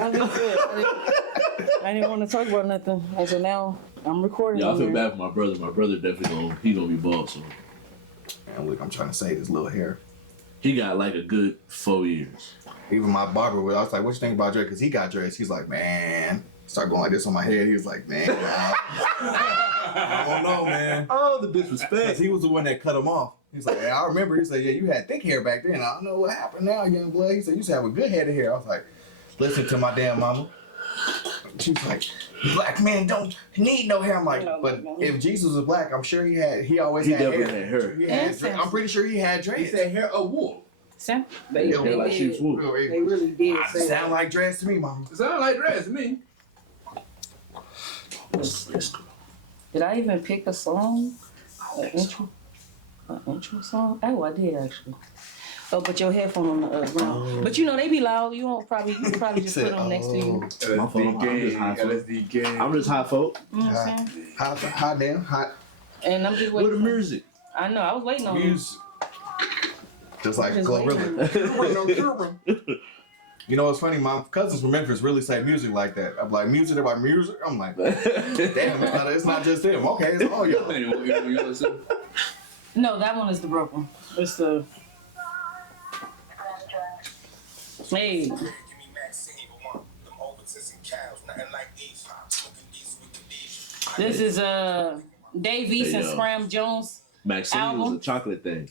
I didn't want to talk about nothing. And so now I'm recording. Yeah, I feel bad for my brother. My brother definitely gonna be bald soon. And look, I'm trying to save his little hair. He got like a good 4 years. Even my barber, I was like, what you think about dread? Because he got dreads. He's like, man. Start going like this on my head. He was like, man. I don't know, man. Oh, the disrespect. He was the one that cut him off. He's like, I remember. He said, yeah, you had thick hair back then. I don't know what happened now, young blood. He said, you used to have a good head of hair. I was like, listen to my damn mama. She was like, black men don't need no hair. I'm like, but if Jesus was black, I'm sure he always had hair. I'm pretty sure he had dreads. He said hair of wool. They really did. Sound like dreads to me, mama. It sound like dreads to me. Did I even pick a song? An intro song? Oh, I did actually. Oh, but your headphone on the ground. But you know they be loud. You can probably just put them next to you. LSD game. I'm just hot folk. You know what I'm saying? Hot damn, hot. And I'm just waiting. With the music. I know. I was waiting on Music. Just like Glorilla. You know what's funny? My cousins from Memphis really say music like that. I'm like, music about music? I'm like, damn, it's not just them. Okay, it's all y'all. No, that one is the broke one. It's the... Hey. This is Dave East and Scram Jones. Maxine album. was a chocolate thing.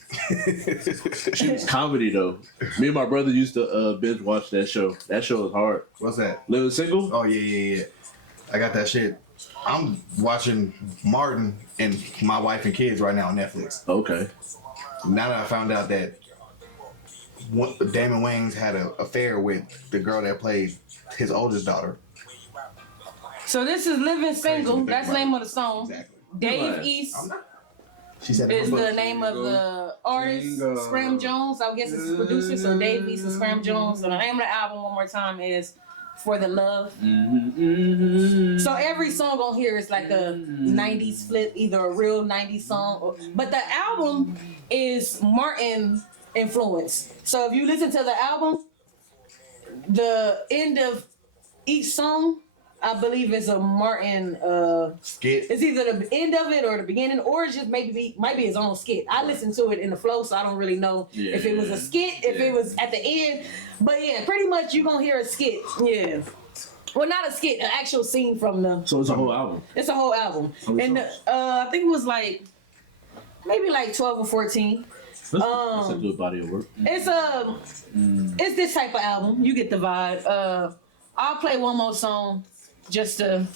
She was comedy though. Me and my brother used to binge watch that show. That show was hard. What's that? Living Single? Oh yeah. I got that shit. I'm watching Martin and My Wife and Kids right now on Netflix. Okay. Now that I found out that Damon Wayans had an affair with the girl that played his oldest daughter. So this is Living Single. That's the name of the song. Exactly. Dave East She said is the name of the artist. Scram Jones, I guess it's the producer. So Dave East and Scram Jones. And the name of the album, one more time, is For the Love. So every song on here is like a 90s flip, either a real 90s song. But the album is Martin influence. So if you listen to the album, the end of each song, I believe it's a Martin skit. It's either the end of it or the beginning, or it's just might be his own skit. I listened to it in the flow, so I don't really know if it was a skit, if it was at the end. But yeah, pretty much you're gonna hear a skit. Yeah. Well, not a skit, an actual scene from the. So it's a whole album. It's a whole album, and I think it was like maybe like 12 or 14. That's a good body of work. It's it's this type of album. You get the vibe. I'll play one more song. Just to...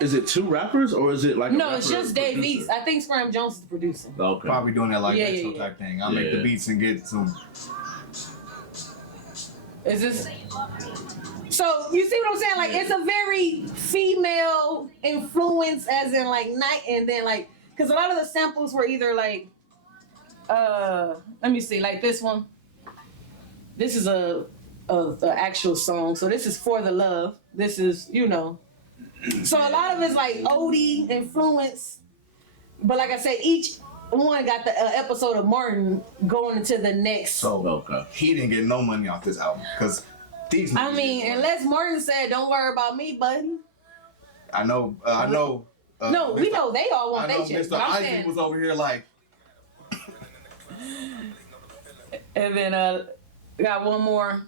Is it two rappers or is it like no? It's just Dave East. I think Scram Jones is the producer. Okay. Probably doing that like that type thing. I'll make the beats and get some. Is this? So you see what I'm saying? Like it's a very female influence, as in like night, and then like because a lot of the samples were either like, let me see, like this one. This is a actual song. So this is For the Love. This is, you know. So a lot of it's like oldie influence. But like I said, each one got the episode of Martin going into the next. So he didn't get no money off this album because these. I mean, unless Martin said, "Don't worry about me, buddy." I know. No, we know they all want their shit. Mr. Isaac was over here like. And then got one more.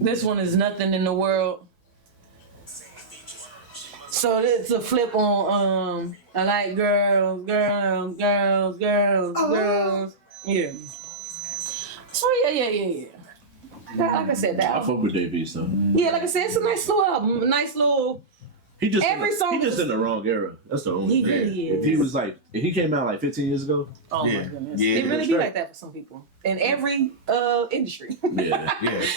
This one is Nothing in the World. So it's a flip on I like girls. Yeah. So yeah. Like I said, that I fuck with Dave East though. Yeah, like I said, it's a nice little album, nice little. He just in the wrong era. That's the only thing. Really is. If he came out like 15 years ago. Oh my goodness. Yeah, it really be like that for some people in every industry. Yeah.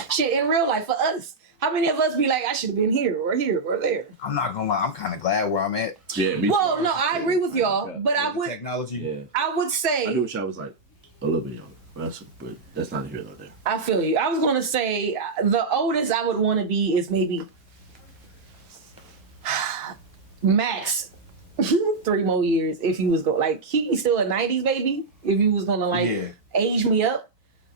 Shit, in real life for us. How many of us be like, I should have been here or there? I'm not gonna lie, I'm kind of glad where I'm at. Yeah, me well, no, I agree with y'all, but I would technology. Yeah. I would say I do wish I was like a little bit younger, but that's not here nor there. I feel you. I was gonna say the oldest I would want to be is maybe max 3 more years if he was like he'd be still a 90s baby if he was gonna age me up.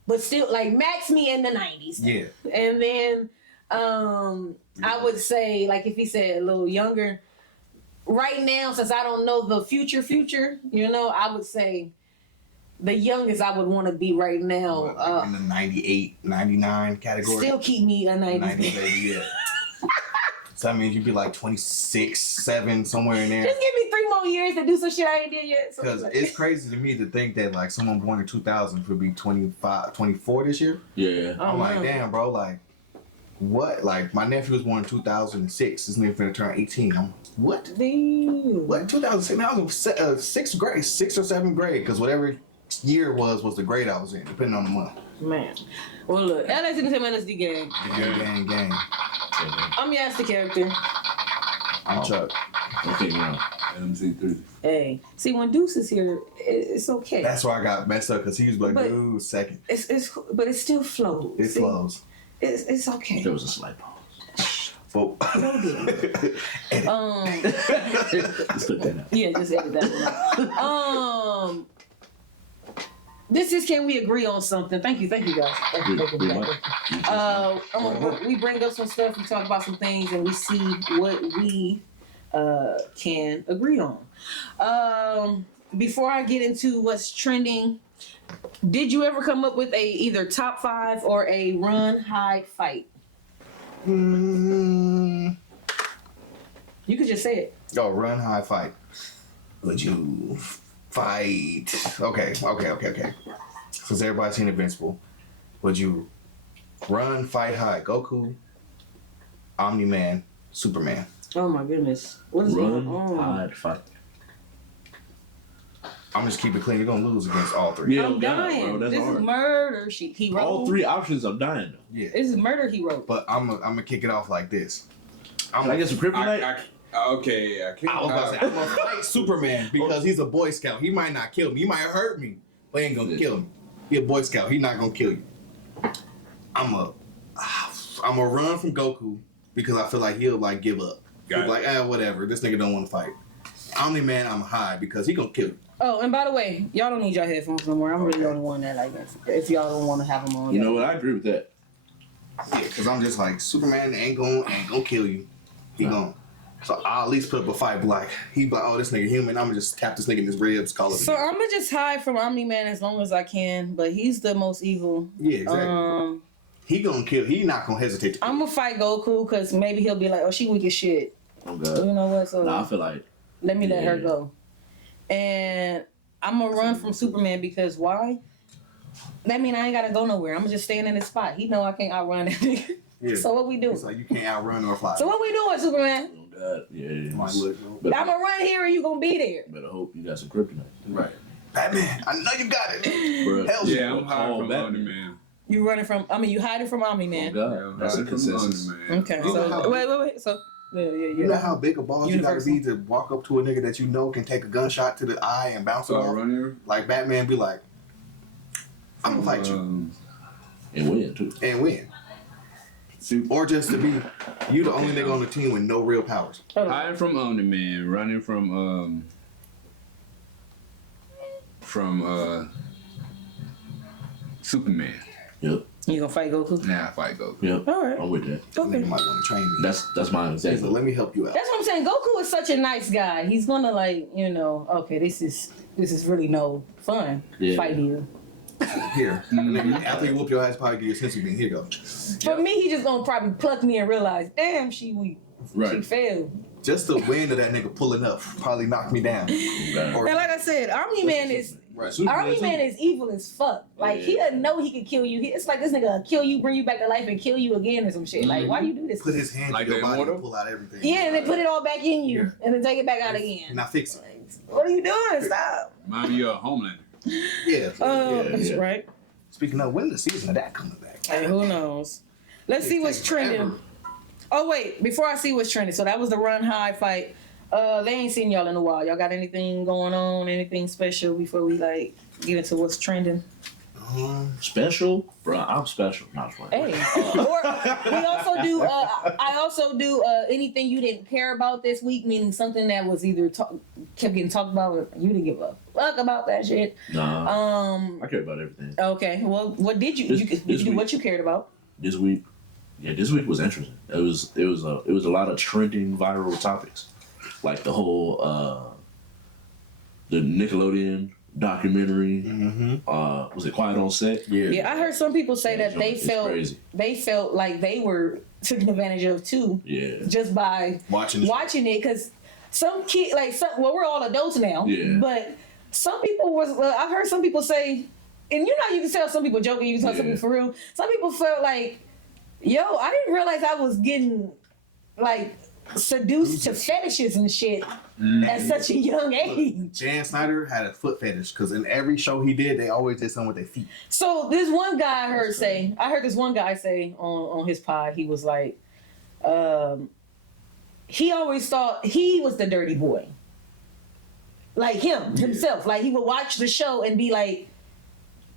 but still like max me in the 90s. Yeah. And then I would say, like if he said a little younger, right now, since I don't know the future, you know, I would say the youngest I would want to be right now. Like in the 98, 99 category. Still keep me a 90s. 90 baby, yeah. So that means you'd be like 26, 7, somewhere in there. Just give me 3 more years to do some shit I ain't did yet. Because it's crazy to me to think that like someone born in 2000 could be 25, 24 this year. Yeah. I'm like, damn, bro, like, what? Like, my nephew was born in 2006. This nigga finna turn 18. I'm what? Damn. What? 2006? Now I was in 6th grade, 6th or 7th grade, because whatever year it was the grade I was in, depending on the month. Man. Well, look, LSD gang. Gang. I'm Yas the character. I'm Chuck. Okay, now. MC3. Hey, see when Deuce is here, it's okay. That's why I got messed up, because he was like, But- dude, second. But it still flows. It See? flows. It's okay. There was a slight pause. But Let's put that out. Yeah, just edit that one out. This is Can We Agree on Something? Thank you guys. We bring up some stuff, we talk about some things, and we see what we can agree on. Before I get into what's trending, did you ever come up with a either top 5 or a run, hide, fight? You could just say it. Yo, run, high, fight. Would you fight? Okay. Since everybody's seen Invincible, would you run, fight, hide? Goku, Omni-Man, Superman. Oh my goodness. What is Run, going on? hide, fight. I'm just keep it clean. You're gonna lose against all 3. Yeah, I'm dying. bro. That's This hard. is murder. He wrote. All 3 options, I'm dying though. Yeah. This is murder. He wrote. But I'm gonna kick it off like this. Can I get some kryptonite? I can't. I was about to say, I'm gonna fight Superman because he's a Boy Scout. He might not kill me. He might hurt me, but he ain't gonna kill me. He a Boy Scout. He not gonna kill you. I'm a run from Goku because I feel like he'll like give up. He'll be like, whatever. This nigga don't want to fight. Omni-Man, I'm high because he gonna kill you. Oh, and by the way, y'all don't need your headphones no more. I'm really the only one that like if y'all don't want to have them on. You know what? I agree with that. Yeah, because I'm just like Superman ain't gonna kill you. He gonna. So I'll at least put up a fight. Like he like, oh, this nigga human. I'm gonna just tap this nigga in his ribs. Call it. So I'm gonna just hide from Omni-Man as long as I can, but he's the most evil. Yeah, exactly. He gonna kill. He not gonna hesitate. I'm gonna fight Goku because maybe he'll be like, oh, she weak as shit. Oh God. You know what? So Nah, I feel like let her go. And I'm gonna run from Superman because why? That mean I ain't gotta go nowhere. I'm just staying in this spot. He know I can't outrun that nigga. Yeah. So what we do? It's like you can't outrun or fly. So what we doing, Superman? oh God, yeah. Might look, But I'm gonna run here and you gonna be there. better hope you got some kryptonite. right. Batman, I know you got it. Bro, Hell Yeah, I'm Call hiding from Batman. Omni-Man. You running from? I mean, you hiding from Oh Omni-Man. God, Yeah, I'm that's a hiding from consensus. Omni-Man. Okay. You know how- So wait. So You know how big a balls you gotta be to walk up to a nigga that you know can take a gunshot to the eye and bounce it So off? running. Like Batman be like, I'm gonna fight you And win too. and win. Or just to be you the only nigga on the team with no real powers. Hiding from Omni-Man, running from Superman. Yep. You gonna fight Goku? Nah, fight Goku. Yep. All right. I'm with that. That Okay. nigga might want to train me. That's mine He's like, exactly. let me help you out. That's what I'm saying. Goku is such a nice guy. He's gonna like, okay, this is really no fun Yeah. fighting you. Here. Nigga, after you whoop your ass, probably give you a sense of being. Here you go. For me, he just gonna probably pluck me and realize, damn, she weak. She Right. failed. Just the wind of that nigga pulling up probably knocked me down. Or, And like I said, Omni-Man is right. Omni-Man is evil as fuck. Like he doesn't know he can kill you. It's like this nigga will kill you, bring you back to life, and kill you again or some shit. Like why do you do this? Put his hand Like in your the body immortal? and pull out everything. Yeah, and then put it all back in you, and then take it back out again. Now fix it. What are you doing? Stop. Mind you, Homelander. Yeah. That's yeah. right. Speaking of, when the season of that coming back? Hey, who knows? Let's see what's Takes trending. forever. Oh wait, before I see what's trending, so that was the run high fight. They ain't seen y'all in a while. Y'all got anything going on? Anything special before we like get into what's trending? Special, bro. I'm special. Not funny. Hey, or we also do. I also do anything you didn't care about this week, meaning something that was either kept getting talked about, or you didn't give a fuck about that shit. Nah. I care about everything. Okay. Well, what did you? Did you do what you cared about? This week, this week was interesting. It was a lot of trending viral topics, like the whole the Nickelodeon documentary. Was it Quiet on Set? Yeah, I heard some people say that they felt like they were taken advantage of too. Yeah, just by watching it, because some kid we're all adults now. Yeah, but some people I've heard some people say, and you can tell some people joking, you can tell some people for real. Some people felt like, yo, I didn't realize I was getting like seduced to fetishes and shit at such a young age. Look, Jan Snyder had a foot fetish because in every show he did, they always did something with their feet. So this one guy I heard this one guy say on his pod, he was like, he always thought he was the dirty boy. Like himself. Like he would watch the show and be like,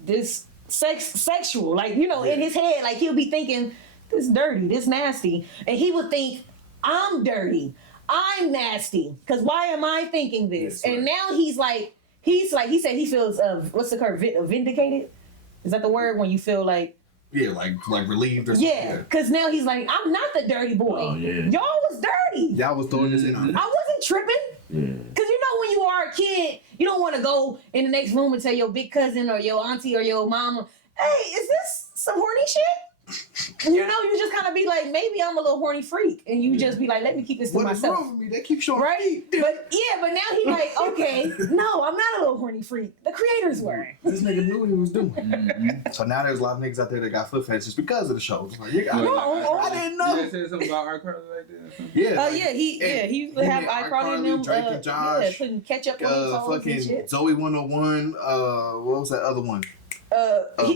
this sexual. Like, in his head, like he'll be thinking, this dirty, this nasty. And he would think, I'm dirty. I'm nasty. Because why am I thinking this? Yes, and now he said he feels, what's the word, vindicated? Is that the word when you feel like? Yeah, like relieved or something. Yeah, because now he's like, I'm not the dirty boy. Oh, yeah. Y'all was dirty. Y'all was throwing this in on it. I wasn't tripping. Yeah. Because when you are a kid, you don't want to go in the next room and tell your big cousin or your auntie or your mama, hey, is this some horny shit? You just kind of be like, maybe I'm a little horny freak, and you just be like, let me keep this to myself. What's wrong with me? They keep showing right? But now he's like, okay, no, I'm not a little horny freak. The creators were. This nigga knew what he was doing. So now there's a lot of niggas out there that got foot fetishes because of the show. Like, I didn't know. You said something about R. like that. Yeah. He used to have iCarly and them. Drake and Josh. Putting ketchup on his toes fucking and shit. Zoe 101. What was that other one?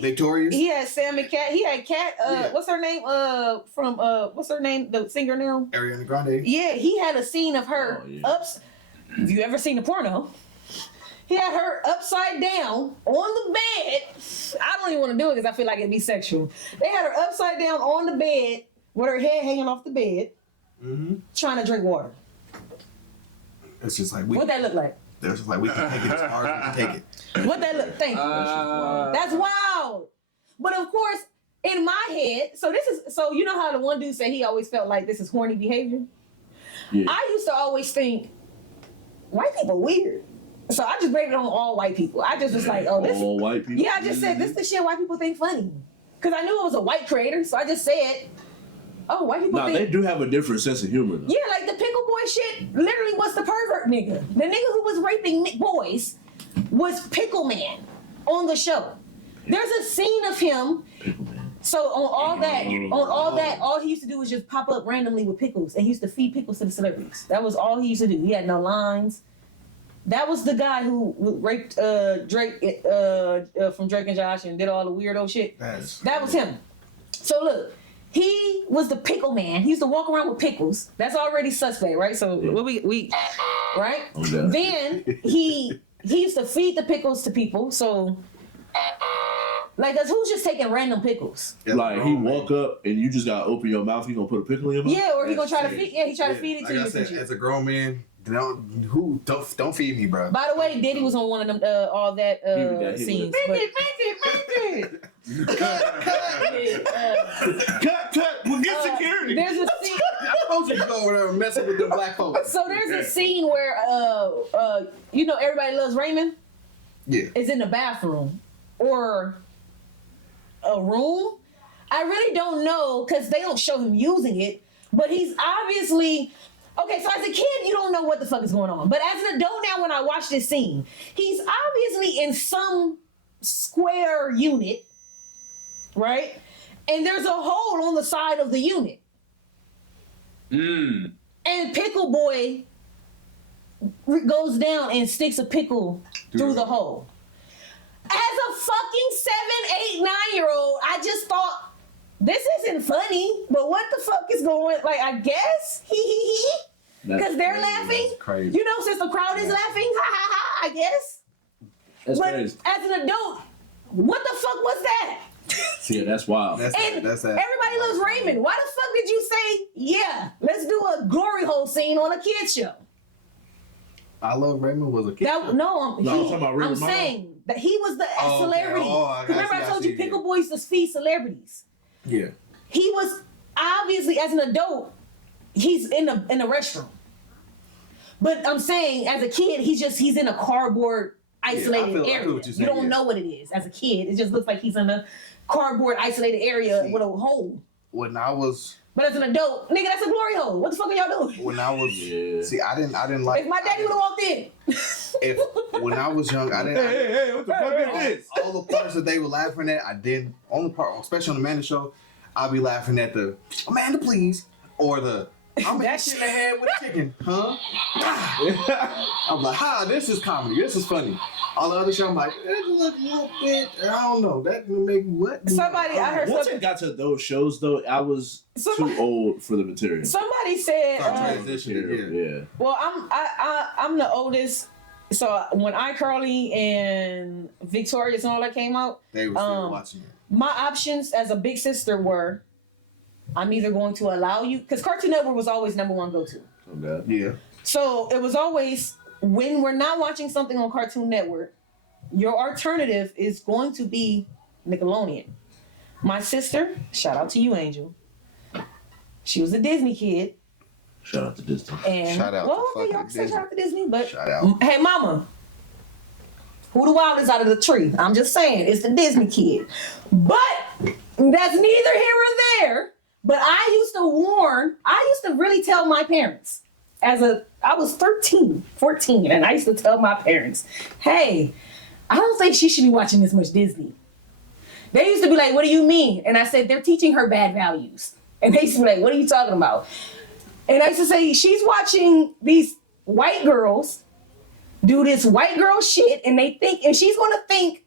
Victorious. He had Sam and Cat. He had Cat. What's her name? What's her name? The singer now? Ariana Grande. Yeah, he had a scene of her ups. Have you ever seen a porno? He had her upside down on the bed. I don't even want to do it because I feel like it'd be sexual. They had her upside down on the bed with her head hanging off the bed, trying to drink water. It's just like what that look like? They're just like, we can take it as hard as we can take it. What that look? Thank you. That's wild. But of course, in my head, so you know how the one dude said he always felt like this is horny behavior? Yeah. I used to always think, white people weird. So I just blamed it on all white people. I just was like, oh, this. All white people? Yeah, I just said, this is the shit white people think funny. Because I knew it was a white creator, so I just said, oh, white people think. They do have a different sense of humor, though. Yeah, like the pickle boy shit literally was the pervert nigga. The nigga who was raping boys was Pickle Man on the show. There's a scene of him. Pickle Man. So on all that, all he used to do was just pop up randomly with pickles, and he used to feed pickles to the celebrities. That was all he used to do. He had no lines. That was the guy who raped Drake from Drake and Josh and did all the weirdo shit. That was him. So look, he was the pickle man. He used to walk around with pickles. That's already suspect, right? So what we right? Okay. Then he used to feed the pickles to people. So like, who's just taking random pickles? Like he walk up and you just gotta open your mouth. He gonna put a pickle in your mouth. Yeah, or he gonna try to feed. Yeah, he try to feed it to you. Like I said, as a grown man, don't feed me, bro. By the way, Diddy was on one of them all that scenes. Cut. We'll get security. There's a scene. I told you to go over there and messing with them black folks. So there's a scene where Everybody Loves Raymond. Yeah. Is in the bathroom or a room. I really don't know because they don't show him using it, but he's obviously. Okay, so as a kid, you don't know what the fuck is going on. But as an adult now, when I watch this scene, he's obviously in some square unit, right? And there's a hole on the side of the unit. And Pickle Boy goes down and sticks a pickle through the hole. As a fucking 7, 8, 9-year-old, I just thought, this isn't funny, but what the fuck is going, like, I guess, because they're laughing. Crazy. Since the crowd is laughing, ha ha ha, I guess. That's but crazy. As an adult, What the fuck was that? Yeah, that's wild. That's And that. everybody loves Raymond. Why the fuck did you say, yeah, let's do a glory hole scene on a kid's show? I Love Raymond was a kid. I'm talking about Raymond I'm Mama. saying that he was the Oh, okay. celebrity. Oh, I got Remember you, I I told see, you Pickle Boy used to feed celebrities. Yeah. He was obviously, as an adult, he's in the restroom. But I'm saying, as a kid, he's in a cardboard isolated I feel area. what you're You saying, don't yeah. know what it is. As a kid, it just looks like he's in a cardboard isolated area See. with a hole. When I was But as an adult, nigga, that's a glory hole. What the fuck are y'all doing? yeah. See, I didn't like. If my daddy would have walked in. When I was young, I didn't. Hey, what the fuck is this? All the parts that they were laughing at, I didn't. Only part, especially on the Amanda show, I'll be laughing at the Amanda, please, or the I'm that shit in the head with chicken, huh? I'm like, this is comedy. This is funny. All the other shit, I'm like, it look a little bit. I don't know. That would make what? I heard Once something. it got to those shows, though, I was too old for the material. Somebody said, Yeah. well, I'm the oldest. So when iCarly and Victorious and all that came out, They were still watching it. my options as a big sister were, I'm either going to allow you, because Cartoon Network was always number one go-to. Okay. Yeah. So it was always, when we're not watching something on Cartoon Network, your alternative is going to be Nickelodeon. My sister, shout out to you, Angel. She was a Disney kid. Shout out to Disney. And, Shout out to y'all fucking can say Disney. shout out to Disney, but Shout out. hey, mama, who the wildest out of the tree? I'm just saying, it's the Disney kid. But that's neither here or there. But I used to really tell my parents, I was 13, 14, and I used to tell my parents, hey, I don't think she should be watching this much Disney. They used to be like, what do you mean? And I said, they're teaching her bad values. And they used to be like, what are you talking about? And I used to say, she's watching these white girls do this white girl shit, and she's gonna think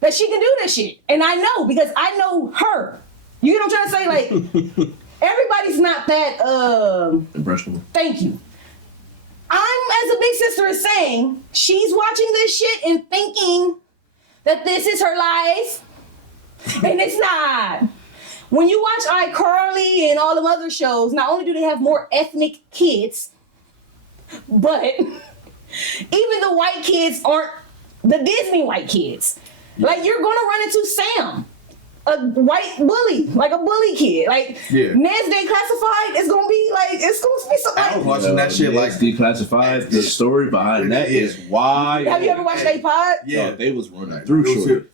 that she can do this shit. And I know, because I know her. You get what I'm trying to say? Like, everybody's not that, Impressionable. thank you. As a big sister is saying, she's watching this shit and thinking that this is her life, and it's not. When you watch iCarly and all them other shows, not only do they have more ethnic kids, but even the white kids aren't the Disney white kids. Like, you're gonna run into Sam, a white bully, like a bully kid. Like, Lsdent Classified is gonna be like, it's gonna be something. I was watching that shit like Declassified. The story behind that is wild. Have you ever watched A-Pod? Yeah, they was running through shorty.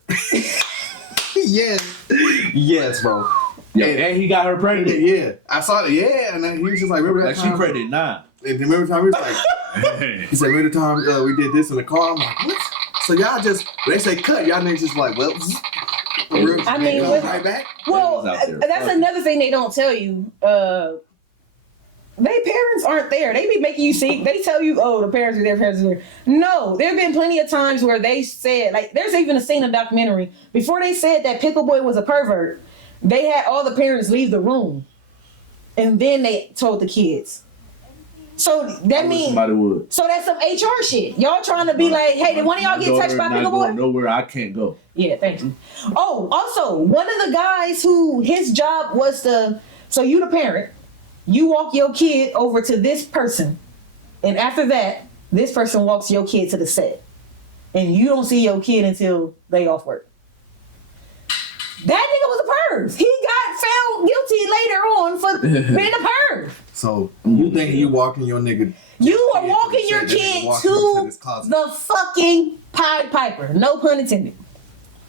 Yes, bro. Yeah, and he got her pregnant. Yeah, I saw it. Yeah, and then he was just like, remember that Like time? she pregnant now. And remember the time he was like, he said, remember the time we did this in the car? I'm like, what? So y'all just, when they say cut, y'all niggas just like, well, I mean, right back. well, that's another thing they don't tell you. They parents aren't there. They be making you see. They tell you, oh, the parents are there, parents are there. No, there have been plenty of times where they said, like, there's even a scene in a documentary before they said that Pickle Boy was a pervert. They had all the parents leave the room, and then they told the kids. So that means, so that's some HR shit. Y'all trying to be like, hey, did one of y'all get touched by Pickle Boy? Nowhere I can't go. Yeah, thank you. Oh, also, one of the guys who his job was so you the parent, you walk your kid over to this person, and after that, this person walks your kid to the set, and you don't see your kid until they off work. That nigga was a perv. He got found guilty later on for being a perv. So you think you walking your nigga? You are walking your kid to the fucking Pied Piper. No pun intended.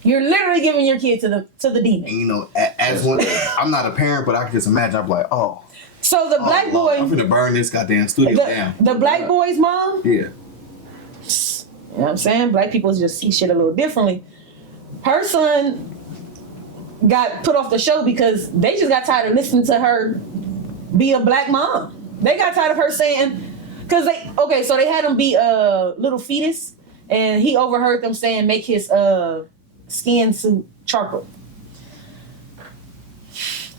You're literally giving your kid to the demon. And you know, as one, I'm not a parent, but I can just imagine. I'm like, oh. So the black boy. I'm gonna burn this goddamn studio down. The black boy's mom. Yeah. You know what I'm saying? Black people just see shit a little differently. Her son got put off the show because they just got tired of listening to her be a black mom. They got tired of her saying, because they had him be a little fetus, and he overheard them saying make his skin suit charcoal.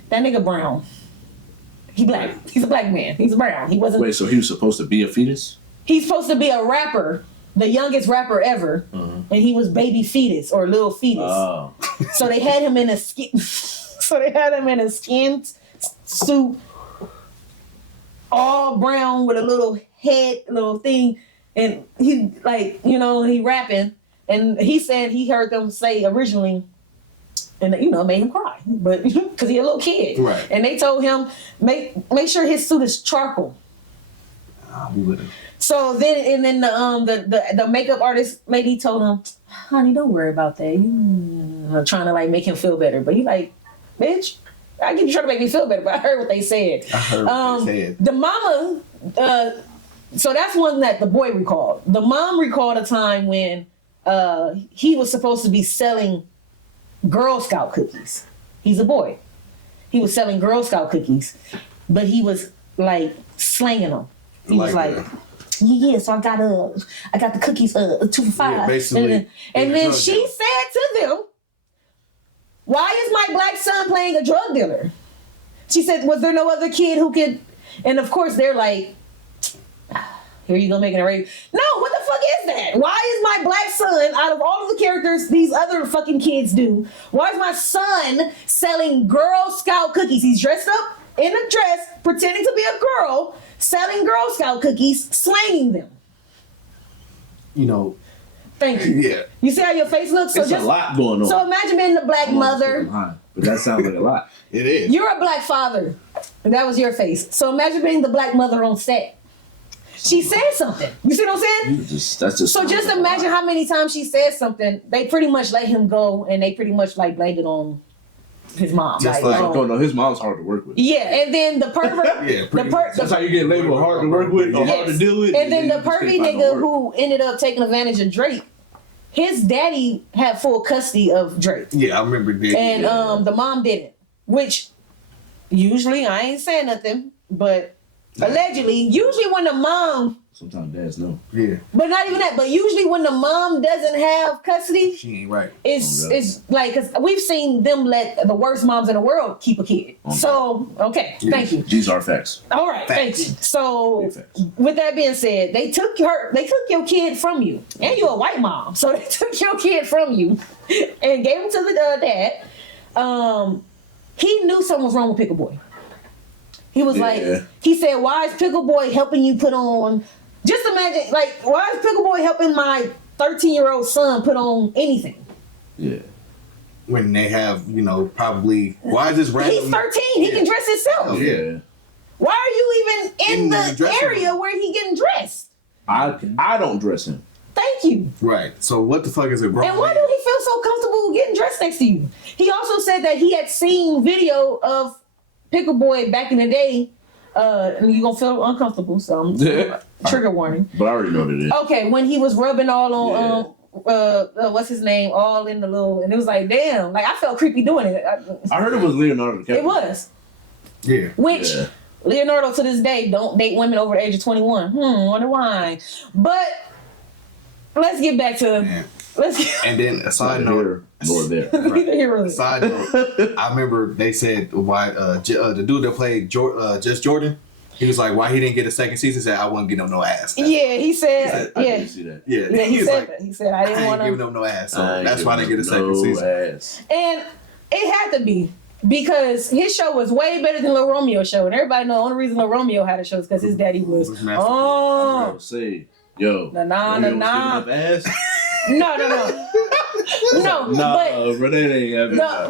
That nigga brown. He black. He's a black man. He's brown. He wasn't. Wait, so he was supposed to be a fetus? He's supposed to be a rapper the youngest rapper ever, and he was baby fetus or little fetus. Oh. So they had him in a skin. So they had him in a skin suit, all brown with a little head, little thing, and he like he rapping, and he said he heard them say originally. And made him cry, but because he a little kid, right? And they told him make sure his suit is charcoal. I'll be with him. So then the makeup artist lady told him, "Honey, don't worry about that. I'm trying to like make him feel better." But he like, "Bitch, I get you trying to make me feel better." But I heard what they said. I heard what they said. The mama, so that's one that the boy recalled. The mom recalled a time when he was supposed to be selling Girl Scout cookies. He's a boy. He was selling Girl Scout cookies, but he was like slanging them. He was like, yeah. So I got the cookies 2 for $5. Yeah, basically. And then she said to them, "Why is my black son playing a drug dealer?" She said, "Was there no other kid who could?" And of course they're like, "Here you go making a rape." No, what the fuck is that? Why is my black son, out of all of the characters these other fucking kids do, why is my son selling Girl Scout cookies? He's dressed up in a dress, pretending to be a girl, selling Girl Scout cookies, slanging them. Thank you. Yeah. You see how your face looks? It's a lot going on. So imagine being the black mother. But that sounds like a lot. It is. You're a black father. And that was your face. So imagine being the black mother on set. She said something. You see what I'm saying? So just imagine how many times she said something. They pretty much let him go, and they pretty much like blamed it on his mom. No, his mom's hard to work with. Yeah, and then the pervert. That's how you get labeled hard to work with or hard to deal with. And then the pervy nigga who ended up taking advantage of Drake. His daddy had full custody of Drake. Yeah, I remember that. And the mom didn't. Which usually I ain't saying nothing, but. Allegedly, usually when the mom... Sometimes dads know. Yeah. But not even that. But usually when the mom doesn't have custody... She ain't right. It's like... Because we've seen them let the worst moms in the world keep a kid. So, okay. Yeah. Thank you. These are facts. All right. Thank you. So, with that being said, they took your kid from you. And you're a white mom. So, they took your kid from you and gave him to the dad. He knew something was wrong with Pickle Boy. He was like, he said, "Why is Pickle Boy helping you put on?" Just imagine, like, why is Pickle Boy helping my 13-year-old son put on anything? Yeah. When they have, probably, why is this random? He's 13. He can dress himself. Yeah. Why are you even in the area where he getting dressed? I don't dress him. Thank you. Right. So what the fuck is a grown And why do he feel so comfortable getting dressed next to you? He also said that he had seen video of Pickle Boy back in the day, and you're gonna feel uncomfortable, so I'm trigger warning. But I already know what it is. Okay, when he was rubbing all on what's his name, all in the little, and it was like, damn, like I felt creepy doing it. I heard it was Leonardo DiCaprio. It was. Yeah. Which Leonardo to this day don't date women over the age of 21. Wonder why. But let's get back to And then a side note, more there. Right. Side note, I remember they said why the dude that played Just Jordan, he was like, why he didn't get a second season? He said, I wasn't giving him no ass. Yeah, he said. I didn't see that. Yeah, he was said like, that. He said I didn't want to give him no ass, so that's why they get a second season. Ass. And it had to be. Because his show was way better than Lil Romeo's show, and everybody know the only reason Lil Romeo had a show is because his daddy was say, yo, nah. Ass? No,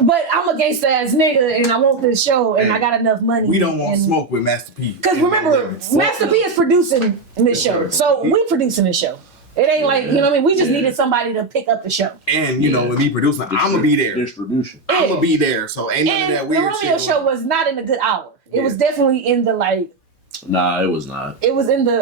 but I'm a gangsta ass nigga, and I want this show, and I got enough money. We don't want smoke with Master P. Because remember, Master P is producing this show, so we producing this show. It ain't like, you know what I mean? We just needed somebody to pick up the show. And, with me producing, I'm going to be there. Distribution. I'm going to be there, so ain't none of that weird shit. The Romeo show was not in a good hour. It was definitely in the, like... Nah, it was not. It was in the,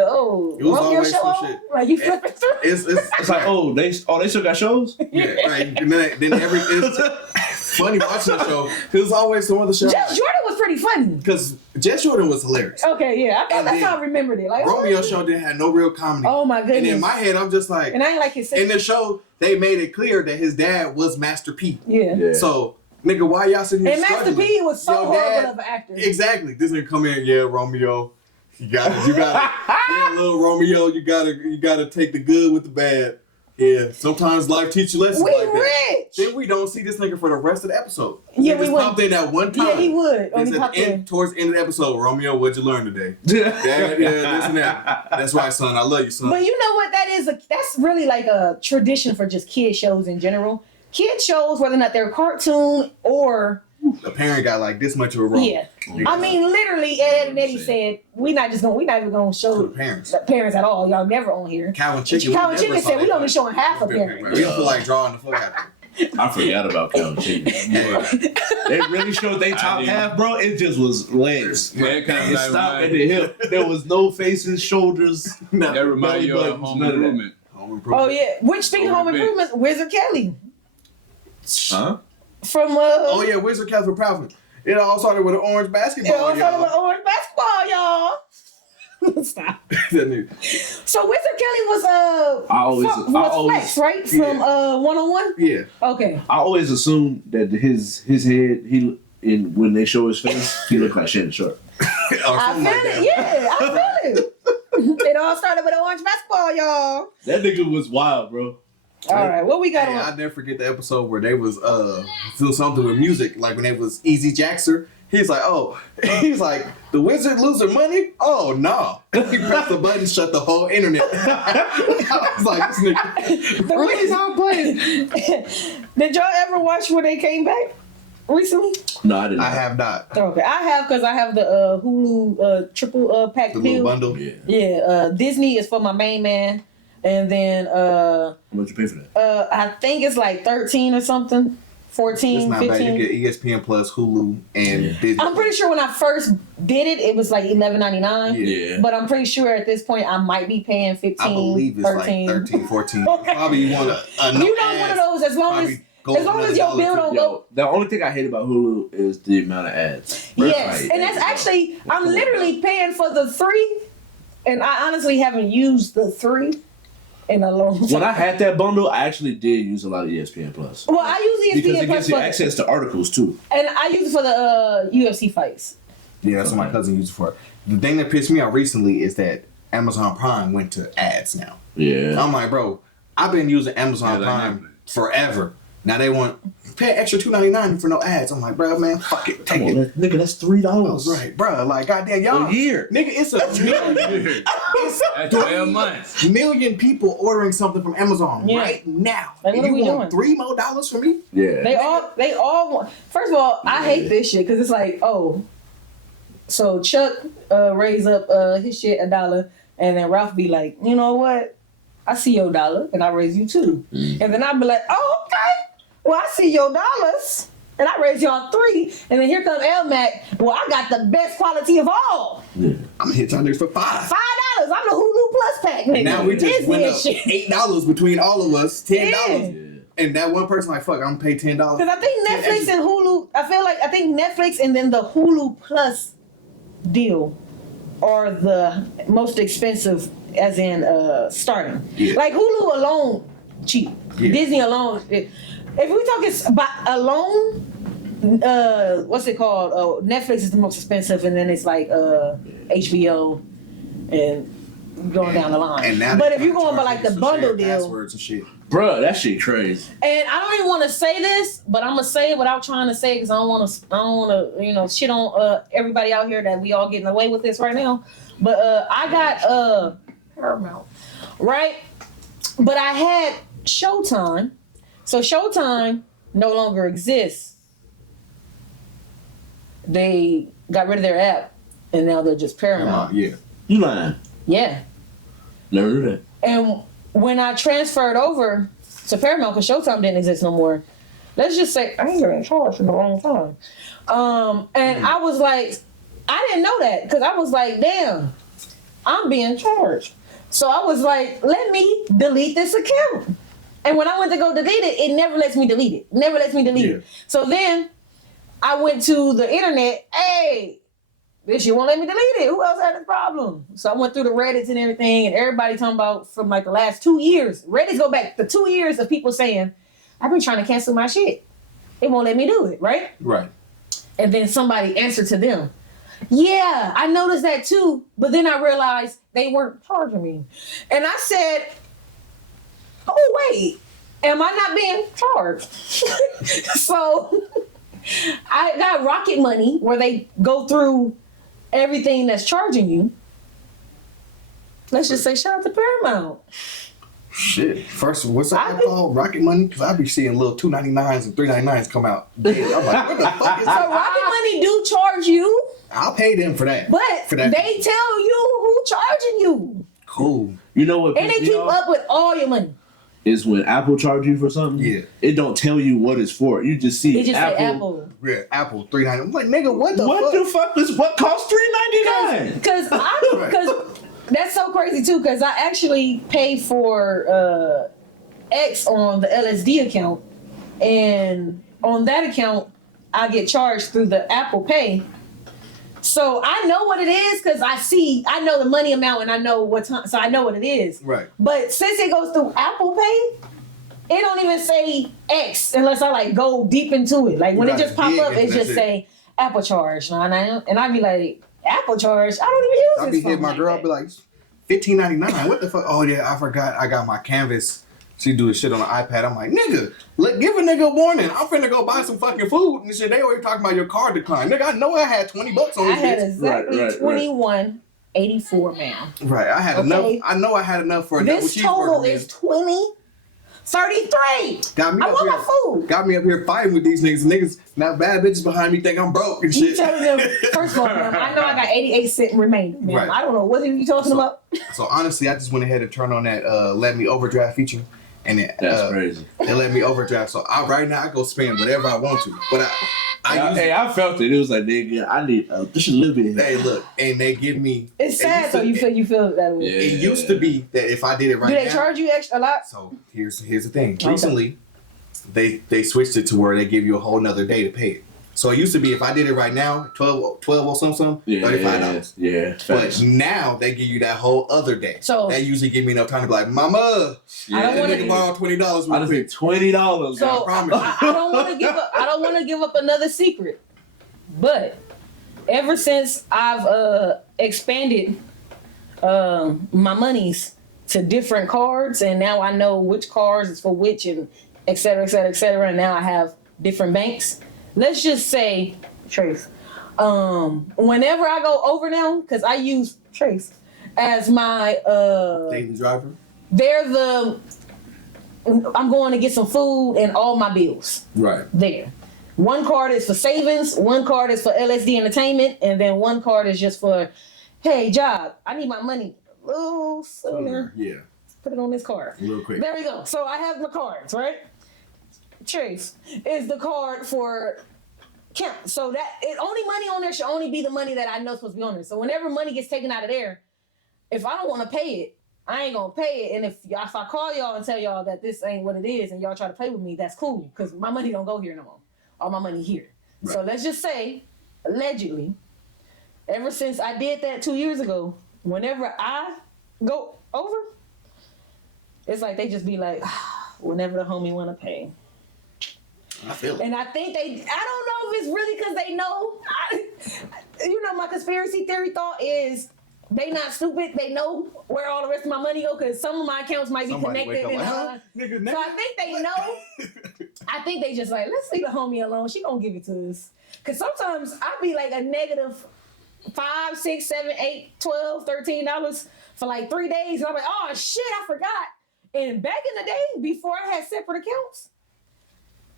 it was Romeo show? Like, you flipping through? It's like, they still got shows? Yeah, right. And then it's funny watching the show. It was always some other show. Just Jordan was pretty funny. Because Just Jordan was hilarious. Okay, yeah. That's how I remembered it. Like, Romeo show didn't have no real comedy. Oh, my goodness. And in my head, I'm just like... And I ain't like his... In the show, they made it clear that his dad was Master P. Yeah. So... Nigga, why y'all sitting here And Master P was so horrible of an actor. Exactly. This nigga come in, Romeo. You gotta. Yeah, little Romeo, you gotta take the good with the bad. Yeah, sometimes life teaches you lessons We like that. rich. Then we don't see this nigga for the rest of the episode. Yeah, he we just would. popped in that one time. Yeah, he would. It's Only at popped the in. end, towards the end of the episode. Romeo, what'd you learn today? Yeah, this and that. That's right, son. I love you, son. But you know what that is? That's really like a tradition for just kid shows in general. Kid shows, whether or not they're a cartoon or The parent got like this much of a role. yeah. I mean, literally, Ed and Eddie said we not even gonna show To the parents. the parents at all. Y'all never on here. Calvin Chicken. Calvin Chicken said we only showing half of parents. We don't feel like drawing the fuck out of it. I forgot about Calvin Chicken. They really showed they top did. half, bro. It just was legs. Yeah, it kinda It like stopped at remind- the hip. There was no faces, shoulders. That remind you of buttons, Home none of that. Improvement. Home Improvement. Oh yeah. Which speaking of Home Home Improvement, Wizard Kelly Huh? from Oh yeah, Wizard Catherine Proudfoot. It all started with an orange basketball. Yeah, I'm talking about orange basketball, y'all. Stop. That nigga. So Wizard Kelly was Flex, right? From Yeah. 101? Yeah. Okay. I always assumed that his head when they show his face, he looked like Shannon Sharp. Or I something feel like it, that. yeah, I feel it. It all started with orange basketball, y'all. That nigga was wild, bro. All right, what we got Hey, on? I'll never forget the episode where they was do something with music, like when they was Easy Jackson. He's like, the wizard losing money? Oh no. He pressed the button, shut the whole internet. I was like, this nigga. The Really not playing. Did y'all ever watch when they came back recently? No, I didn't. I have not. Okay, I have because I have the Hulu triple pack The little deal. bundle. Yeah. Yeah, Disney is for my main man, and then How much you pay for that? I think it's like 13 or something, 14, It's not 15. bad. You get ESPN Plus, Hulu, and Disney. I'm pretty sure when I first did it was like $11.99. Yeah. But I'm pretty sure at this point I might be paying 15, I believe it's 13. like 13, 14. Okay. Probably you want a You know, one of those as long as your bill don't go. Yo, the only thing I hate about Hulu is the amount of ads. Bro, Yes, like, and that's actually I'm literally paying for the 3, and I honestly haven't used the 3 in a long time. when I had that bundle, I actually did use a lot of ESPN Plus. Well, I use Because ESPN it Plus gives you for access to articles too. and I use it for the UFC fights. Yeah, that's what my cousin used it for. The thing that pissed me off recently is that Amazon Prime went to ads now. Yeah. I'm like, bro, I've been using Amazon Yeah, like Prime forever. Now they want pay extra $2.99 for no ads. I'm like, bro, man, fuck it, take Come on, it. nigga, that's $3. I was right, bro. Like, goddamn, y'all, A year. nigga, it's a million, That's 12 months. million people ordering something from Amazon Yeah. right now. Like, what and are you we want doing? $3 more from me? Yeah. They all want. First of all, I hate this shit because it's like, oh, so Chuck raised up his shit $1, and then Ralph be like, you know what? I see your $1, and I raise you $2, and then I be like, oh, okay. Well, I see your $, and I raise y'all $3, and then here comes Elmac. Well, I got the best quality of all. Yeah. I'm hitting y'all niggas for $5. $5. I'm the Hulu Plus pack. And now we just Disney went and up shit. $8 between all of us, $10. Yeah. And that one person like, fuck, I'm gonna pay $10. Because I think Netflix and Hulu, I think Netflix and then the Hulu Plus deal are the most expensive, as in starting. Yeah. Like Hulu alone, cheap. Yeah. Disney alone, if we talking about alone, what's it called? Netflix is the most expensive, and then it's like HBO and going down the line. And now but they if you're going by charge like the us to bundle share deal. passwords and shit. Bro, that shit crazy. And I don't even want to say this, but I'm gonna say it without trying to say it because I don't want to, shit on everybody out here that we all getting away with this right now. But I got Paramount, right? But I had Showtime, so Showtime no longer exists. They got rid of their app, and now they're just Paramount. Yeah. You lying. Yeah. Never knew that. And when I transferred over to Paramount, because Showtime didn't exist no more, let's just say I ain't getting charged in the wrong time. And I was like, I didn't know that because I was like, damn, I'm being charged. So I was like, let me delete this account. And when I went to go delete it, it never lets me delete it. Never lets me delete it. So then I went to the internet. Hey, bitch, you won't let me delete it. Who else had this problem? So I went through the Reddits and everything, and everybody talking about from like the last 2 years. Reddits go back the 2 years of people saying, I've been trying to cancel my shit. It won't let me do it, right? Right. And then somebody answered to them. Yeah, I noticed that too. But then I realized they weren't charging me. And I said, oh, wait, am I not being charged? So I got Rocket Money where they go through everything that's charging you. Let's just say shout out to Paramount. Shit. First, what's that called? Rocket Money? Because I be seeing little $2.99s and $3.99s come out. Damn, I'm like, what the fuck is So that? Rocket Money do charge you, I'll pay them for that. but For that. they tell you who charging you. Cool. You know what? And they pissed me keep off up with all your money. is when Apple charge you for something. Yeah. It don't tell you what it's for. You just see They just Apple. say Apple. Yeah, Apple $3.99. I'm like, nigga, what the What fuck? the fuck is what costs $3.99? Because that's so crazy too. Because I actually pay for X on the LSD account, and on that account I get charged through the Apple Pay. So I know what it is because I know the money amount and I know what time, so I know what it is. Right. But since it goes through Apple Pay, it don't even say X unless I like go deep into it. Like when it just pop up, it just say Apple charge. And I be like, Apple charge? I don't even use I'll this be hitting my phone girl, like I'll be like, $15.99. What the fuck? Oh yeah, I forgot. I got my Canvas. She do this shit on the iPad. I'm like, nigga, give a nigga a warning. I'm finna go buy some fucking food and shit. They always talking about your card decline. Nigga, I know I had $20 on this I had Right, bitch. exactly right, right. 21.84, ma'am. Right, I had Okay. enough. I know I had enough for a double This total cheeseburger. is 20.33. Got me I up want here. my food. Got me up here fighting with these niggas. Niggas, now bad bitches behind me think I'm broke and You shit. telling them, first of all, ma'am, I know I got 88 cents remaining, ma'am. Right. I don't know. What are you talking about? So honestly, I just went ahead and turned on that let me overdraft feature, and it That's crazy. it let me overdraft. So right now I go spend whatever I want to, but I felt it. It was like, nigga, I need just a little bit. hey, look, and they give me. It's sad, so you feel that way. Yeah. It used to be that if I did it right Do they now. charge you extra a lot? So here's the thing. Okay. Recently, they switched it to where they give you a whole nother day to pay it. So it used to be if I did it right now, 12 or something, $35. Yeah. But Facts. now they give you that whole other day. So- that usually give me enough time to be like, Mama, I don't that wanna- nigga borrow $20 I real just quick. paid $20. So I promise you. I don't want to give up. I don't want to give up another secret, but ever since I've expanded my monies to different cards, and now I know which cards is for which, and et cetera, et cetera, et cetera. And now I have different banks. Let's just say Trace. Whenever I go over now, because I use Trace as my Daily driver. they're the. I'm going to get some food and all my bills. Right. There. One card is for savings, one card is for LSD entertainment, and then one card is just for, hey, job, I need my money a little sooner. Yeah. Put it on this card. Real quick. There we go. So I have my cards, right? Trace is the card for count. So that only money on there should only be the money that I know is supposed to be on there. So whenever money gets taken out of there, if I don't want to pay it, I ain't gonna pay it. And if I call y'all and tell y'all that this ain't what it is and y'all try to play with me, that's cool. Because my money don't go here no more. All my money here. Right. So let's just say, allegedly, ever since I did that 2 years ago, whenever I go over, it's like they just be like, whenever the homie wanna pay. I feel it. And I think I don't know if it's really because they know. My conspiracy theory thought is they not stupid. They know where all the rest of my money go because some of my accounts might be Somebody connected. wake up And, like, huh? Nigga, so I think they know. I think they just like, let's leave the homie alone. She gonna give it to us. Because sometimes I be like a negative $5, $6, $7, $8, $12, $13 for like 3 days. And I'm like, oh shit, I forgot. And back in the day, before I had separate accounts,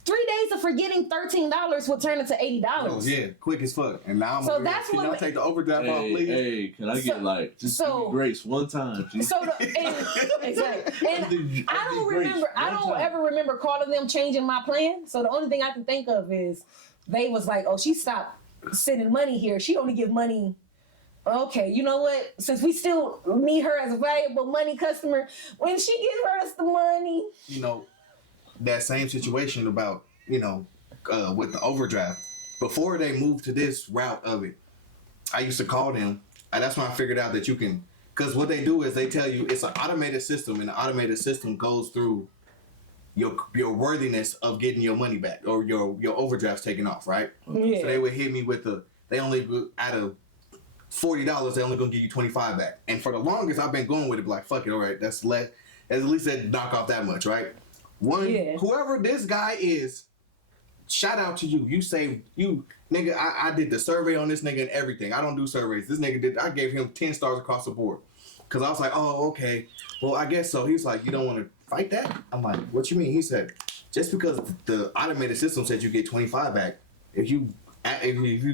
3 days of forgetting $13 would turn into $80. Oh, yeah, quick as fuck. And now I'm So over here. that's Can what- y'all take the overdraft off, please? Hey, can I get just give me grace one time? G? So exactly. And I don't remember. I don't ever remember calling them changing my plan. So the only thing I can think of is they was like, "Oh, she stopped sending money here. She only give money." Okay, you know what? Since we still need her as a valuable money customer, when she gives us the money, That same situation about, with the overdraft. Before they moved to this route of it, I used to call them, and that's when I figured out that you can, because what they do is they tell you it's an automated system, and the automated system goes through your worthiness of getting your money back or your overdrafts taken off, right? yeah. So they would hit me with they only out of $40, they're only gonna give you 25 back. And for the longest, I've been going with it, like, fuck it, all right, that's less. At least they knock off that much, right? Whoever this guy is, shout out to you. You saved you, nigga. I did the survey on this nigga and everything. I don't do surveys. This nigga did. I gave him 10 stars across the board. Cause I was like, oh, okay. Well, I guess so. He's like, you don't want to fight that? I'm like, what you mean? He said, just because the automated system said you get 25 back, if you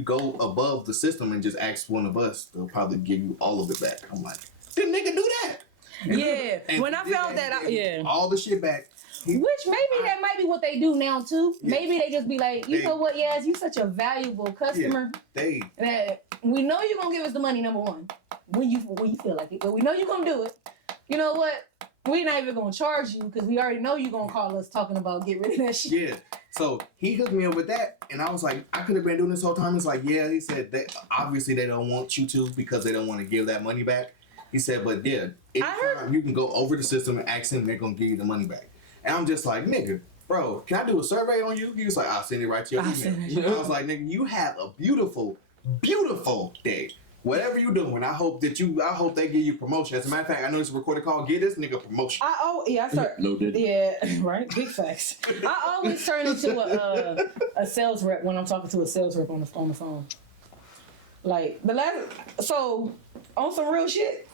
go above the system and just ask one of us, they'll probably give you all of it back. I'm like, didn't nigga do that? Yeah. When I found that out, all the shit back. Which maybe that might be what they do now too. Yeah. Maybe they just be like, you know what, Yaz, you such a valuable customer. That we know you're gonna give us the money, number one. When you feel like it, but we know you're gonna do it. You know what? We're not even gonna charge you because we already know you're gonna call us talking about get rid of that shit. Yeah. So he hooked me up with that, and I was like, I could have been doing this whole time. It's like, yeah, he said that obviously they don't want you to because they don't want to give that money back. He said, but yeah, anytime you can go over the system and ask them, they're gonna give you the money back. And I'm just like, nigga, bro, can I do a survey on you? He was like, I'll send it right to your email. I was like, nigga, you have a beautiful, beautiful day. Whatever you doing, I hope they give you promotion. As a matter of fact, I know it's a recorded call. Give this nigga promotion. I start. No did. Yeah, right. Big facts. I always turn into a sales rep when I'm talking to a sales rep on the phone. Like so on some real shit.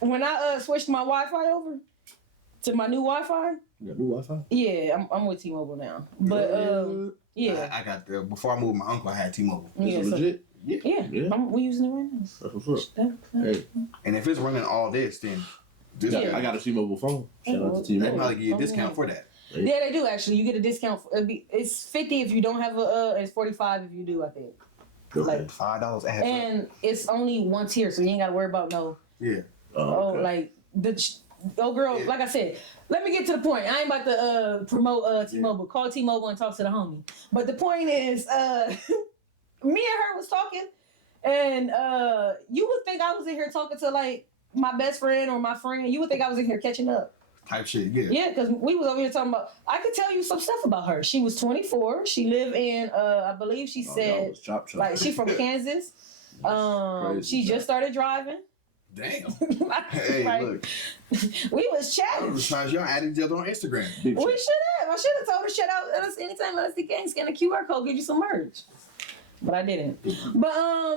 When I switched my Wi-Fi over to my new Wi-Fi. You got new Wi-Fi? Yeah, I'm with T-Mobile now. But yeah, I got the before I moved with my uncle, I had T-Mobile. Is it legit? Yeah. We using it right now. That's what's up. Hey. And if it's running all this, then I got a T-Mobile phone. Shout out to T-Mobile. They probably give you a discount for that. Yeah, they do actually. You get a discount. It's $50 if you don't have it's $45 if you do. I think. Okay. Like $5 adds and it's only one tier, so you ain't got to worry about no. Yeah. Like girl. Yeah. Like I said, let me get to the point. I ain't about to promote T-Mobile. Call T-Mobile and talk to the homie. But the point is, me and her was talking, and you would think I was in here talking to like my best friend or my friend. You would think I was in here catching up. Type shit, yeah. Yeah, because we was over here talking about. I could tell you some stuff about her. She was 24. She lived in, I believe she said, like she from Kansas. She just started driving. Damn. Hey, like, look. We was chatting. I was surprised y'all added each other on Instagram. We should have. I should have told her shut out anytime LSD Gang scan a QR code, give you some merch. But I didn't. But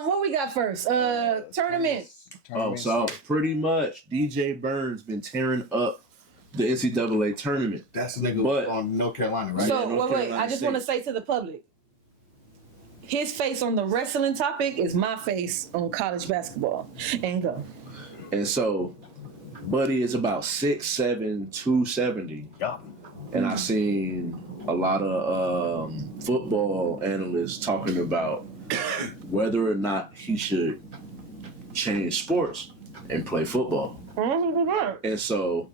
what we got first? Tournaments. So pretty much DJ Burns been tearing up the NCAA tournament. That's the nigga on North Carolina, right? So wait. I just want to say to the public, his face on the wrestling topic is my face on college basketball. And go. And so, Buddy is about 6'7", 270. Yeah. And I seen a lot of football analysts talking about whether or not he should change sports and play football. And so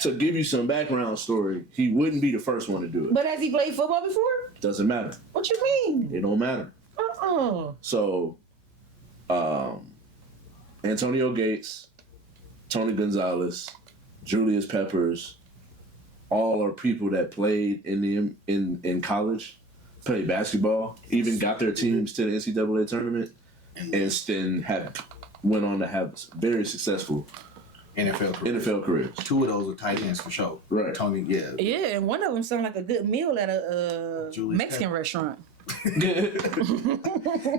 to give you some background story, he wouldn't be the first one to do it. But has he played football before? Doesn't matter. What you mean? It don't matter. So, Antonio Gates, Tony Gonzalez, Julius Peppers, all are people that played in college, played basketball, even got their teams to the NCAA tournament, and then went on to have very successful NFL careers. Two of those are tight ends for sure. Right. Tony, yeah. Yeah, and one of them sounded like a good meal at a Mexican restaurant.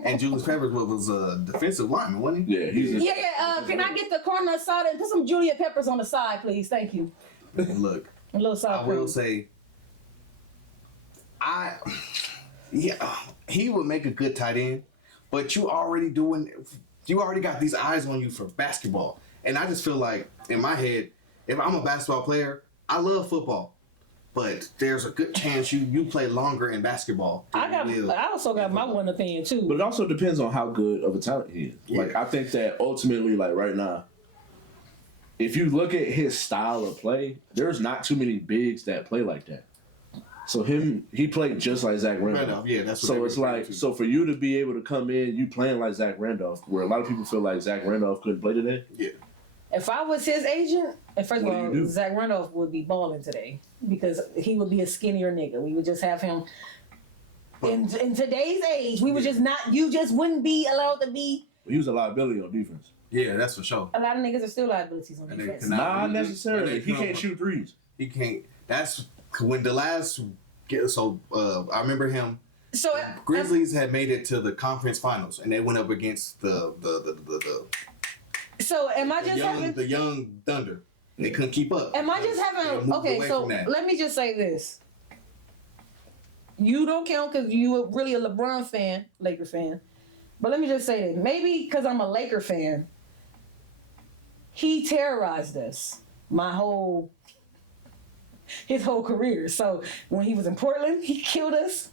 And Julius Peppers was a defensive lineman, wasn't he? Yeah, can I get the corn on side and put some Julius Peppers on the side, please? Thank you. Look, a little side. I will say, he would make a good tight end, but you already got these eyes on you for basketball. And I just feel like, in my head, if I'm a basketball player, I love football. But there's a good chance you play longer in basketball. I also got my one opinion, too. But it also depends on how good of a talent he is. Yeah. Like, I think that ultimately, like, right now, if you look at his style of play, there's not too many bigs that play like that. So he played just like Zach Randolph. Yeah, that's what so it's like, so for you to be able to come in, you playing like Zach Randolph, where a lot of people feel like Zach Randolph couldn't play today. Yeah. If I was his agent, and first of all, Zach Randolph would be balling today because he would be a skinnier nigga. We would just have him in today's age, we would just not. You just wouldn't be allowed to be. He was a liability on defense. Yeah, that's for sure. A lot of niggas are still liabilities on And they defense. cannot- Not necessarily. He can't shoot threes. He can't. That's when the last. So I remember him. So Grizzlies had made it to the conference finals, and they went up against the So am I just having? the young Thunder. They couldn't keep up. Am I just They having? moved Okay, away so from that. let me just say this. You don't count because you really a LeBron fan, Laker fan. But let me just say that maybe because I'm a Laker fan, he terrorized us his whole career. So when he was in Portland, he killed us.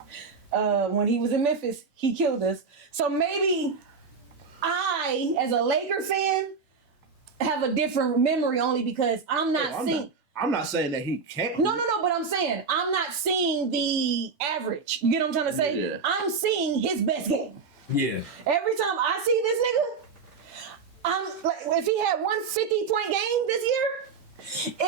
When he was in Memphis, he killed us. So maybe I, as a Laker fan, have a different memory only because I'm not seeing. I'm not saying that he can't. No, but I'm saying I'm not seeing the average. You get what I'm trying to say? Yeah. I'm seeing his best game. Yeah. Every time I see this nigga, I'm like, if he had 150-point game this year,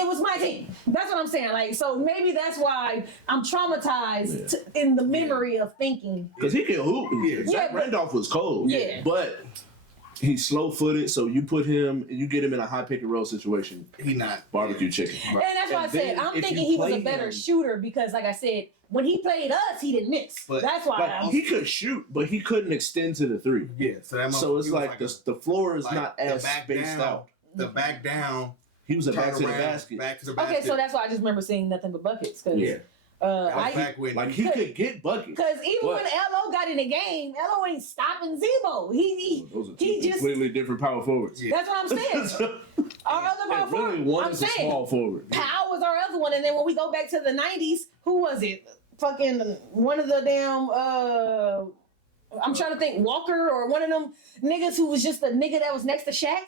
it was my team. That's what I'm saying. Like, so maybe that's why I'm traumatized in the memory of thinking. Because he can hoop. Yeah. Zach Randolph was cold. Yeah. But he's slow-footed, so you get him in a high pick-and-roll situation. He not Barbecue chicken. And that's why I said then I'm if thinking you he was a play better him- shooter because, like I said, when he played us, he didn't miss. But, that's why Like, he could shoot, but he couldn't extend to the three. Yeah. So it's like the floor is not as spaced out. The back down. He was a turn back to the around, basket. Back to the basket. Okay, so that's why I just remember seeing nothing but buckets. Cause, Yeah. That was back when Like, he could get buckets. Because even but when LO got in the game, LO ain't stopping Zebo. those are two He just. completely different power forwards. Yeah. That's what I'm saying. Our other power And really, forward. one I'm is a saying. small forward. Powell was our other one, and then when we go back to the '90s, who was it? Fucking one of the damn. I'm trying to think, Walker or one of them niggas who was just a nigga that was next to Shaq.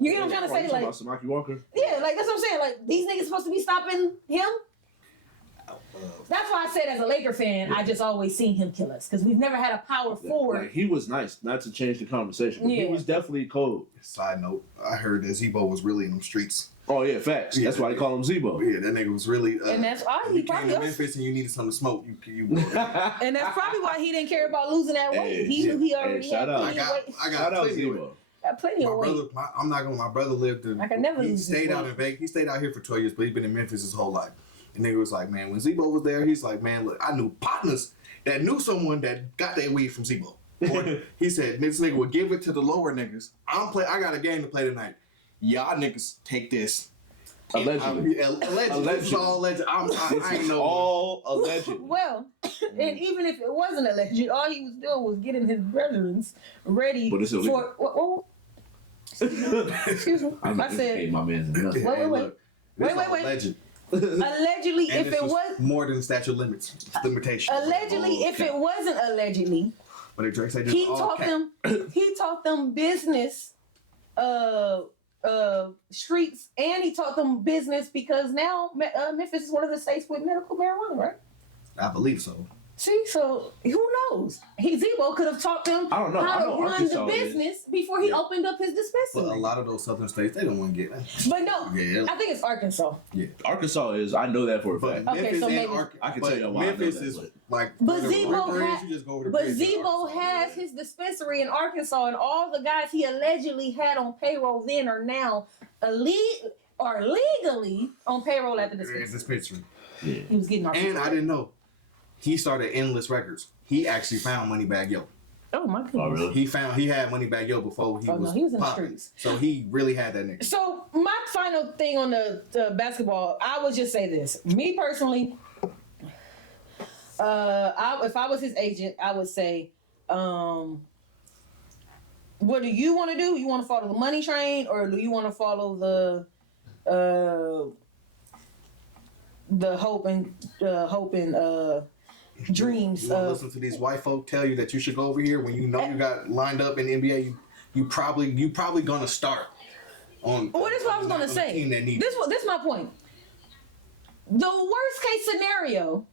You get what I'm trying to say? Like, about Samaki Walker? yeah, like that's what I'm saying. Like these niggas supposed to be stopping him. That's why I said as a Laker fan, I just always seen him kill us because we've never had a power forward. Like, he was nice, not to change the conversation. But he Yeah. was definitely cold. Side note, I heard that Zebo was really in them streets. Oh yeah, facts. Yeah. That's why they call him Zebo. Yeah, that nigga was really. And that's why when he you came probably to was. Memphis and you needed something to smoke. You And that's probably why he didn't care about losing that weight. Hey, He knew he already hey, shout had out. plenty of weight. I got Shout out plenty of Zebo. weight. Got plenty My of weight. brother, I'm not gonna. My brother lived in. I can never He lose this stayed out weight. in Vegas. He stayed out here for 12 years, but he's been in Memphis his whole life. And nigga was like, man, when Zebo was there, he's like, man, look, I knew partners that knew someone that got their weed from Zebo. Or he said, this nigga would give it to the lower niggas. I got a game to play tonight. Y'all niggas take this. Allegedly. Allegedly. This is all alleged. I ain't know. All alleged. Well, and even if it wasn't alleged, all he was doing was getting his brethrens ready But it's illegal. for. What? Excuse me. I said my man's in nothing. Wait. Look, this Wait. all alleged. allegedly. And If this it was was more than statute limitation. allegedly, if it wasn't allegedly, But if Drake said this he all taught cap. them. He taught them business. Streets, and he taught them business because now Memphis is one of the states with medical marijuana, right? I believe so. See, so who knows? Zebo could have taught them I don't know. I how to know run Arkansas the is. business before he Yeah. opened up his But a dispensary. lot of those southern states, they don't want to get that. But no, Yeah. I think it's Arkansas. Arkansas is. I know that for a But fact. Okay, Memphis so and maybe- I can but tell you why I know Memphis that, is but- like. But where the Zebo river is, had- you just go over the But bridge. Zebo has his dispensary in Arkansas, and all the guys he allegedly had on payroll then are now legally on payroll at the dispensary. dispensary. Yeah. He was getting Arkansas. And I didn't know. He started Endless Records. He actually found Moneybag Yo. Oh my goodness. Oh really? He had Moneybag Yo before he Oh, no, was he was in the popping. streets. So he really had that nigga. So my final thing on the basketball, I would just say this. Me personally, if I was his agent, I would say, what do you want to do? You want to follow the money train, or do you want to follow the hope and dreams You want to of? listen to these white folk tell you that you should go over here when you know you got lined up in the NBA. You probably gonna start on. Well, that's what I was on gonna the say. team that needs This is my point. The worst case scenario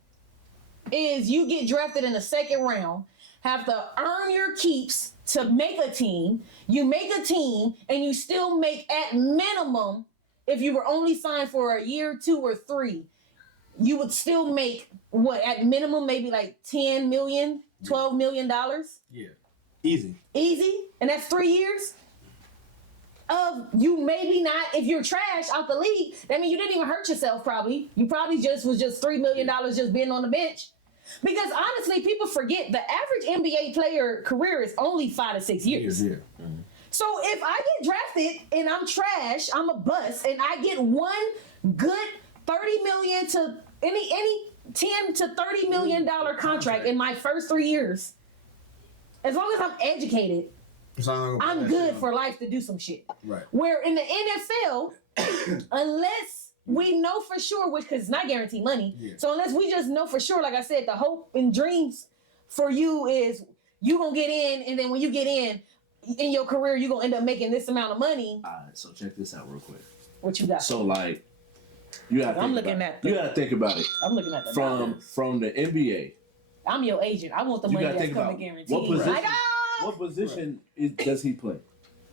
is you get drafted in the second round, have to earn your keeps to make a team. You make a team, and you still make at minimum, if you were only signed for a year, 2 or 3, you would still make what at minimum maybe like $10 million, $12 million. Yeah. Easy. Easy, and that's 3 years of you maybe not, if you're trash out the league, that means you didn't even hurt yourself probably. You probably just was just $3 million just being on the bench. Because honestly, people forget the average NBA player career is only 5 to 6 years. Yeah. So if I get drafted and I'm trash, I'm a bust, and I get one good 30 million to any 10 to 30 million dollar contract in my first 3 years, as long as I'm educated, I'm good for life to do some shit. Right. Where in the NFL, unless we know for sure, which because it's not guaranteed money, so unless we just know for sure, like I said, the hope and dreams for you is you gonna get in, and then when you get in your career, you gonna end up making this amount of money. All right, so check this out real quick. What you got? So like, you gotta think about it. I'm looking at the from the NBA. I'm your agent. I want the money that's coming guaranteed. What position does he play?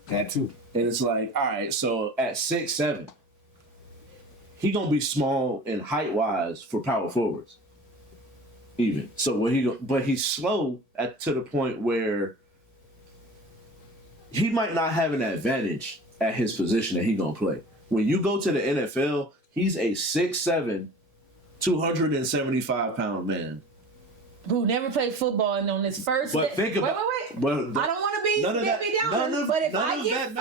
That too. And it's like, all right, so at 6'7", he gonna be small and height wise for power forwards. Even so, but he's slow to the point where he might not have an advantage at his position that he gonna play. When you go to the NFL, he's a 6'7", 275-pound man who never played football, and on his first. But think about. Wait. But I don't want to be Debbie Downer, but if I get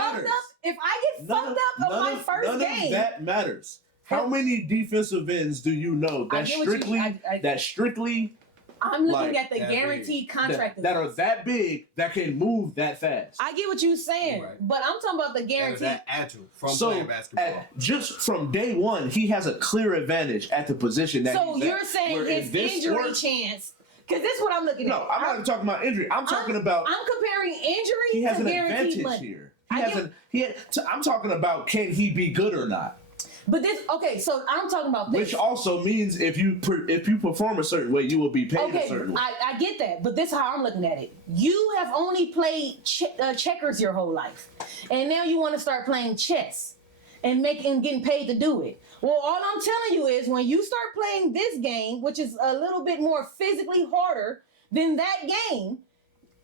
fucked up on my first game, none of that matters. How many defensive ends do you know that strictly? I'm looking at the guaranteed contract that are that big that can move that fast. I get what you're saying, but I'm talking about the guaranteed. That agile from playing basketball. Just from day one, he has a clear advantage at the position that. So you're saying his injury chance. Because this is what I'm looking at. No, I'm not talking about injury. I'm talking about. I'm comparing injury he has to an guaranteed advantage money. Here. I'm talking about can he be good or not. But so I'm talking about this. Which also means if you perform a certain way, you will be paid a certain way. I get that, but this is how I'm looking at it. You have only played checkers your whole life, and now you want to start playing chess and getting paid to do it. Well, all I'm telling you is when you start playing this game, which is a little bit more physically harder than that game,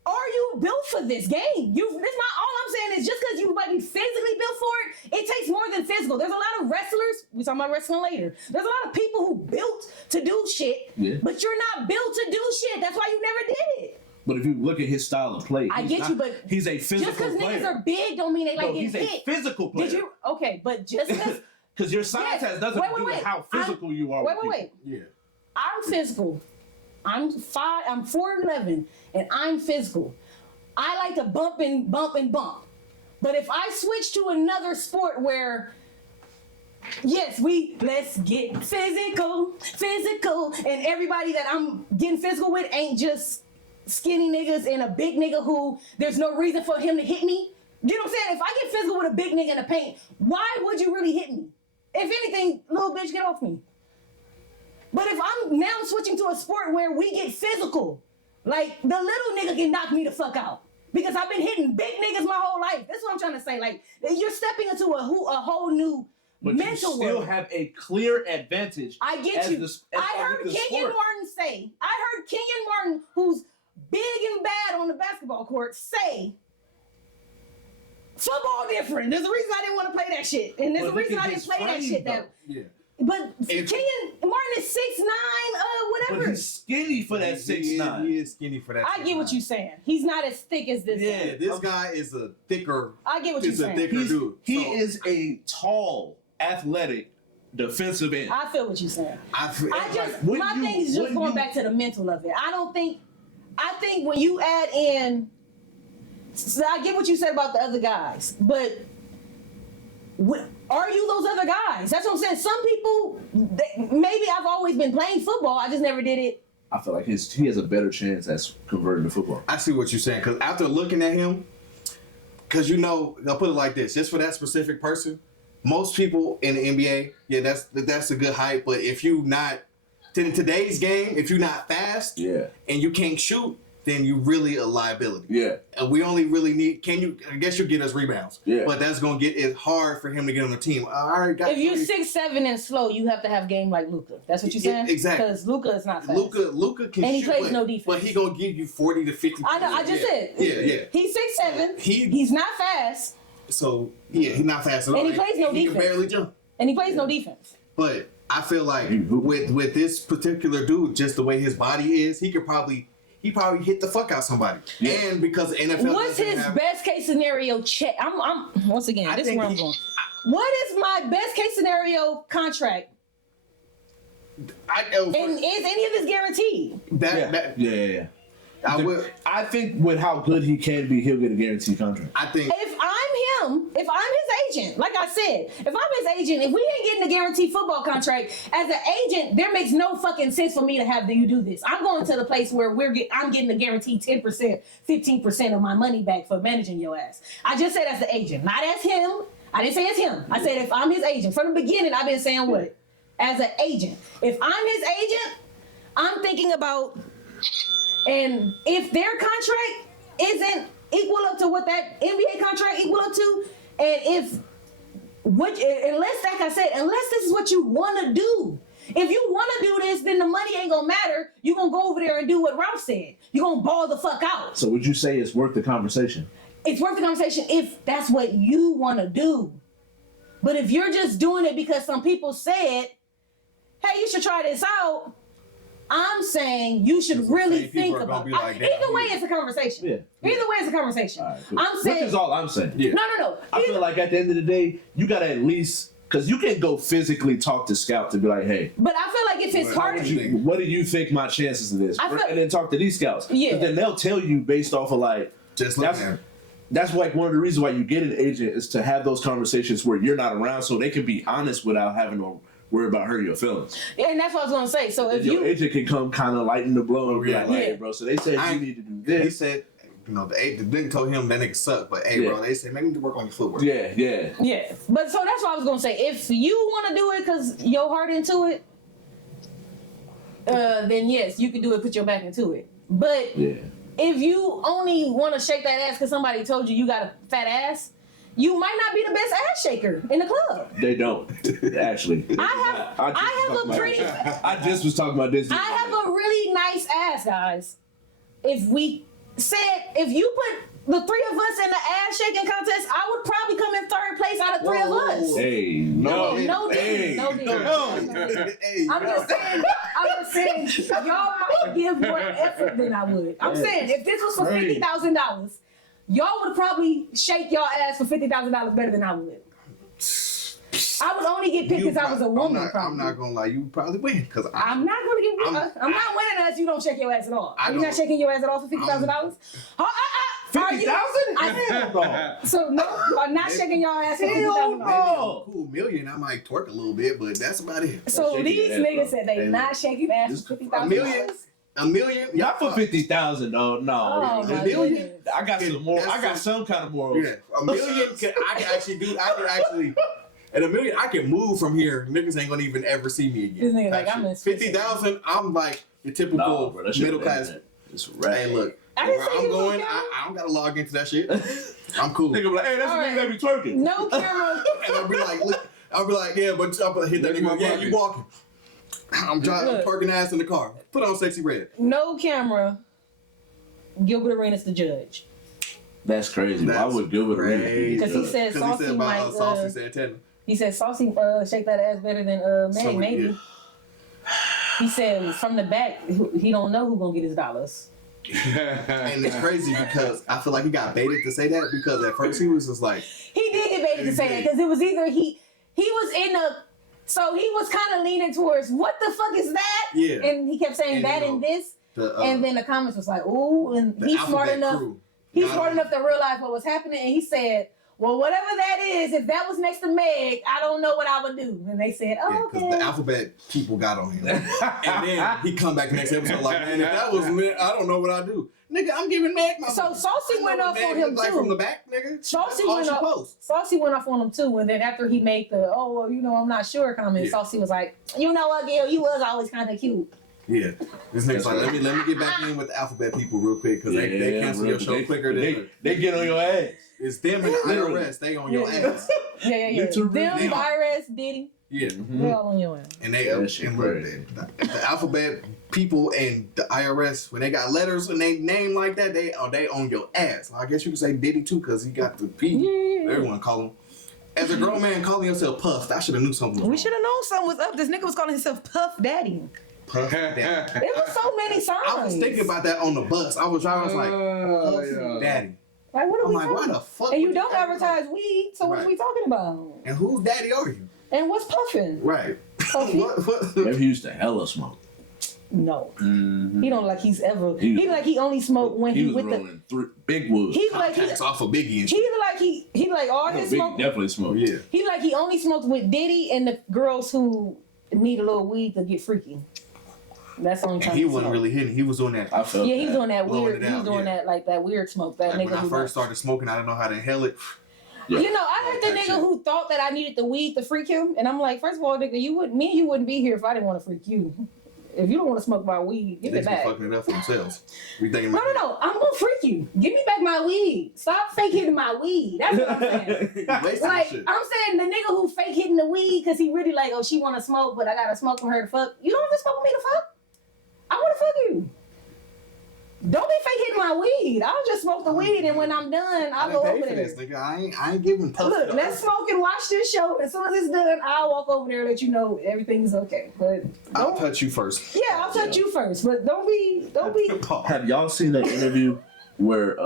are you built for this game? All I'm saying is just because you might be physically built for it takes more than physical. There's a lot of wrestlers, we're talking about wrestling later. There's a lot of people who built to do shit, but you're not built to do shit. That's why you never did it. But if you look at his style of play, but he's a physical player. Just because niggas are big don't mean they get he's hit. He's a physical player. But just because... Because your size has nothing to do with how physical you are. Wait. Yeah. I'm physical. I'm 4'11", and I'm physical. I like to bump and bump. But if I switch to another sport where, yes, let's get physical, and everybody that I'm getting physical with ain't just skinny niggas and a big nigga who there's no reason for him to hit me. You know what I'm saying? If I get physical with a big nigga in the paint, why would you really hit me? If anything, little bitch, get off me. But if I'm now switching to a sport where we get physical, like the little nigga can knock me the fuck out. Because I've been hitting big niggas my whole life. That's what I'm trying to say. Like, you're stepping into a whole new mental world. But you still have a clear advantage. I get you. I heard Kenyon Martin, who's big and bad on the basketball court, say, football different. There's a reason I didn't want to play that shit. And there's a reason I didn't play that shit. But Kenyon Martin is 6'9", whatever. But he's skinny for that 6'9". He is skinny for that. I get what you're saying. He's not as thick as this guy. This guy is a thicker. I get what you're saying. He's a thicker dude. He is a tall, athletic defensive end. I feel what you're saying. My thing is just going back to the mental of it. I think when you add in, so I get what you said about the other guys, but are you those other guys? That's what I'm saying. Some people, maybe I've always been playing football, I just never did it. I feel like he has a better chance at converting to football. I see what you're saying, because after looking at him, because I'll put it like this, just for that specific person, most people in the NBA, that's a good height, but if you not, in today's game, if you're not fast and you can't shoot, then you really a liability. Yeah. And we only really need. I guess you get us rebounds. Yeah. But that's gonna get it hard for him to get on the team. I already got. If you're 6'7" and slow, you have to have game like Luka. That's what you're saying. Exactly. Because Luka is not fast. Luka can and he shoot, plays no defense. but he gonna give you 40 to 50. I know. I just said. Yeah. He's 6'7". He's not fast. So he's not fast at all. And he plays no He defense. can barely jump. And he plays no defense. But I feel like with this particular dude, just the way his body is, he probably hit the fuck out somebody. Yeah. And because NFL, what's his best case scenario check? I'm once again. This is where I'm going. What is my best case scenario contract? And is any of this guaranteed? Yeah. I think with how good he can be, he'll get a guaranteed contract. I think if I'm his agent, like I said, if I'm his agent, if we ain't getting a guaranteed football contract, as an agent, there makes no fucking sense for me to have you do this. I'm going to the place where I'm getting a guaranteed 10%, 15% of my money back for managing your ass. I just said as the agent, not as him. I didn't say as him. I said if I'm his agent. From the beginning, I've been saying what? As an agent. If I'm his agent, I'm thinking about. And if their contract isn't equal up to what that NBA contract equal up to, and unless, like I said, unless this is what you want to do. If you want to do this, then the money ain't going to matter. You're going to go over there and do what Ralph said. You're going to ball the fuck out. So would you say it's worth the conversation? It's worth the conversation if that's what you want to do. But if you're just doing it because some people said, hey, you should try this out, I'm saying you should really think about it. Either way, it's a conversation. Yeah. Either way, it's a conversation. Right, cool. I'm saying. Which is all I'm saying. Yeah. No. I feel like at the end of the day, you got to at least, because you can go physically talk to scouts and be like, hey. But I feel like if it's harder. What do you think my chances of this? And then talk to these scouts. Yeah. But then they'll tell you based off of like. Just looking at it. That's like one of the reasons why you get an agent is to have those conversations where you're not around so they can be honest without having to worry about hurting your feelings. Yeah, and that's what I was gonna say. So if your agent can come kind of lighten the blow and be like, hey, bro, so they said you need to do this. He said, the nigga told him that nigga sucked, but hey, bro, they said maybe you need to work on your footwork. Yeah. But so that's what I was gonna say. If you want to do it because your heart into it, then yes, you can do it. Put your back into it. But if you only want to shake that ass because somebody told you got a fat ass, you might not be the best ass shaker in the club. They don't, actually. I just was talking about this. I have a really nice ass, guys. If you put the three of us in the ass shaking contest, I would probably come in third place out of three of us. Hey, no. I'm just saying, y'all might give more effort than I would. I'm saying, if this was for $50,000, y'all would probably shake y'all ass for $50,000 better than I would. I would only get picked because I was a woman. I'm not gonna lie, you would probably win because I'm not gonna get. I'm not winning unless you don't shake your ass at all. Are you not shaking your ass at all for $50,000? $50,000? So no, I'm not shaking your ass for $50,000. Cool $1,000,000, I might twerk a little bit, but that's about it. So these niggas said they not shaking ass for $50,000. $1 million? Not for $50,000 though. No. $1 million? I got some more. I got some kind of morals. Yeah. $1 million I can actually at $1 million I can move from here. Niggas ain't gonna even ever see me again. This nigga like I'm 50,000, I'm like the typical middle class. Hey, look. Where I'm going, I don't gotta log into that shit. I'm cool. Nigga be like, hey, that's the nigga that be twerking. No camera. And I'll be like, yeah, but I'm gonna hit that nigga. Yeah, you walking. I'm driving, I'm parking ass in the car. Put on Sexy Red. No camera. Gilbert Arenas the judge. That's crazy. Why would Gilbert Arenas be? Because he said Saucy might. Saucy Santana. He said Saucy shake that ass better than Meg, maybe. Yeah. He said from the back, he don't know who gonna get his dollars. And it's crazy because I feel like he got baited to say that because at first he was just like. He did get baited to say that because it was either he was in a. So he was kind of leaning towards, what the fuck is that? Yeah. And he kept saying that and this. And then the comments was like, ooh, and he's smart enough. He's smart enough to realize what was happening. And he said, well, whatever that is, if that was next to Meg, I don't know what I would do. And they said, oh, okay. Because the alphabet people got on him. And then he come back next episode like, man, if that was me, I don't know what I do. Nigga, I'm giving Meg my So Saucy went off on him like too. From the back, nigga. Saucy went off on him too. And then after he made the, I'm not sure comment, Saucy was like, you know what, Gil, you was always kind of cute. Yeah. This nigga's like, let me get back in with the alphabet people real quick because they cancel your show quicker than they get on your ass. It's them and the IRS. They on your ass. Yeah. Them, IRS, Diddy. Yeah. They all on your ass. And they the alphabet people and the IRS, when they got letters and they name like that, they on your ass. I guess you could say Diddy too because he got the P. Yeah. Everyone call him. As a grown man calling yourself Puff, I should have knew something was wrong. We should have known something was up. This nigga was calling himself Puff Daddy. Puff Daddy. There was so many signs. I was thinking about that on the bus. I was like, Puff Daddy. Like, what are we like, why the fuck? And you don't advertise weed, so what are we talking about? And whose daddy are you? And what's puffing? Right. what? Maybe he used to hella smoke. No. Mm-hmm. He don't like he's ever. He like he only smoked when he was with rolling big wood. He like he's off of Biggie and shit. He like all his smoke. Definitely smoke. Yeah. He like he only smoked with Diddy and the girls who need a little weed to get freaky. That's the only time. He wasn't really hitting. He was doing that. I felt he was doing that weird. He was doing that like that weird smoke. That like nigga. When I first started smoking, I didn't know how to inhale it. Yeah. You know, I heard the nigga who thought that I needed the weed to freak him, and I'm like, first of all, nigga, you wouldn't be here if I didn't want to freak you. If you don't want to smoke my weed, give it back. They fucking it up for themselves. We thinking No, I'm gonna freak you. Give me back my weed. Stop fake hitting my weed. That's what I'm saying. Like, I'm saying the nigga who fake hitting the weed because he really like, oh, she want to smoke, but I gotta smoke from her to fuck. You don't have to smoke with me to fuck. I want to fuck you. Don't be fake hitting my weed. I'll just smoke the weed, and when I'm done, I'll go over there. This, nigga. I ain't giving puff. Look, let's smoke and watch this show. As soon as it's done, I'll walk over there and let you know everything's okay. But I'll touch you first. Yeah, I'll touch you first. But don't be. Have y'all seen that interview where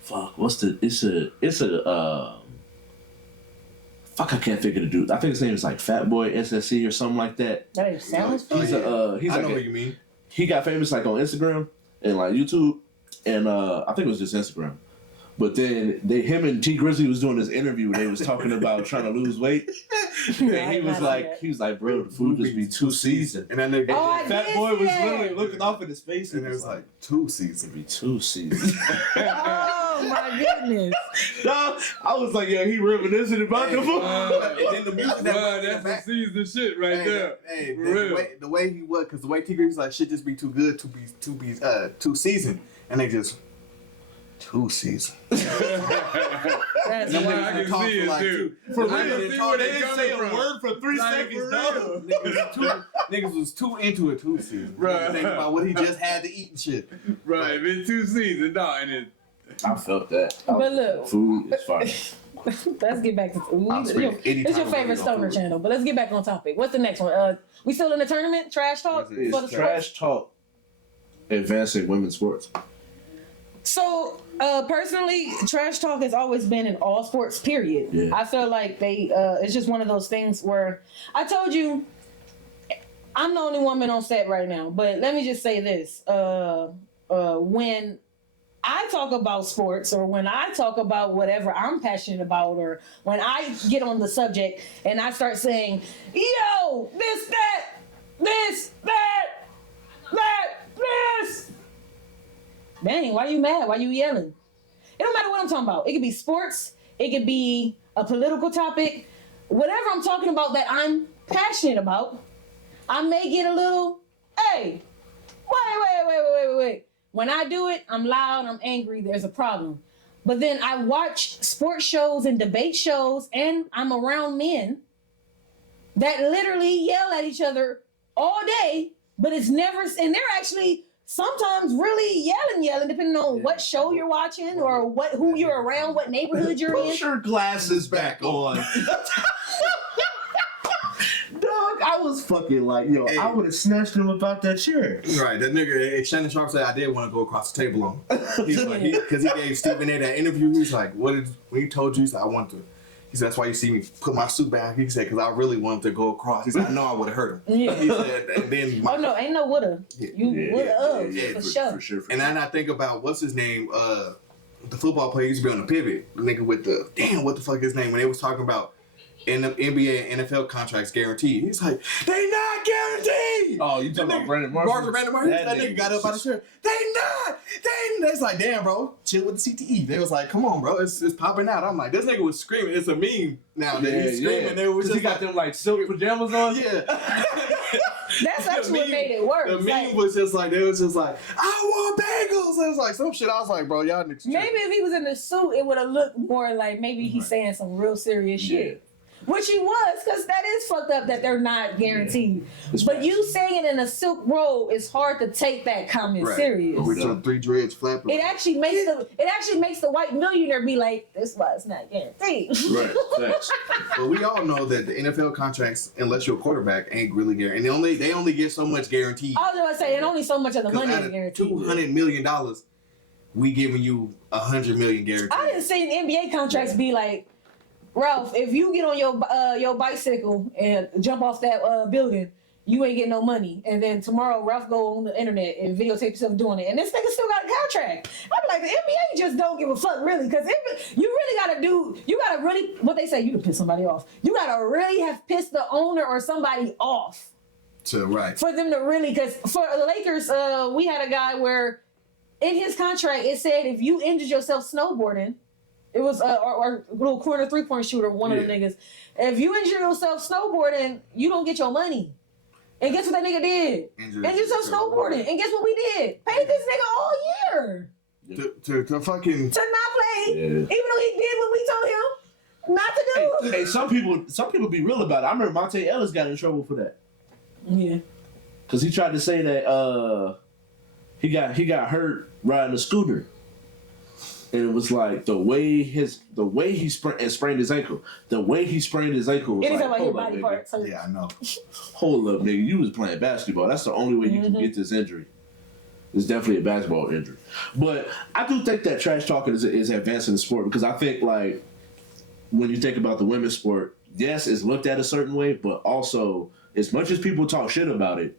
fuck, I can't figure the dude. I think his name is like Fat Boy SSC or something like that. That sounds. He's I know what you mean. He got famous like on Instagram and like YouTube, and I think it was just Instagram. But then him and T Grizzly was doing this interview. They was talking about trying to lose weight, and he was like, bro, the food just be too seasoned. And then Fat Boy was literally looking off in his face, and it was like 2 seasons. Be 2 seasons. Oh my goodness! No, I was like, yeah, he reminiscing about the food. And then the music that's the season shit right there. Hey, the way he was, because the way T Grizzly was like, shit just be too good to be 2 seasons, and they just 2 seasons. That's I can see it too. For real, I can see where they they didn't coming say a from. word for 3 Like, seconds. for No, Niggas was too into a 2 season. Right. Thinking about what he just had to eat and shit. Right, it's 2 seasons, dog, and it. I felt that. But look, Food is fire. let's get back to I'll scream it's your anytime favorite I stoner go channel. But let's get back on topic. What's the next one? We still in the tournament? Trash talk? Yes, it is. For the Trash talk. Advancing women's sports. So, personally, trash talk has always been in all sports, period. Yeah. I feel like it's just one of those things where I told you I'm the only woman on set right now, but let me just say this. When I talk about sports or when I talk about whatever I'm passionate about or when I get on the subject and I start saying, yo, this, dang, why you mad? Why you yelling? It don't matter what I'm talking about. It could be sports. It could be a political topic. Whatever I'm talking about that I'm passionate about, I may get a little, hey, wait. When I do it, I'm loud, I'm angry, there's a problem. But then I watch sports shows and debate shows and I'm around men that literally yell at each other all day, but it's never, and they're actually sometimes really yelling, depending on what show you're watching or who you're around, what neighborhood you're in. Put your glasses back on. Dog, I was fucking like, yo, I would have snatched him about that chair. Right, that nigga, Shannon Sharp said, I did want to go across the table on him. He's like, because he gave Stephen A that interview, he's like, when he told you, he said, I want to. He said, that's why you see me put my suit back. He said, because I really wanted to go across. He said, I know I would have hurt him. Yeah. He said, and then Oh, no, ain't no woulda. You woulda, for sure. For sure. And then I think about, what's his name, the football player used to be on the pivot. The nigga with the, damn, what the fuck his name? When they was talking about in the NBA and NFL contracts guaranteed. He's like, they not guaranteed. Oh, you talking about Brandon Marshall? Brandon Marshall. That nigga got up out of the chair. It's like, damn, bro, chill with the CTE. They was like, come on, bro, it's popping out. I'm like, this nigga was screaming. It's a meme nowadays. He's screaming. They was just he got them like silk pajamas on. Yeah. That's actually what made it it works. The meme Like, was just like, it was just like, I want bagels. It was like some shit. I was like, bro, y'all niggas. maybe if he was in the suit, it would have looked more like maybe he's saying some real serious shit. Which he was, because that is fucked up that they're not guaranteed. Yeah. But you saying it in a silk robe, it's hard to take that comment serious. With your 3 dreads flapping. It actually makes the white millionaire be like, this why it's not guaranteed. Right. Thanks. But we all know that the NFL contracts, unless you're a quarterback, ain't really guaranteed. And they only get so much guaranteed. I was going to say, and only so much of the money is guaranteed. $200 million, we giving you $100 million guaranteed. I didn't see NBA contracts be like, Ralph, if you get on your bicycle and jump off that building, you ain't getting no money. And then tomorrow, Ralph go on the internet and videotape himself doing it. And this nigga still got a contract. I be like, the NBA just don't give a fuck, really. Because you gotta really, what they say, you can piss somebody off. You gotta really have pissed the owner or somebody off. Right. For them to really, because for the Lakers, we had a guy where in his contract, it said if you injured yourself snowboarding, it was our little corner 3-point shooter, one of the niggas. If you injure yourself snowboarding, you don't get your money. And guess what that nigga did? Injured yourself snowboarding. And guess what we did? Paid this nigga all year. To fucking... To not play. Yeah. Even though he did what we told him not to do. Hey, some people be real about it. I remember Monte Ellis got in trouble for that. Yeah. Because he tried to say that he got hurt riding a scooter. And it was like the way he sprained his ankle. The way he sprained his ankle was like, hold up, body part, so. Yeah, I know. Hold up, nigga. You was playing basketball. That's the only way you can get this injury. It's definitely a basketball injury. But I do think that trash talking is advancing the sport, because I think, like, when you think about the women's sport, yes, it's looked at a certain way, but also, as much as people talk shit about it,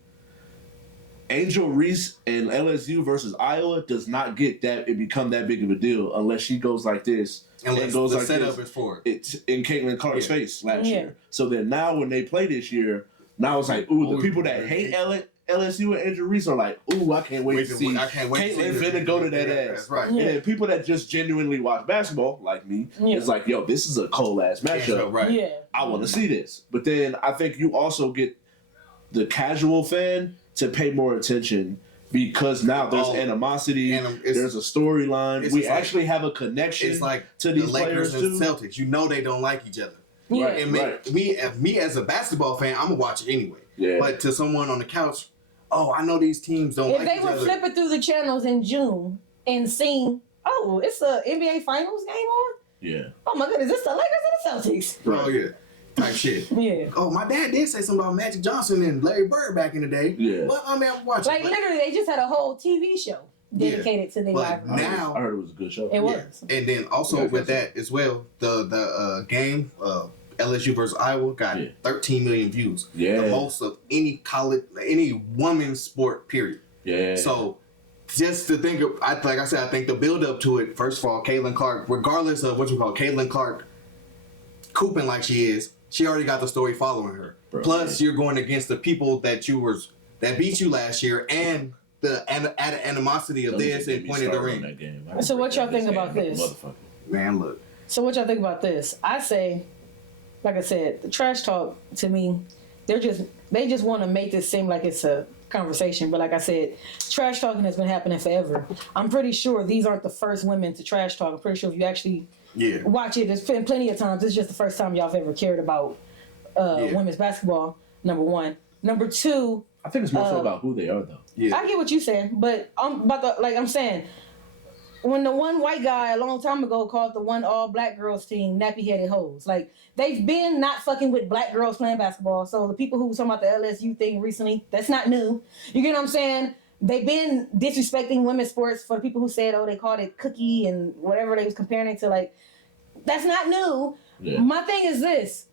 Angel Reese and LSU versus Iowa does not get that it become that big of a deal unless she goes like this. Unless goes the like setup this. is for it. It's in Caitlin Clark's face last year. So then now when they play this year, now it's like, ooh, the people that hate LSU and Angel Reese are like, ooh, I can't wait to see Caitlin finna go to that ass. That's right. And then people that just genuinely watch basketball, like me, it's like, yo, this is a cold ass matchup. Right. Yeah. I want to see this. But then I think you also get the casual fan to pay more attention, because now there's animosity, there's a storyline. We actually have a connection. It's like to these the Lakers players and Celtics. You know they don't like each other. Yeah. And me as a basketball fan, I'm gonna watch it anyway. Yeah. But to someone on the couch, I know these teams don't like each other. If they were flipping through the channels in June and seeing, it's a NBA Finals game on? Yeah. Oh my goodness, it's the Lakers and the Celtics. Right. Oh yeah. Type shit. Yeah. Oh, my dad did say something about Magic Johnson and Larry Bird back in the day. Yeah. Well, I mean, I'm watching. Like, literally, they just had a whole TV show dedicated to their rivalry. Now, I heard it was a good show. It was. And then also with that as well, the game, LSU versus Iowa got 13 million views. Yeah. The most of any women's sport, period. Yeah. So, just to think of, like I said, I think the build up to it, first of all, Caitlin Clark, regardless of what you call Caitlin Clark cooping like she is, she already got the story following her. Bro, Plus, you're going against the people that beat you last year, and the added animosity of this and point of the ring. So what y'all think about this? Man, look. So what y'all think about this? I say, like I said, the trash talk, to me, they just want to make this seem like it's a conversation. But like I said, trash talking has been happening forever. I'm pretty sure these aren't the first women to trash talk. I'm pretty sure if you actually watch it, there's been plenty of times. This is just the first time y'all have ever cared about women's basketball, number one. Number two, I think it's more so about who they are, though. Yeah. I get what you're saying, but I'm saying, when the one white guy a long time ago called the one all black girls team nappy-headed hoes, like, they've been not fucking with black girls playing basketball. So the people who were talking about the LSU thing recently, that's not new. You get what I'm saying? They've been disrespecting women's sports. For the people who said, they called it cookie and whatever they was comparing it to, like, that's not new. Yeah. My thing is this.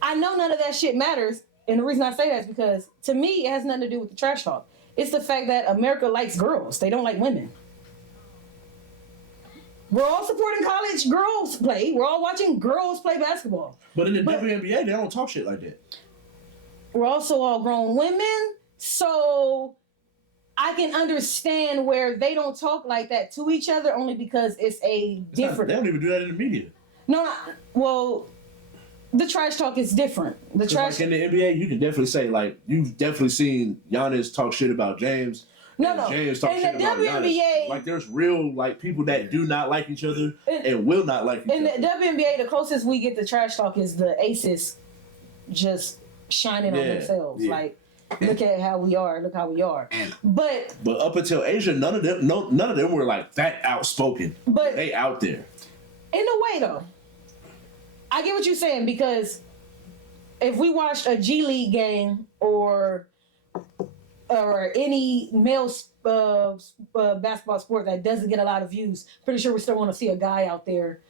I know none of that shit matters. And the reason I say that is because, to me, it has nothing to do with the trash talk. It's the fact that America likes girls. They don't like women. We're all supporting college girls play. We're all watching girls play basketball. But in the WNBA, they don't talk shit like that. We're also all grown women. So I can understand where they don't talk like that to each other, only because it's different. They don't even do that in the media. No, well, the trash talk is different. The trash. Like in the NBA, you can definitely say like you've definitely seen Giannis talk shit about James. No. James talk In shit the about WNBA, Giannis. Like there's real like people that do not like each other and will not like each in other. the WNBA, the closest we get to trash talk is the aces just shining on themselves. Yeah. Like, look at how we are. Look how we are. But up until Asia, none of them were like that outspoken. But they out there. In a way, though, I get what you're saying, because if we watched a G League game or any male basketball sport that doesn't get a lot of views, pretty sure we still want to see a guy out there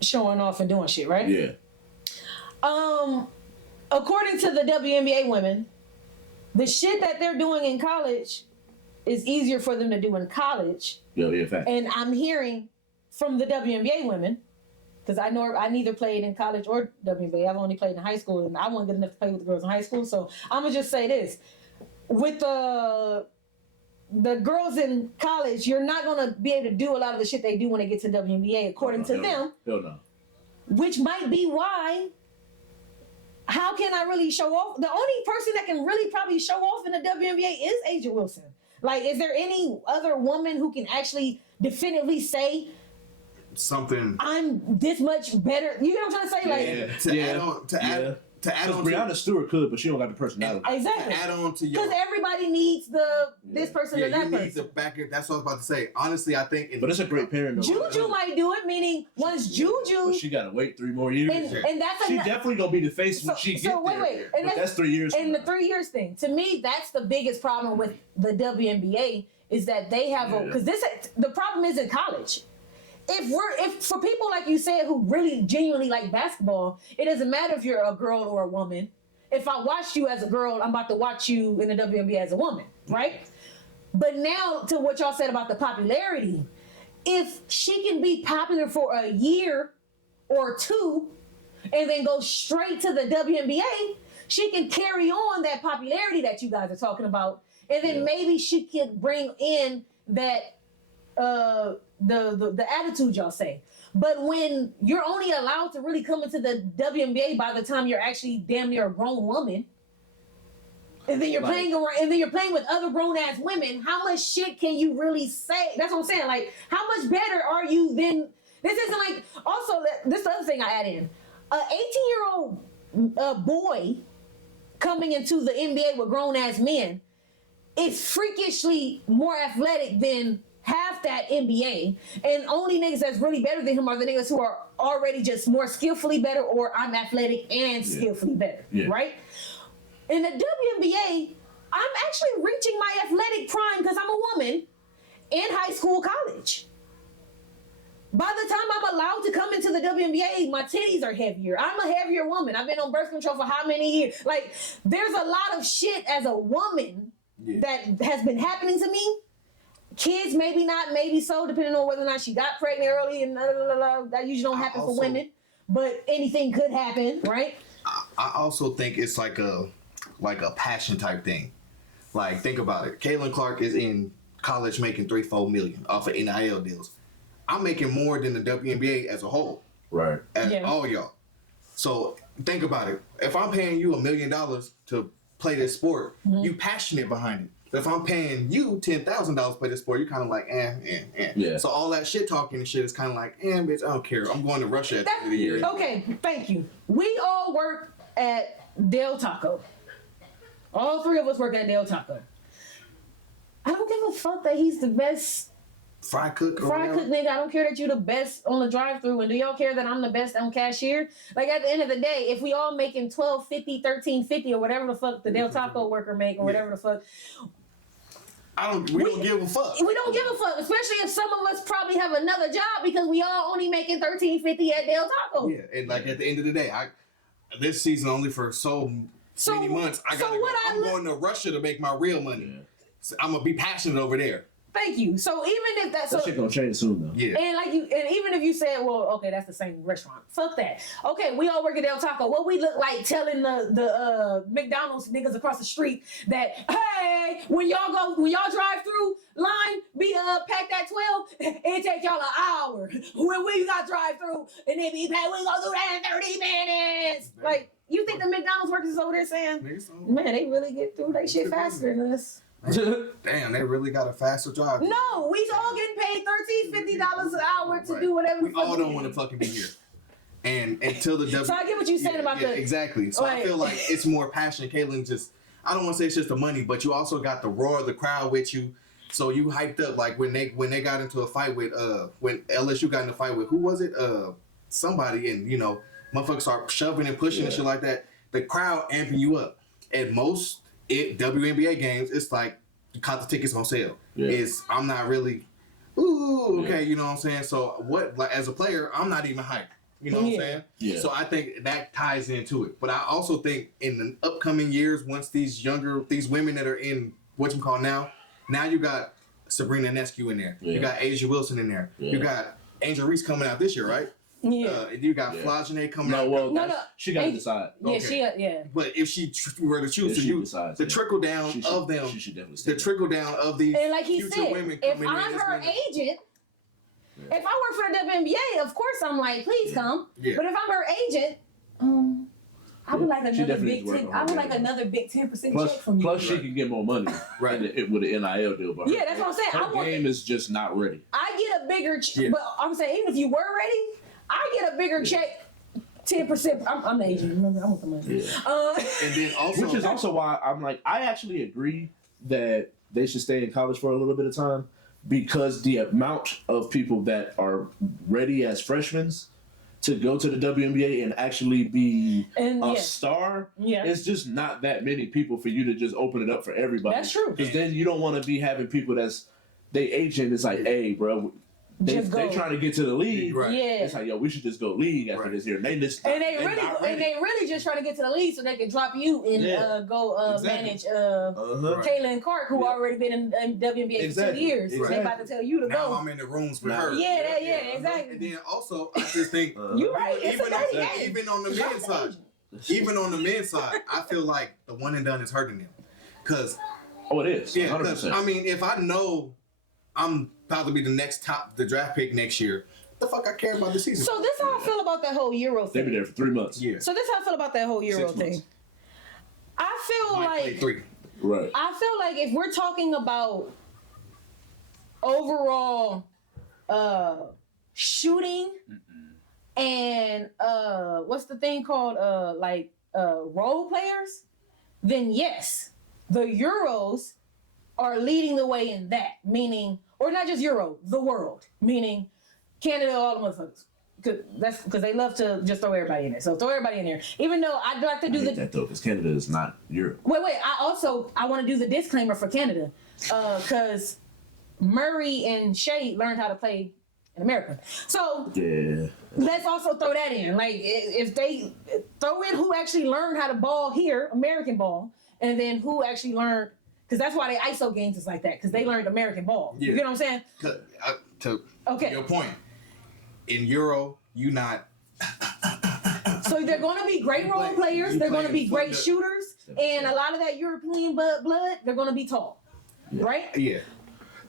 showing off and doing shit, right? Yeah. According to the WNBA women, the shit that they're doing in college is easier for them to do in college. Yeah, fact. And I'm hearing from the WNBA women, because I know I neither played in college or WNBA. I've only played in high school, and I wasn't good enough to play with the girls in high school. So I'm gonna just say this: with the girls in college, you're not gonna be able to do a lot of the shit they do when they get to WNBA, according to them. Hell no. Which might be why. How can I really show off? The only person that can really probably show off in the WNBA is Asia Wilson. Like, is there any other woman who can actually definitively say something? I'm this much better. You know what I'm trying to say? Like, to add on, Breonna Stewart could, but she don't got the personality. Exactly. To add on to your, because everybody needs this person and that person. That's what I was about to say. Honestly, I think. But it's a great pairing. Though. Juju might do it, meaning once Juju. But she gotta wait 3 more years. And that's she definitely gonna be the face when she gets there. Wait. And that's 3 years. And the 3 years thing, to me, that's the biggest problem with the WNBA is that they have because the problem is in college. If for people like you said who really genuinely like basketball, it doesn't matter if you're a girl or a woman. If I watch you as a girl, I'm about to watch you in the WNBA as a woman, right? But now to what y'all said about the popularity, if she can be popular for a year or two and then go straight to the WNBA, she can carry on that popularity that you guys are talking about, and then maybe she could bring in that the attitude y'all say. But when you're only allowed to really come into the WNBA by the time you're actually damn near a grown woman, and then you're playing around, and then you're playing with other grown ass women, how much shit can you really say? That's what I'm saying. Like, how much better are you than this? Isn't like also this the other thing I add in. A 18-year-old boy coming into the NBA with grown ass men is freakishly more athletic than half that NBA, and only niggas that's really better than him are the niggas who are already just more skillfully better, or I'm athletic and skillfully better, right? In the WNBA, I'm actually reaching my athletic prime because I'm a woman in high school, college. By the time I'm allowed to come into the WNBA, my titties are heavier. I'm a heavier woman. I've been on birth control for how many years? Like, there's a lot of shit as a woman that has been happening to me. Kids, maybe not, maybe so, depending on whether or not she got pregnant early and that usually don't happen for women, but anything could happen, right? I also think it's like a passion type thing. Like, think about it. Caitlin Clark is in college making $3-4 million off of NIL deals. I'm making more than the WNBA as a whole. Right. All y'all. So think about it. If I'm paying you $1 million to play this sport, you passionate behind it. If I'm paying you $10,000 to play this sport, you're kind of like, Yeah. So all that shit talking and shit is kind of like, bitch, I don't care. I'm going to Russia at the end of the year. Okay, thank you. We all work at Del Taco. All three of us work at Del Taco. I don't give a fuck that he's the best fry cook nigga. I don't care that you're the best on the drive-thru. And do y'all care that I'm the best on cashier? Like, at the end of the day, if we all making $12.50, $13.50, or whatever the fuck the Del Taco worker make, or whatever the fuck, we don't give a fuck. We don't give a fuck, especially if some of us probably have another job because we all only making $13.50 at Del Taco. Yeah, and like at the end of the day, this season only for so many months. I'm going to Russia to make my real money. Yeah. So I'm gonna be passionate over there. Thank you. So even if That shit gonna change soon though. Yeah. and even if you said, well, okay, that's the same restaurant. Fuck that. Okay, we all work at Del Taco. What we look like telling the McDonald's niggas across the street that, hey, when y'all drive through line, be packed at 12, it take y'all an hour. When we got drive through and it be packed, we gonna do that in 30 minutes. Like, you think the McDonald's workers is over there saying, man, they really get through their shit faster than us. Damn, they really got a faster drive. No, we all getting paid $13, $50 an hour to do whatever. We all don't want to fucking be here. And until the So I get what you're saying about the exactly. So I like- feel like it's more passion. Caitlyn just, I don't want to say it's just the money, but you also got the roar of the crowd with you. So you hyped up like when they got into a fight with when LSU got in a fight with who was it? Somebody, and motherfuckers start shoving and pushing and shit like that. The crowd amping you up. At most WNBA games, it's like you caught the tickets on sale. Yeah. I'm not really okay, you know what I'm saying? So what, like as a player, I'm not even hyped. You know what I'm saying? Yeah. So I think that ties into it. But I also think in the upcoming years, once these women that are in now you got Sabrina Ionescu in there. Yeah. You got Asia Wilson in there. Yeah. You got Angel Reese coming out this year, right? Yeah. You got Flagene coming out. No. She gotta decide. Yeah, Okay. yeah. But if she were to choose If to she use decides, the yeah. trickle down of them, She should definitely stay. the trickle down of these And like he future said, women if coming in. I'm it's her gonna- agent, if I work for the WNBA, of course I'm like, please come. Yeah. But if I'm her agent, I would like another definitely big needs to work 10. on I her would like brand. another big 10% Plus, check from you. plus she can get more money Right. with the NIL deal. But Yeah, that's what I'm saying. Her I want game is just not ready. I get a bigger check, Yeah. but I'm saying even if you were ready, I get a bigger check. 10%. I'm the agent. Remember, I want the money. Yeah. And then also, Which is also why I'm like, I actually agree that they should stay in college for a little bit of time because the amount of people that are ready as freshmen to go to the WNBA and actually be And a yeah. star, Yeah. it's just not that many people for you to just open it up for everybody. That's true. Because then you don't want to be having people they agent is like, hey, bro, they Just go. trying to get to the league. Right. Yeah. It's like, yo, we should just go league after Right. this year. And they just And they they really just trying to get to the league so they can drop you and Yeah. go Exactly. manage Right. Kayla and Clark, who Yeah. already been in WNBA for 2 Exactly. years. So Exactly. they about to tell you to now go. I'm in the rooms with Nah. her. Yeah, exactly. And then also, I just think You right. It's a dirty game. even on the Drop men's the side, agent. even on the men's side, I feel like the one and done is hurting them. Cause Oh, it is. yeah, 100%. I mean, if I know I'm about to be the draft pick next year, the fuck I care about the season? So this how I feel about that whole Euro They've been thing. there for 3 months. Yeah, So this how I feel about that whole Euro 6 months. thing. I feel Might play like 3. Right. I feel like if we're talking about overall shooting and what's the thing called role players, then yes, the Euros are leading the way in that, meaning, or not just Euro, the world, meaning Canada, all the motherfuckers. Because they love to just throw everybody in there. So throw everybody in there. Even though I'd like to I do hate that though, because Canada is not Europe. Wait. I want to do the disclaimer for Canada, because Murray and Shea learned how to play in America. So Yeah. let's also throw that in. Like if they throw in who actually learned how to ball here, American ball, and then who actually learned, because that's why they ISO games is like that, because they learned American ball. Yeah. You get what I'm saying? To Okay. your point, in Euro, you not. So they're going to be great You role play- players. you They're going to play be great fucked up. shooters, and a lot of that European blood, they're going to be tall, right? Yeah.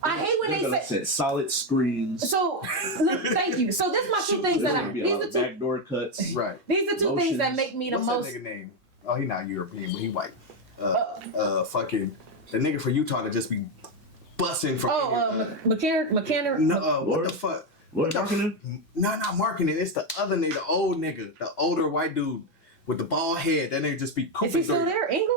I hate when They're they gonna say. set solid screens. So, look, thank you. So this is my two things There's that gonna be a these lot the of two. backdoor cuts. Right. These are two things that Motions. make me the What's most. that nigga name? Oh, he not European, but he white. Fucking the nigga for Utah to just be busting from. McCann. No, what Lord. the fuck? What marketing? No, not marketing. It's the other nigga, the old nigga, the older white dude with the bald head. That nigga just be Is cooping. he still there? Engel?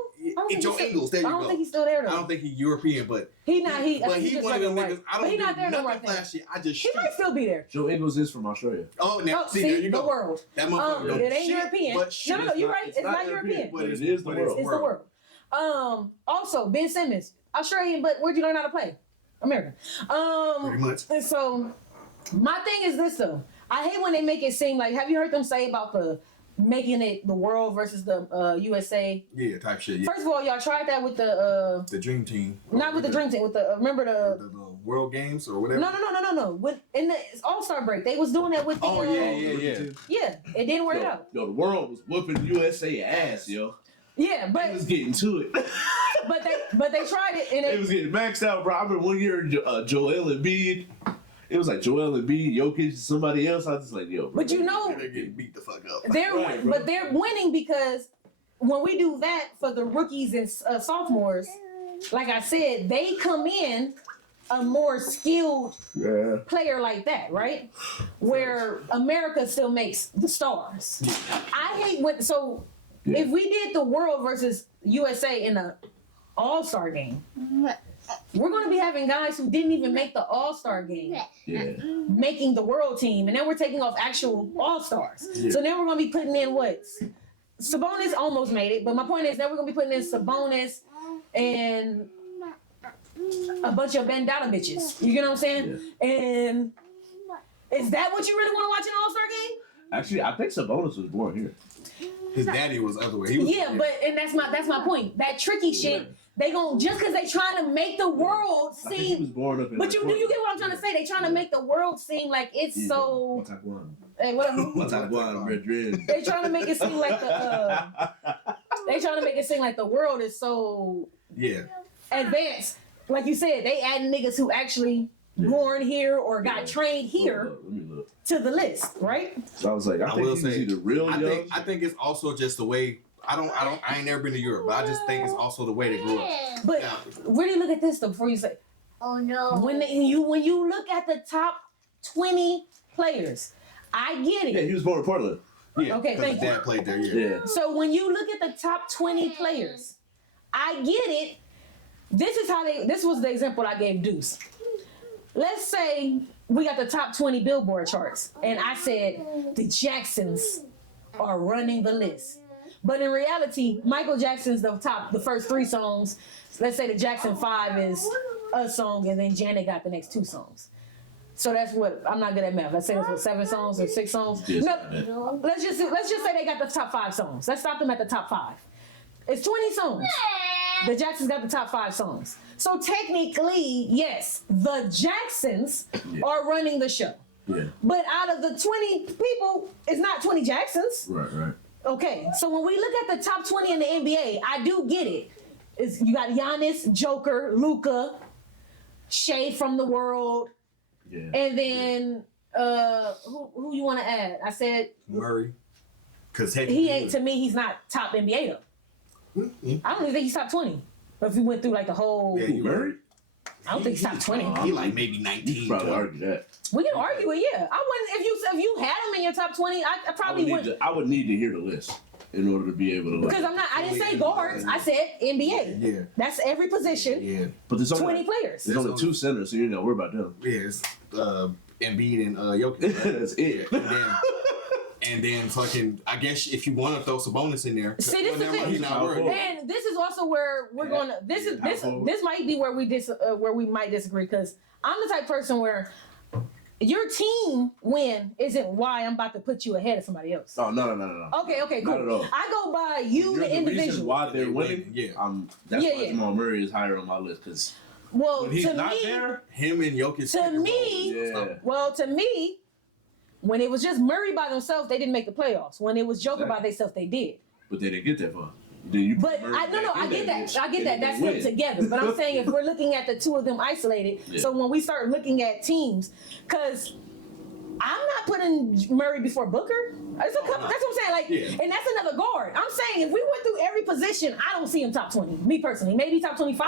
Joe Ingles. There you I go. don't think he's still there though. I don't think he's European, but He not. He. but he's he just one of them regular niggas. white. I But don't he do not there no more. I nothing think. flashy. I just He shoot. might still be there. Joe Ingles is from Australia. Oh, now Oh, see, there you the go. world. That motherfucker don't It ain't shit, European. but shit. No, you're right. It's not European, European. but it is the world. It's the world. Also, Ben Simmons, Australian, but where'd you learn how to play? American. Pretty much. And so, my thing is this though. I hate when they make it seem like. Have you heard them say about the making it the world versus the USA? Yeah, type shit. Yeah. First of all, y'all tried that with the The dream team. not with the dream team. With the remember the World Games or whatever? No. In the All-Star break, they was doing that with the. Oh yeah. Yeah, it didn't work out. Yo, the world was whooping USA ass, yo. Yeah, but They was getting to it. but they tried it and They was getting maxed out, bro. I remember one year, Joel Embiid. It was like Joel Embiid, Jokic, somebody else. I was just like, yo. Bro, but you know, They're getting beat the fuck up. but they're winning because when we do that for the rookies and sophomores, like I said, they come in a more skilled player like that, right? Where America still makes the stars. I hate when if we did the world versus USA in the All-Star game, we're going to be having guys who didn't even make the All-Star game making the world team, and then we're taking off actual All-Stars. So then we're going to be putting in what? Sabonis almost made it, but my point is that we're going to be putting in Sabonis and a bunch of bandana bitches. You get what I'm saying? Yeah. And is that what you really want to watch in an All-Star game? Actually, I think Sabonis was born here. His daddy was the other way. But that's my point. That tricky shit. They gon' just because they trying to make the world seem. He was born up in but you get what I'm trying to say? They trying to make the world seem like it's so. Hey, what up? They trying to make it seem like the. They trying to make it seem like the world is so. Advanced. Like you said, they add niggas who actually born here or got trained here to the list, right? So I was like, I think he's either real young. I think it's also just the way. I ain't never been to Europe, but I just think it's also the way they grew up. But really look at this though before you say. Oh no. When you look at the top 20 players, I get it. Yeah, he was born in Portland. Yeah. Okay, thank you. His dad played there. Yeah. So when you look at the top 20 players, I get it. This was the example I gave Deuce. Let's say we got the top 20 Billboard charts, and I said the Jacksons are running the list. But in reality, Michael Jackson's the first 3 songs. Let's say the Jackson 5 is a song, and then Janet got the next 2 songs. So that's what, I'm not good at math. Let's say that's what, 7 songs or 6 songs? Yes, no, let's just say they got the top 5 songs. Let's stop them at the top 5. It's 20 songs. The Jacksons got the top 5 songs. So technically, yes, the Jacksons are running the show. Yeah. But out of the 20 people, it's not 20 Jacksons. Right. Okay, so when we look at the top 20 in the NBA, I do get it. You got Giannis, Joker, Luka, Shea from the world, and then who you want to add? I said Murray, because he ain't. To me, he's not top NBA though. I don't even think he's top 20. But if you went through like the whole, Murray? I don't think he's top 20. He like maybe 19. You probably argue that. We can argue it, yeah. I wouldn't if you had him in your top 20. I probably would. I would need to hear the list in order to be able to. Because I didn't say guards. I said NBA. Yeah. That's every position. Yeah. But there's only 20 players. There's only 2 centers, so you don't worry about them. Yeah, it's Embiid and Jokic. Right? That's it. And then fucking, I guess if you want to throw Sabonis in there. See, this is the thing. He's not worried. And this is also where we're going to. This might be where we might disagree, because I'm the type of person where your team win isn't why I'm about to put you ahead of somebody else. Oh no. Okay, cool. Not at all. I go by you, the individual. Reason why they're winning. That's why Jamal Murray is higher on my list, because when he's not there, him and Jokic. To me, when it was just Murray by themselves, they didn't make the playoffs. When it was Joker by themselves, they did. But they didn't get that far. I get that. That's them together. But I'm saying if we're looking at the 2 of them isolated, so when we start looking at teams, because I'm not putting Murray before Booker. That's what I'm saying. And that's another guard. I'm saying if we went through every position, I don't see him top 20. Me personally, maybe top 25.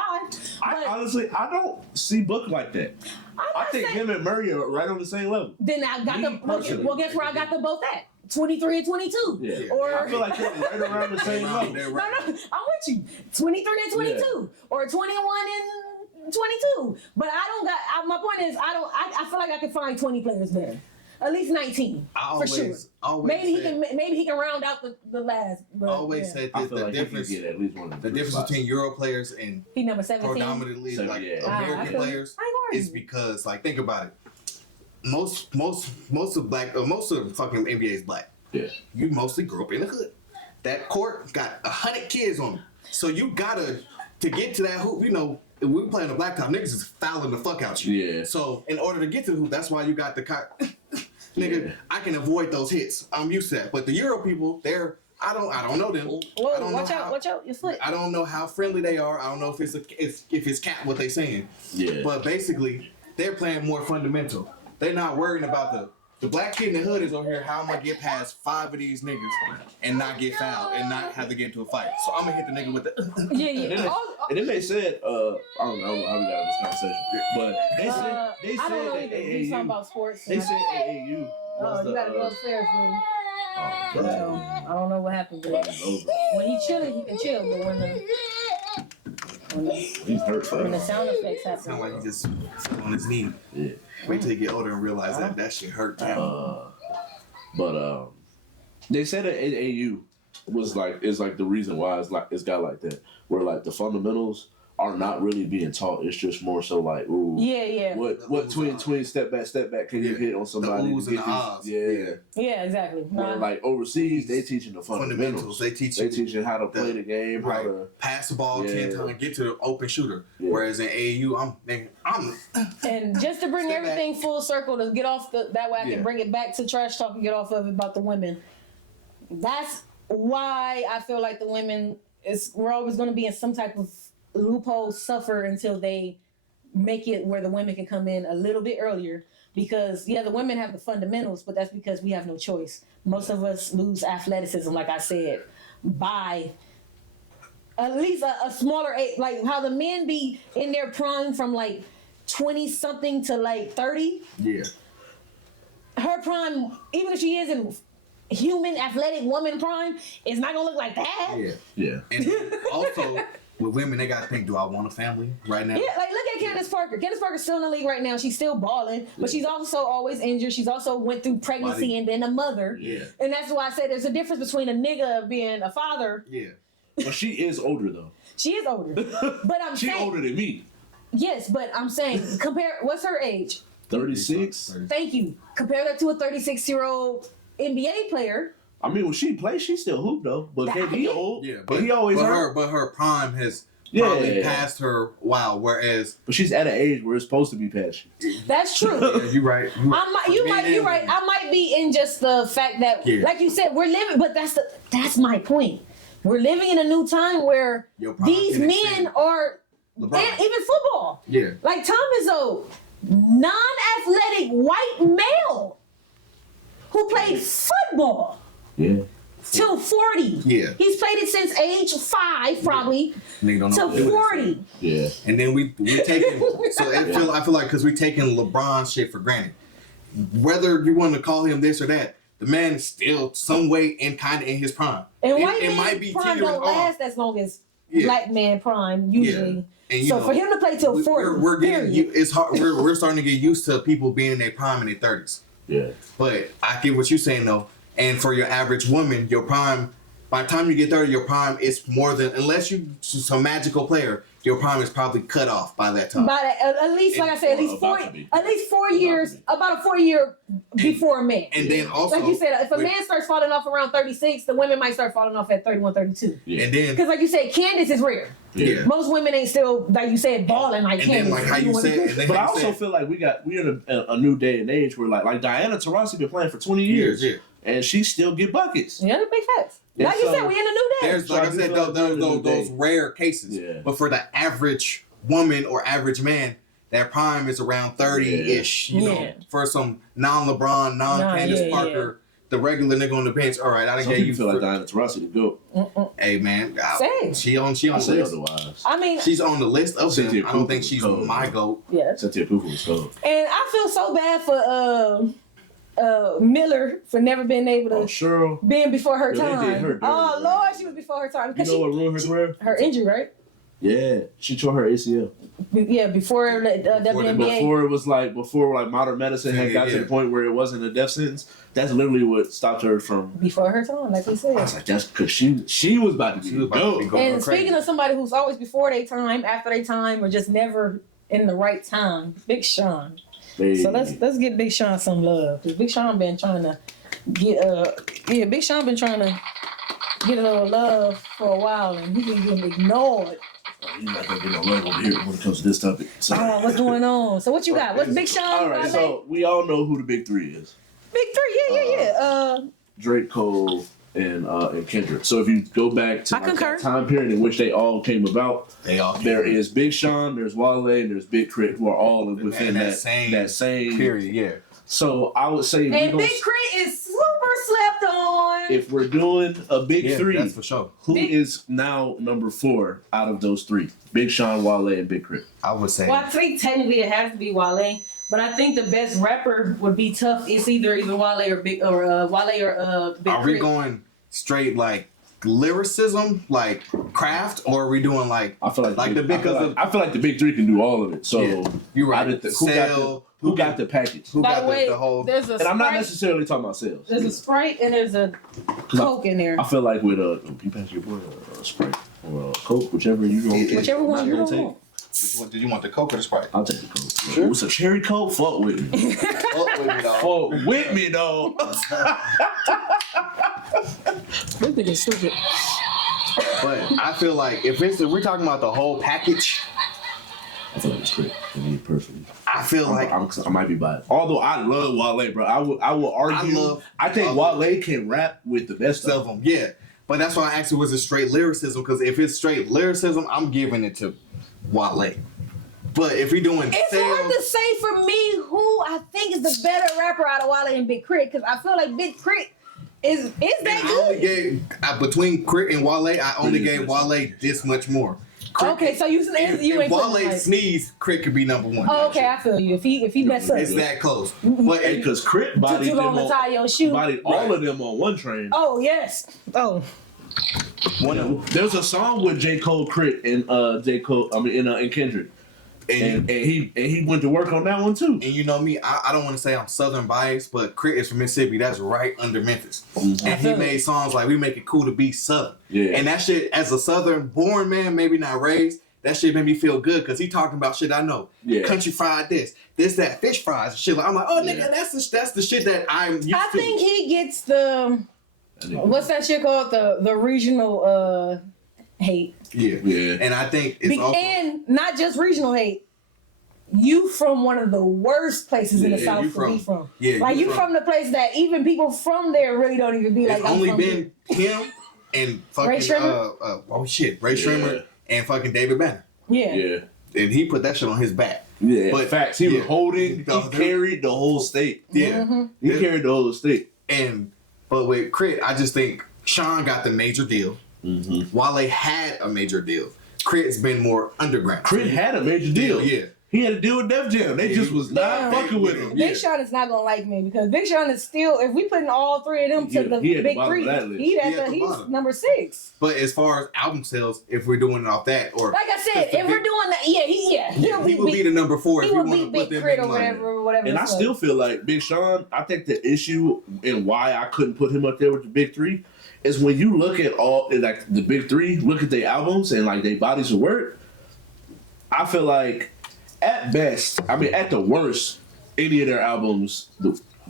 Honestly, I don't see Booker like that. I think him and Murray are right on the same level. Then I got well, guess where I got them both at? 23 and 22. Yeah. Or I feel like they're right around the same level. No, I'm with you. 23 and 22. Or 21 and 22. But I don't got. My point is, I feel like I can find 20 players there. At least 19 for sure. Maybe he can round out the last. But, I always said this, the difference. At least one of the difference between Euro players and he number 17. Predominantly American players is because, like, think about it. Most of the fucking NBA is black. Yeah. You mostly grew up in the hood. That court got 100 kids on it. So you gotta to get to that hoop, you know, if we playing the blacktop, niggas is fouling the fuck out you. Yeah. So in order to get to the hoop, that's why you got the nigga. I can avoid those hits. I'm used to that. But the Euro people, I don't know them. Whoa, watch out, your foot. I don't know how friendly they are. I don't know if it's cap what they saying. Yeah. But basically, they're playing more fundamental. They're not worrying about the black kid in the hood is over here. How am I get past 5 of these niggas and not get fouled and not have to get into a fight? So I'm gonna hit the nigga with the. Yeah. And then they said, I don't know how we got in this conversation, but they said I don't know that either. AAU. We talking about sports. They said AAU. Oh, you gotta go upstairs, man. I don't know what happened, but Over. when he chilling, he can chill. But He's hurt when the forever. sound effects happen, Sound like he just on his knee. Yeah. Wait till you get older and realize that shit hurt. But they said that AAU is like the reason why it's got like that, where like the fundamentals are not really being taught. It's just more so like, ooh, yeah. what twin step back can you hit on somebody? The oohs and the ahs. Yeah. exactly. Where like overseas, they teaching the fundamentals. They teaching how to play the game, how to pass the ball 10 times, get to the open shooter. Yeah. Whereas in AAU, I'm And just to bring Step everything full circle, to get off that way I can Yeah. bring it back to trash talk and get off of it about the women. That's why I feel like the women we're always going to be in some type of loophole, suffer until they make it where the women can come in a little bit earlier. Because the women have the fundamentals, but that's because we have no choice. Most of us lose athleticism, like I said, by at least a smaller age. Like how the men be in their prime from like 20 something to like 30. Yeah. Her prime, even if she is in human athletic woman prime, is not gonna look like that. yeah. And also, with women, they gotta think, do I want a family right now? Yeah, like look at Candace Parker. Candace Parker's still in the league right now. She's still balling, but she's also always injured. She's also went through pregnancy and then a mother. Yeah. And that's why I said there's a difference between a nigga being a father. Yeah. But she is older though. She is older. But I'm She's saying older than me. yes, but I'm saying compare what's her age? 36. Thank you. Compare that to a 36-year-old NBA player. I mean, when she plays, she still hoop though. But he old. Yeah. But he always hurt. But her prime has probably passed her. Wow. Whereas. But she's at an age where it's supposed to be past you. That's true. Yeah, you're right. You're right. I might be in just the fact that, like you said, we're living. But that's my point. We're living in a new time where these men are, and even football. Yeah. Like Tom Izzo, non-athletic white male who played football. Yeah. Till 40. Yeah. He's played it since age 5, probably, Nigga don't know to 40. Yeah. And then we taking so I feel like because we taking LeBron shit for granted. Whether you want to call him this or that, the man is still some way in kind of in his prime. And white it man might be prime teetering don't last as long as black man prime usually. And, you so know, for him to play till 40, we're getting it's hard. We're starting to get used to people being in their prime in their 30s. Yeah. But I get what you're saying though. And for your average woman, your prime, by the time you get 30, your prime is more than, unless you're some magical player, your prime is probably cut off by that time. at least, like I said, at least 4 years, about a 4 year before a man. And then also, like you said, if a man starts falling off around 36, the women might start falling off at 31, 32. Yeah. And then, because like you said, Candace is rare. Yeah. Most women ain't still, like you said, balling like and Candace. then like how you said, but I also feel like we're in a new day and age where like Diana Taurasi been playing for 20 years. Yeah. And she still get buckets. Yeah, that's big facts. And like you said, we in a new day. There's, like I said, those rare cases. Yeah. But for the average woman or average man, their prime is around 30-ish. You know, for some non-LeBron, non-Candace Parker, the regular nigga on the bench. All right, I didn't get you. Feel like Diana Taurasi to go. Hey man, Same. she on the list. Otherwise. I mean, she's on the list of them. I don't think she's my GOAT. Yeah. Cynthia Cooper was cold. And I feel so bad for Miller for never being able to Cheryl. being before her Yeah, they did time. her dirty, Oh Lord, she was before her time. You know what ruined her career? Her injury, right? Yeah, she tore her ACL. Yeah, before WNBA. Before modern medicine had got to the point where it wasn't a death sentence. That's literally what stopped her from. Before her time, like we said. I was like, that's because she was about to be dope. And speaking of somebody who's always before their time, after their time, or just never in the right time, Big Sean. Hey. So let's get Big Sean some love, because Big Sean been trying to get Big Sean been trying to get a little love for a while, and he been getting ignored. You're not gonna get no love over here when it comes to this topic. So. Oh, what's going on? So what you got? What's Big Sean? All right, Wale? so we all know who the big three is: Big Three, yeah. Drake, Cole, and Kendrick. So if you go back to I concur. that time period in which they all came about, there came. is Big Sean, there's Wale, and there's Big Crit, who are all within that same period. Yeah. So I would say, And Big Crit is super slept on. if we're doing a big three, that's for sure. who is now number 4 out of those 3? Big Sean, Wale, and Big Crit. I would say. Well, I think technically it has to be Wale, but I think the best rapper would be tough. It's either Wale or Big Big Are we Crit. going straight like lyricism, like craft, or are we doing like I feel like the big I feel like the big 3 can do all of it. So Yeah, you're right. Who got the package? Who By got the way, the whole? there's a And I'm not Sprite, necessarily talking about sales. there's a Sprite and there's a Coke in there. I feel like with you pass your boy a Sprite or a Coke, whichever you want. Whichever one you don't want. Which one, did you want the Coke or the Sprite? I'll take the Coke. Sure. What's a cherry Coke? Fuck with me. Fuck with me, though. This nigga is stupid. But I feel like if we're talking about the whole package, I feel like it's Crit for me personally. I feel like I might be biased. Although I love Wale, bro. I will argue. I think Wale can rap with the best of them. Yeah. But that's why I asked you, was it straight lyricism? Because if it's straight lyricism, I'm giving it to Wale. But if we're doing It's sales, hard to say for me who I think is the better rapper out of Wale and Big Crit, because I feel like Big Crit is that I only good. gave between Crit and Wale, I only gave Wale this much more. Crit, Okay, so you if ain't Wale putting like, sneeze, Crit could be number 1. oh, okay, I feel you. If he mess up, It's that close. But Because Crit bodied too them long to tie your shoe. bodied all of them on one train. Oh yes. Oh. There's a song with j.cole, Crit, and j.cole. I mean, and Kendrick, and he went to work on that one too. And you know me, I don't want to say I'm Southern biased, but Crit is from Mississippi. That's right under Memphis. Mm-hmm. And he made songs like We Make It Cool to Be Southern. Yeah. And that shit, as a Southern born man, maybe not raised, that shit made me feel good because he talking about shit I know. Yeah. Country fried this, that, fish fries, and shit. I'm like, oh, nigga, that's the shit that I'm used to. I think he gets the what's that shit called? The regional hate. Yeah. Yeah. And I think it's also... And not just regional hate. You from one of the worst places in the South you to be from. Yeah, like you from the place that even people from there really don't even be it's like. only I'm been him and fucking Ray Shrimmer? Ray Shrimmer and fucking David Banner. Yeah. Yeah. And he put that shit on his back. Yeah. But facts. He was holding. He carried the whole state. Yeah. Mm-hmm. He carried the whole state. But with Crit, I just think Sean got the major deal. Mm-hmm. Wale had a major deal. Crit's been more underground. Crit had a major deal. Yeah. He had to deal with Def Jam. They just was not fucking with him. Big Sean is not gonna like me because Big Sean is still. If we putting all three of them to the he at the big bottom three, of that list. he's number 6. But as far as album sales, if we're doing it off that, or Like I said, if we're doing that, he would be the number 4 if he we would want be to put Big them Crit in or money. whatever. And I still feel like Big Sean, I think the issue and why I couldn't put him up there with the big 3 is when you look at all, like the big 3, look at their albums and like their bodies of work, I feel like at best, I mean at the worst, any of their albums,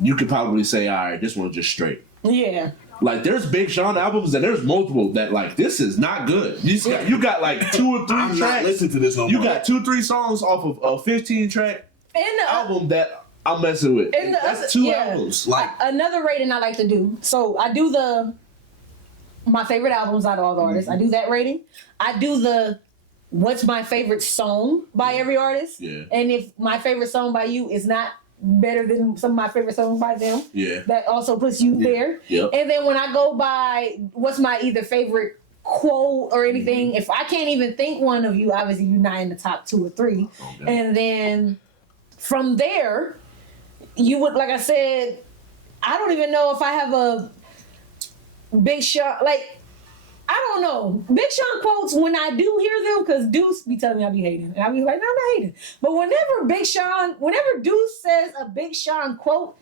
you could probably say, all right, this one's just straight. Yeah. Like there's Big Sean albums and there's multiple that like this is not good. You got like 2 or 3 I'm tracks. not listening to this no more. You got 2-3 songs off of a 15-track album that I'm messing with. And That's 2 albums. Like another rating I like to do. So I do my favorite albums out of all the artists. I do that rating. I do what's my favorite song by every artist. Yeah. And if my favorite song by you is not better than some of my favorite songs by them, that also puts you there. Yep. And then when I go by what's my either favorite quote or anything, if I can't even think one of you, obviously you're not in the top 2 or 3. Okay. And then from there, you would, like I said, I don't even know if I have a Big Sean, like, I don't know. Big Sean quotes, when I do hear them, because Deuce be telling me I be hating. And I be like, no, I'm not hating. But whenever Deuce says a Big Sean quote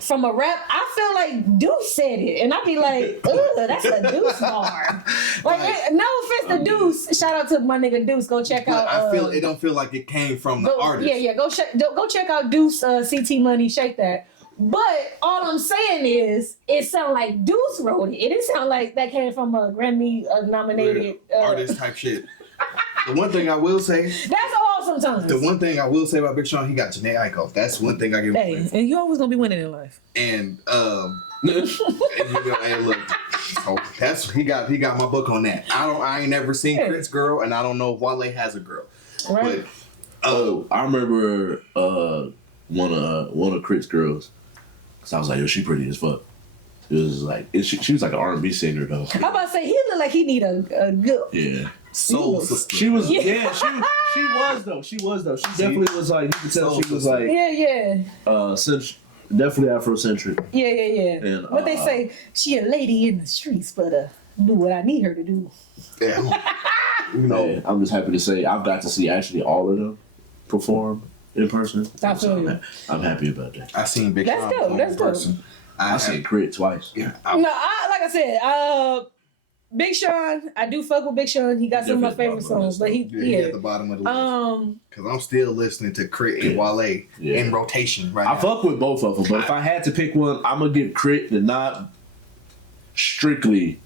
from a rap, I feel like Deuce said it. And I be like, ugh, that's a Deuce bar. Like, no offense to Deuce. Shout out to my nigga Deuce. Go check out. I feel it don't feel like it came from the artist. Yeah. Go check out Deuce, CT Money, Shake That. But all I'm saying is, it sounded like Deuce wrote it. It didn't sound like that came from a Grammy nominated artist type shit. The one thing I will say. That's all sometimes. The one thing I will say about Big Sean, he got Janae Aiko. That's one thing I give him. Hey, and you always gonna be winning in life. And and you know, hey, look, so that's he got my book on that. I ain't never seen Crit's girl, and I don't know if Wale has a girl. Right. But I remember one of Crit's girls. Cause I was like, yo, she pretty as fuck. It was like she was like an R&B singer though. I'm about to say he looked like he need a good soul sister. She was she was though. She definitely was like, you could tell she was like definitely Afrocentric. Yeah. And, what they say, she a lady in the streets, but do what I need her to do. Yeah. You know, Man, I'm just happy to say I've got to see actually all of them perform in person. I feel you. I'm happy about that. I seen Big Sean perform in person. I seen Crit twice. Yeah. Like I said, Big Sean, I do fuck with Big Sean. He got some of my favorite songs, but he at the bottom of the list. Because I'm still listening to Crit and Wale in rotation right now. I fuck with both of them, but if I had to pick one, I'm gonna give Crit the nod strictly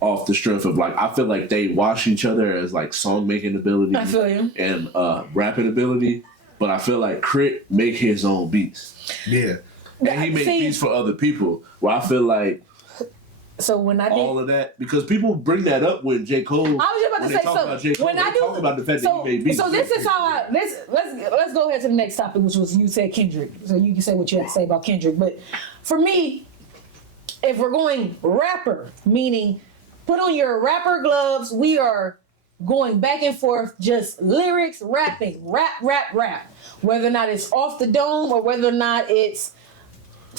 off the strength of like I feel like they wash each other as like song making ability I feel you. and rapping ability, but I feel like Crit make his own beats. Yeah. And he make beats for other people. Where I feel like so when I did all of that, because people bring that up when j.cole. I was just about to say, so when I do talk about the fact that he made beats. So this is how let's go ahead to the next topic, which was you said Kendrick. So you can say what you have to say about Kendrick. But for me, if we're going rapper, meaning put on your rapper gloves, we are going back and forth, just lyrics, rapping, rap. Whether or not it's off the dome or whether or not it's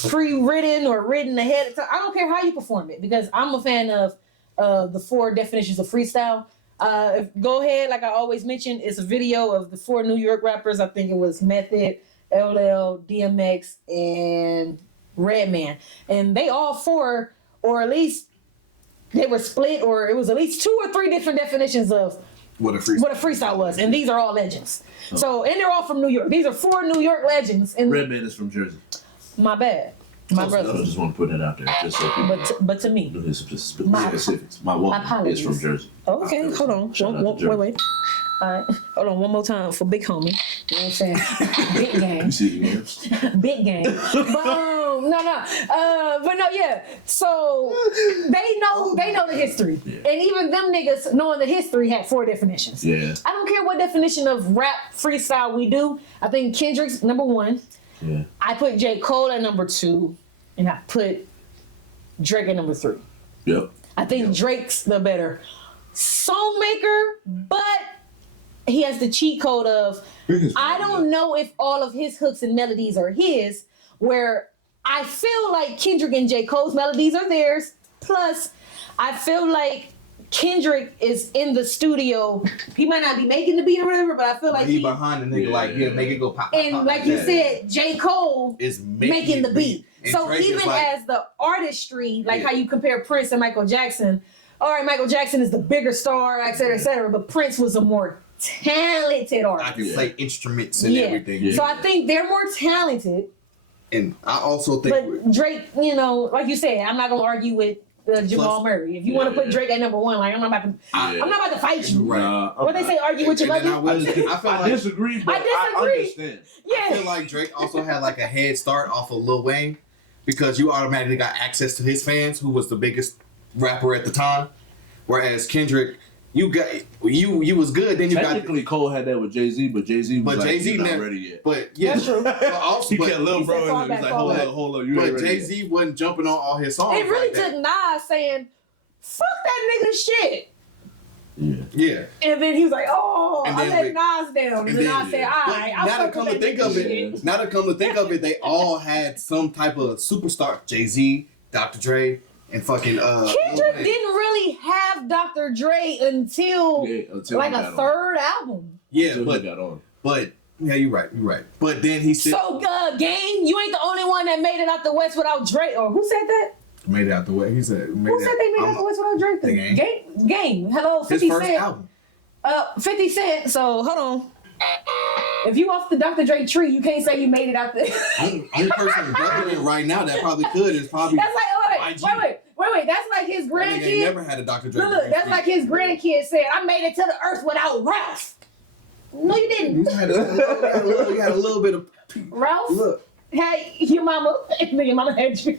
pre-written or written ahead of time. I don't care how you perform it because I'm a fan of the 4 definitions of freestyle. Go ahead, like I always mention, it's a video of the 4 New York rappers. I think it was Method, LL, DMX, and Redman. And they all 4, or at least they were split, or it was at least 2 or 3 different definitions of what a freestyle was. And these are all legends. Oh. So, and they're all from New York. These are 4 New York legends. And Redman is from Jersey. My bad. My brother. I just want to put that out there. Just so people but to me. His specifics. My woman is from Jersey. Okay, hold on. Wait. All right. Hold on one more time for Big Homie. You know what I'm saying? Big game. You see the games? Big game. Boom. No. But no, yeah. So they know the history. Yeah. And even them niggas knowing the history had 4 definitions. Yeah. I don't care what definition of rap freestyle we do. I think Kendrick's number 1. Yeah. I put J.Cole at number 2, and I put Drake at number 3. Yep. I think Drake's the better songmaker, but he has the cheat code of I don't know if all of his hooks and melodies are his, where I feel like Kendrick and J. Cole's melodies are theirs. Plus, I feel like Kendrick is in the studio. He might not be making the beat or whatever, but I feel like he behind the nigga, make it go pop. And pop, like you said, J. Cole is making the beat. So Drake even as the artistry, like how you compare Prince and Michael Jackson, all right, Michael Jackson is the bigger star, et cetera, but Prince was a more talented artist. I can play instruments and everything. Yeah. So I think they're more talented. And I also think... But Drake, you know, like you said, I'm not going to argue with Jamal Murray. If you want to put Drake at number 1, like I'm not about to fight you. Right. What they say, argue with your buddy? I disagree, but I understand. Yeah. I feel like Drake also had like a head start off of Lil Wayne because you automatically got access to his fans, who was the biggest rapper at the time. Whereas Kendrick, you was good. Then you technically Cole had that with Jay-Z, but Jay-Z was not ready yet. But yeah, that's true. But also, he kept Lil Bro and he was like, hold on, you ain't ready. But Jay-Z wasn't jumping on all his songs. It really took Nas saying, "Fuck that nigga shit." Yeah. And then he was like, "Oh, I let Nas down." And then Nas said, "All right." Now to come to think of it, they all had some type of superstar. Jay-Z, Dr. Dre. And fucking Kendrick didn't really have Dr. Dre until like a third album. Yeah, but yeah, you're right. But then he said, "So, Game, you ain't the only one that made it out the West without Dre." Or who said that? Made it out the West. He said, "Who said they made it out the West without Dre?" Game. Hello, 50 His first Cent. album. 50 Cent. So hold on. If you off the Dr. Dre tree, you can't say you made it out there. Only person relevant right now that probably could is probably. That's like, wait. Wait, that's like his That nigga ain't grandkid. never had a Dr. Dre. Look, that's like his grandkid said, I made it to the earth without Ralph. No, you didn't. You had a little bit of Ralph look. had your mama, and then your mama had you.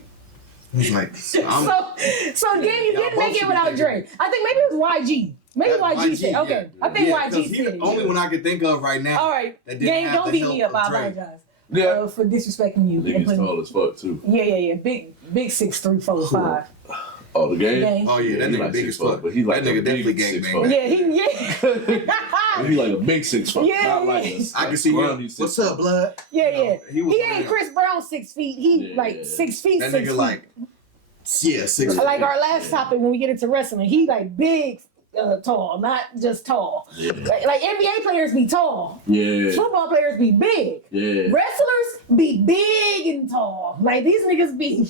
He's like, So then you didn't make it without Dre. I think maybe it was YG. Maybe YG said, okay. Yeah. I think Yeah, YG 'cause said he's the it. only one I can think of right now. All right. That didn't Gang, have don't the beat help me up. of I Dre. apologize. Yeah. For disrespecting you. and Niggas putting- tall as fuck too. Yeah. Big 6'3", 4'5". Oh, the game. Gang. Oh yeah, that he nigga like big 6 as fuck. foot, but he like that a nigga definitely big gang 6 bang. foot. Yeah. He like a big 6 foot. Yeah, Not like yeah. I can see scrawny him. 6 What's foot. up, blood? Yeah. He was He one of ain't them. Chris Brown 6 feet. He Yeah. like 6 feet. That 6 nigga feet. like 6 Like feet. our last topic when we get into wrestling, he like big, tall, not just tall. Yeah. Like NBA players be tall. Yeah. Football players be big. Yeah. Wrestlers be big and tall. Like these niggas be.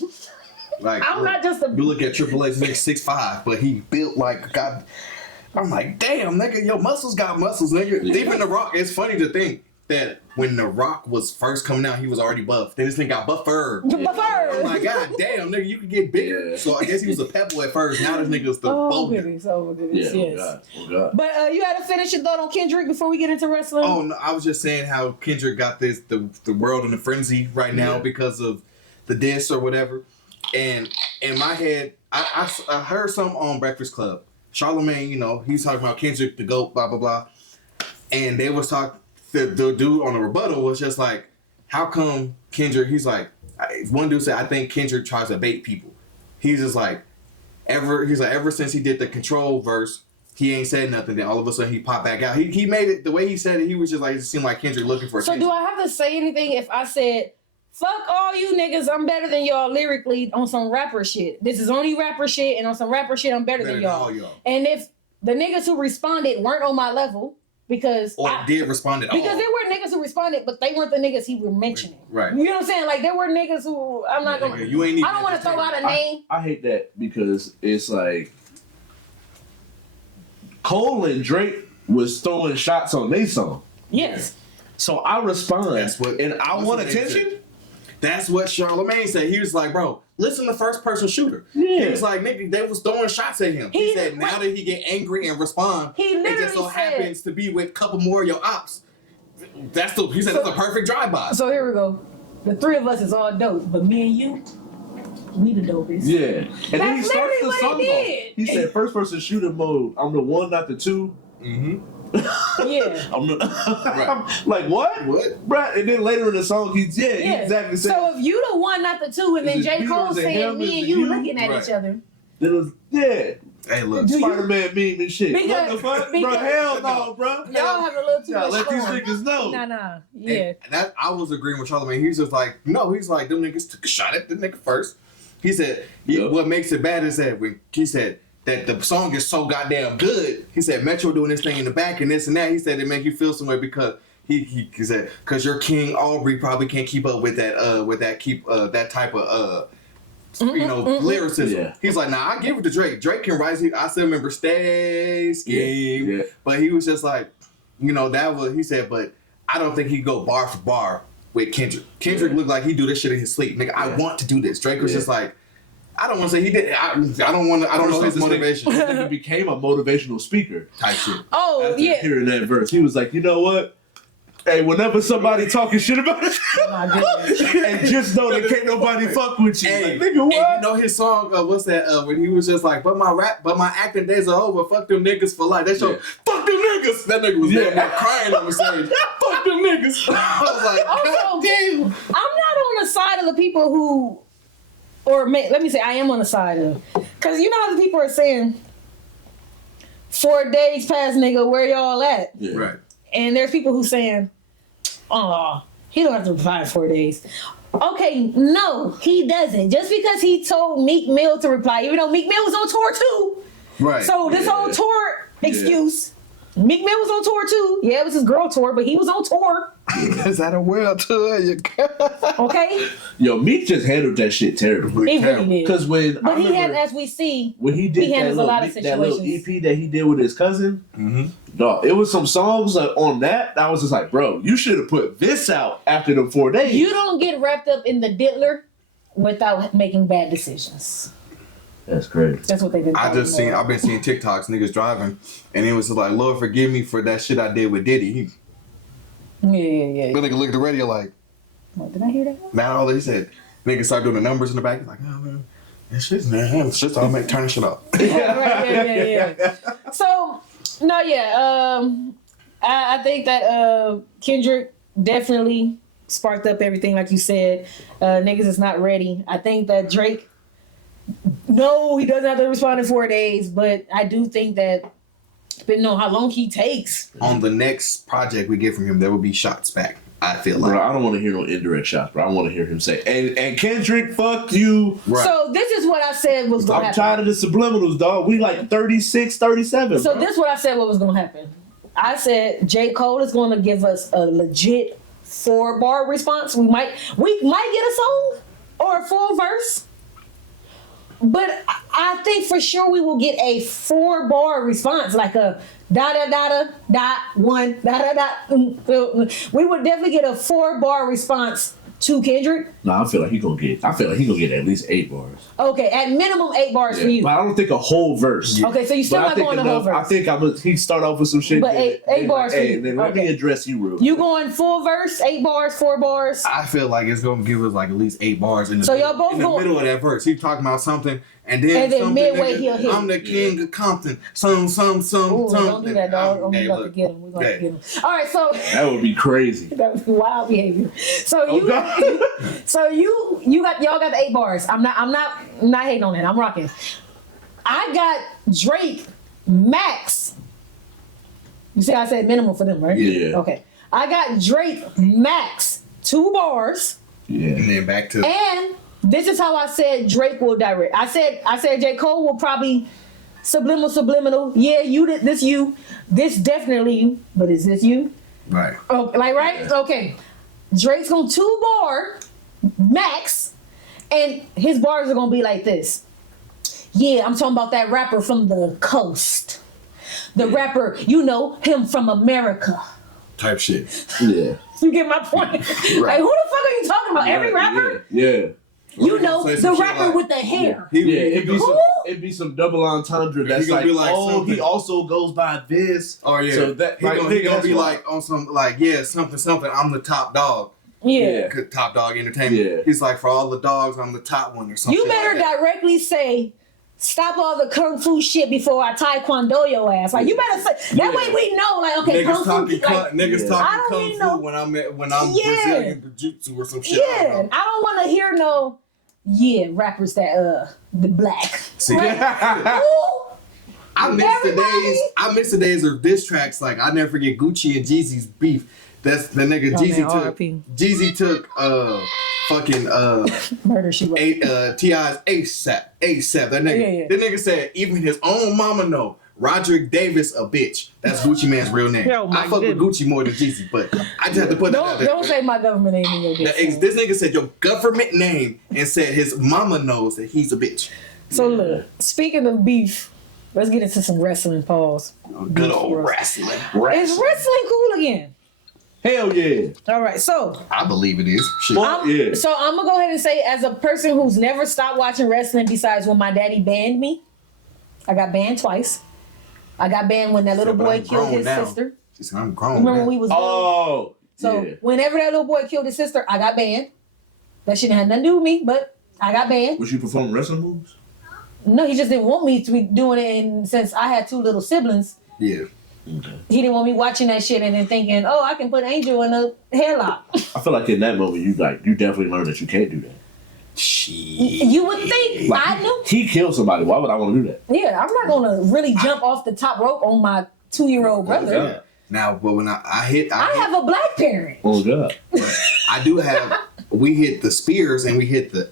Like I'm not just a. you look at Triple H, nigga 6'5", but he built like God. I'm like, damn, nigga, your muscles got muscles, nigga. Yeah. Even The Rock, it's funny to think that when The Rock was first coming out, he was already buff. Then this thing got buffer. I'm like, God damn, nigga, you could get bigger. Yeah. So I guess he was a pebble at first. Now this nigga's the Oh boulder. goodness, Yeah. yes. Oh God. But you had to finish your thought on Kendrick before we get into wrestling. Oh no, I was just saying how Kendrick got the world in a frenzy right now Yeah. because of the diss or whatever. And in my head, I heard something on Breakfast Club. Charlamagne, you know, he's talking about Kendrick, the GOAT, blah, blah, blah. And they was talking, the dude on the rebuttal was just like, how come Kendrick, he's like, one dude said, I think Kendrick tries to bait people. He's just like, ever since he did the Control verse, he ain't said nothing. Then all of a sudden he popped back out. He made it, the way he said it, he was just like, it seemed like Kendrick looking for So attention. do I have to say anything if I said, fuck all you niggas, I'm better than y'all lyrically on some rapper shit. This is only rapper shit, and on some rapper shit, I'm better than y'all. all y'all. And if the niggas who responded weren't on my level, because Or did respond at all. because there were niggas who responded, but they weren't the niggas he was mentioning. Right. You know what I'm saying? Like there were niggas who I'm not gonna. Nigga, you ain't even I don't want to throw out a name. I hate that because it's like Cole and Drake was throwing shots on their song. Yes. So I respond, That's what- and I what's want his name attention. said? That's what Charlamagne said. He was like, bro, listen to first person shooter. Yeah. He was like, nigga, they was throwing shots at him. He said now that he get angry and respond, He it just so literally said- happens to be with a couple more of your ops. He said that's a perfect drive-by. So here we go. The three of us is all dope, but me and you, we the dopest. Yeah, and then he That's starts literally the what song he off. did. He said, "First person shooter mode. I'm the one, not the two." Mm-hmm. Yeah. I'm the, Right. I'm like what? What? Bruh, and then later in the song, he Yeah. exactly said. So if you the one, not the two, and then Is it J.Cole Peter, is it saying him, me is and it you you? looking at Right. each other. Then it was Hey, look. Do you- Spider-Man meme and shit. Because- What the fuck, because- bro? Hell no, bro. Y'all have a little too Y'all much let these fun. niggas know. Nah. Yeah. And that I was agreeing with Charlamagne. He's just like, no, he's like, them niggas took a shot at the nigga first. He said, Yep. what makes it bad is that when he said that the song is so goddamn good, he said Metro doing this thing in the back and this and that. He said it make you feel some way because he said because your King Aubrey probably can't keep up with that type of lyricism. Yeah. He's like, nah, I give it to Drake. Drake can write. I still remember Stay Scheme. Yeah. But he was just like, that was, he said, but I don't think he'd go bar for bar with Kendrick. Kendrick looked like he do this shit in his sleep. Nigga, I want to do this. Drake was just like, I don't want to say he did. I don't know his motivation. This nigga became a motivational speaker Type shit. Oh after yeah. hearing that verse. He was like, you know what? Hey, whenever somebody talking shit about it, Oh my goodness. and just know that can't nobody fuck with you. Hey, Like, nigga, what? and you know his song, what's that? When he was just like, but my acting days are over. Fuck them niggas for life. That show, Yeah. fuck them niggas. That nigga was Yeah. there crying on the stage. Fuck them niggas. I was like, Also, God damn. I'm not on the side of the people who, let me say, I am on the side of, because you know how the people are saying, 4 days past, nigga, where y'all at? Yeah. Right. And there's people who saying, oh, he don't have to provide 4 days. Okay, no, he doesn't. Just because he told Meek Mill to reply, even though Meek Mill was on tour too. Right. So this whole tour excuse, Meek Mill was on tour too. Yeah, it was his girl tour, but he was on tour. Is that a world tour? Okay? Yo, Meek just handled that shit terribly. He really did. Because when But I he had, remember as we see, when he did he handles a lot of that little situations. EP that he did with his cousin, dog, it was some songs on that. I was just like, bro, you should have put this out after them 4 days. you don't get wrapped up in the diddler without making bad decisions. That's crazy. That's what they did. I've been seeing TikToks, niggas driving, and it was like, Lord forgive me for that shit I did with Diddy. Yeah. But nigga look at the radio like, What, did I hear that? now all they said, niggas start doing the numbers in the back. He's like, oh man, it's shit's all make turn the shit off. Yeah. So no, I think that Kendrick definitely sparked up everything, like you said. Niggas is not ready. I think that Drake, no, he doesn't have to respond in 4 days, but I do think that, depending on how long he takes. On the next project we get from him, there will be shots back. I feel like. Bro, I don't want to hear no indirect shots, bro. I want to hear him say, and Kendrick, fuck you. Right. So this is what I said was going to happen. I'm tired of the subliminals, dog. We like 36, 37. So bro. this is what I said what was going to happen. I said J.Cole is going to give us a legit 4-bar response. We might get a song or a full verse. But I think for sure we will get a 4-bar response, like a one. We would definitely get a 4-bar response to Kendrick. No, I feel like he gonna get at least 8 bars. Okay, at minimum 8 bars for you. But I don't think a whole verse. Yeah. Okay, so you still not going the whole verse. I think he start off with some shit. But eight bars for you. Then let me address you real. You going full verse, 8 bars, 4 bars? I feel like it's gonna give us like at least 8 bars in the, So y'all both in the going- middle of that verse. He's talking about something, and then something, midway nigga, he'll hit. I'm the king of Compton. Some. Ooh, don't do that, dog. We're about to get him. We're about to get him. All right, so That would be crazy. that was wild behavior. So y'all got the 8 bars. I'm not hating on that. I'm rocking. I got Drake max. You see, I said minimum for them, right? Yeah. Okay. I got Drake max 2 bars, Yeah. And then back to and this is how I said Drake will direct. I said J.Cole will probably subliminal. Yeah, this definitely you, but is this you? right. Oh, like right? Yeah. Okay. Drake's gonna 2-bar max, and his bars are gonna be like this. Yeah, I'm talking about that rapper from the coast. The rapper, you know, him from America. Type shit. Yeah. You get my point? Like, who the fuck are you talking about? Every rapper? Yeah. You know, Say the some shit rapper like- with the hair. It'd be some double entendre that's He gonna like, be like oh, something. he also goes by this. Oh yeah. So that he like, gonna, nigga, he gonna that's be why- like on some like something. I'm the top dog. Yeah. Top dog entertainment. Yeah. He's like, for all the dogs, I'm the top one or something. You better like that. directly say, stop all the kung fu shit before I taekwondo your ass. Like, you better say, that way we know, like, okay, Niggas kung fu. talking, Like, niggas I talking don't kung need fu no- when I'm Yeah. Brazilian jiu-jitsu or some shit. I yeah, don't know. I don't want to hear no, rappers that, the black. See, Right? Ooh, I miss the days of diss tracks. Like I never forget Gucci and Jeezy's beef. That's the nigga Oh, Jeezy man, took. R.I.P. Jeezy took fucking murder she wrote. T.I.'s ASAP. That nigga. Yeah. That nigga said even his own mama know Roderick Davis a bitch. That's Gucci Man's real name. Oh, my I fuck with Gucci more than Jeezy, but I just have to put that out there. Don't say my government name in your diss. This nigga said your government name and said his mama knows that he's a bitch. So look, speaking of beef, let's get into some wrestling. Pause. Good old wrestling. Is wrestling cool again? Hell yeah. All right, so I believe it is. Shit. Well, yeah. So I'm gonna go ahead and say, as a person who's never stopped watching wrestling besides when my daddy banned me, I got banned twice. I got banned when that little But boy I'm killed grown his now. sister. She said, I'm grown. Remember when now. we was little? Oh. So yeah. whenever that little boy killed his sister, I got banned. That shit had nothing to do with me, but I got banned. Was you performing wrestling moves? No, he just didn't want me to be doing it, and since I had 2 little siblings, Yeah. Okay. he didn't want me watching that shit and then thinking, oh, I can put Angel in a headlock. I feel like in that moment you definitely learned that you can't do that. Shit. You would think I knew. He killed somebody. Why would I want to do that? Yeah, I'm not gonna really jump off the top rope on my 2-year-old brother. Yeah. Now, but when I hit, I have a black parent. Oh God. I do have. We hit the spears and we hit the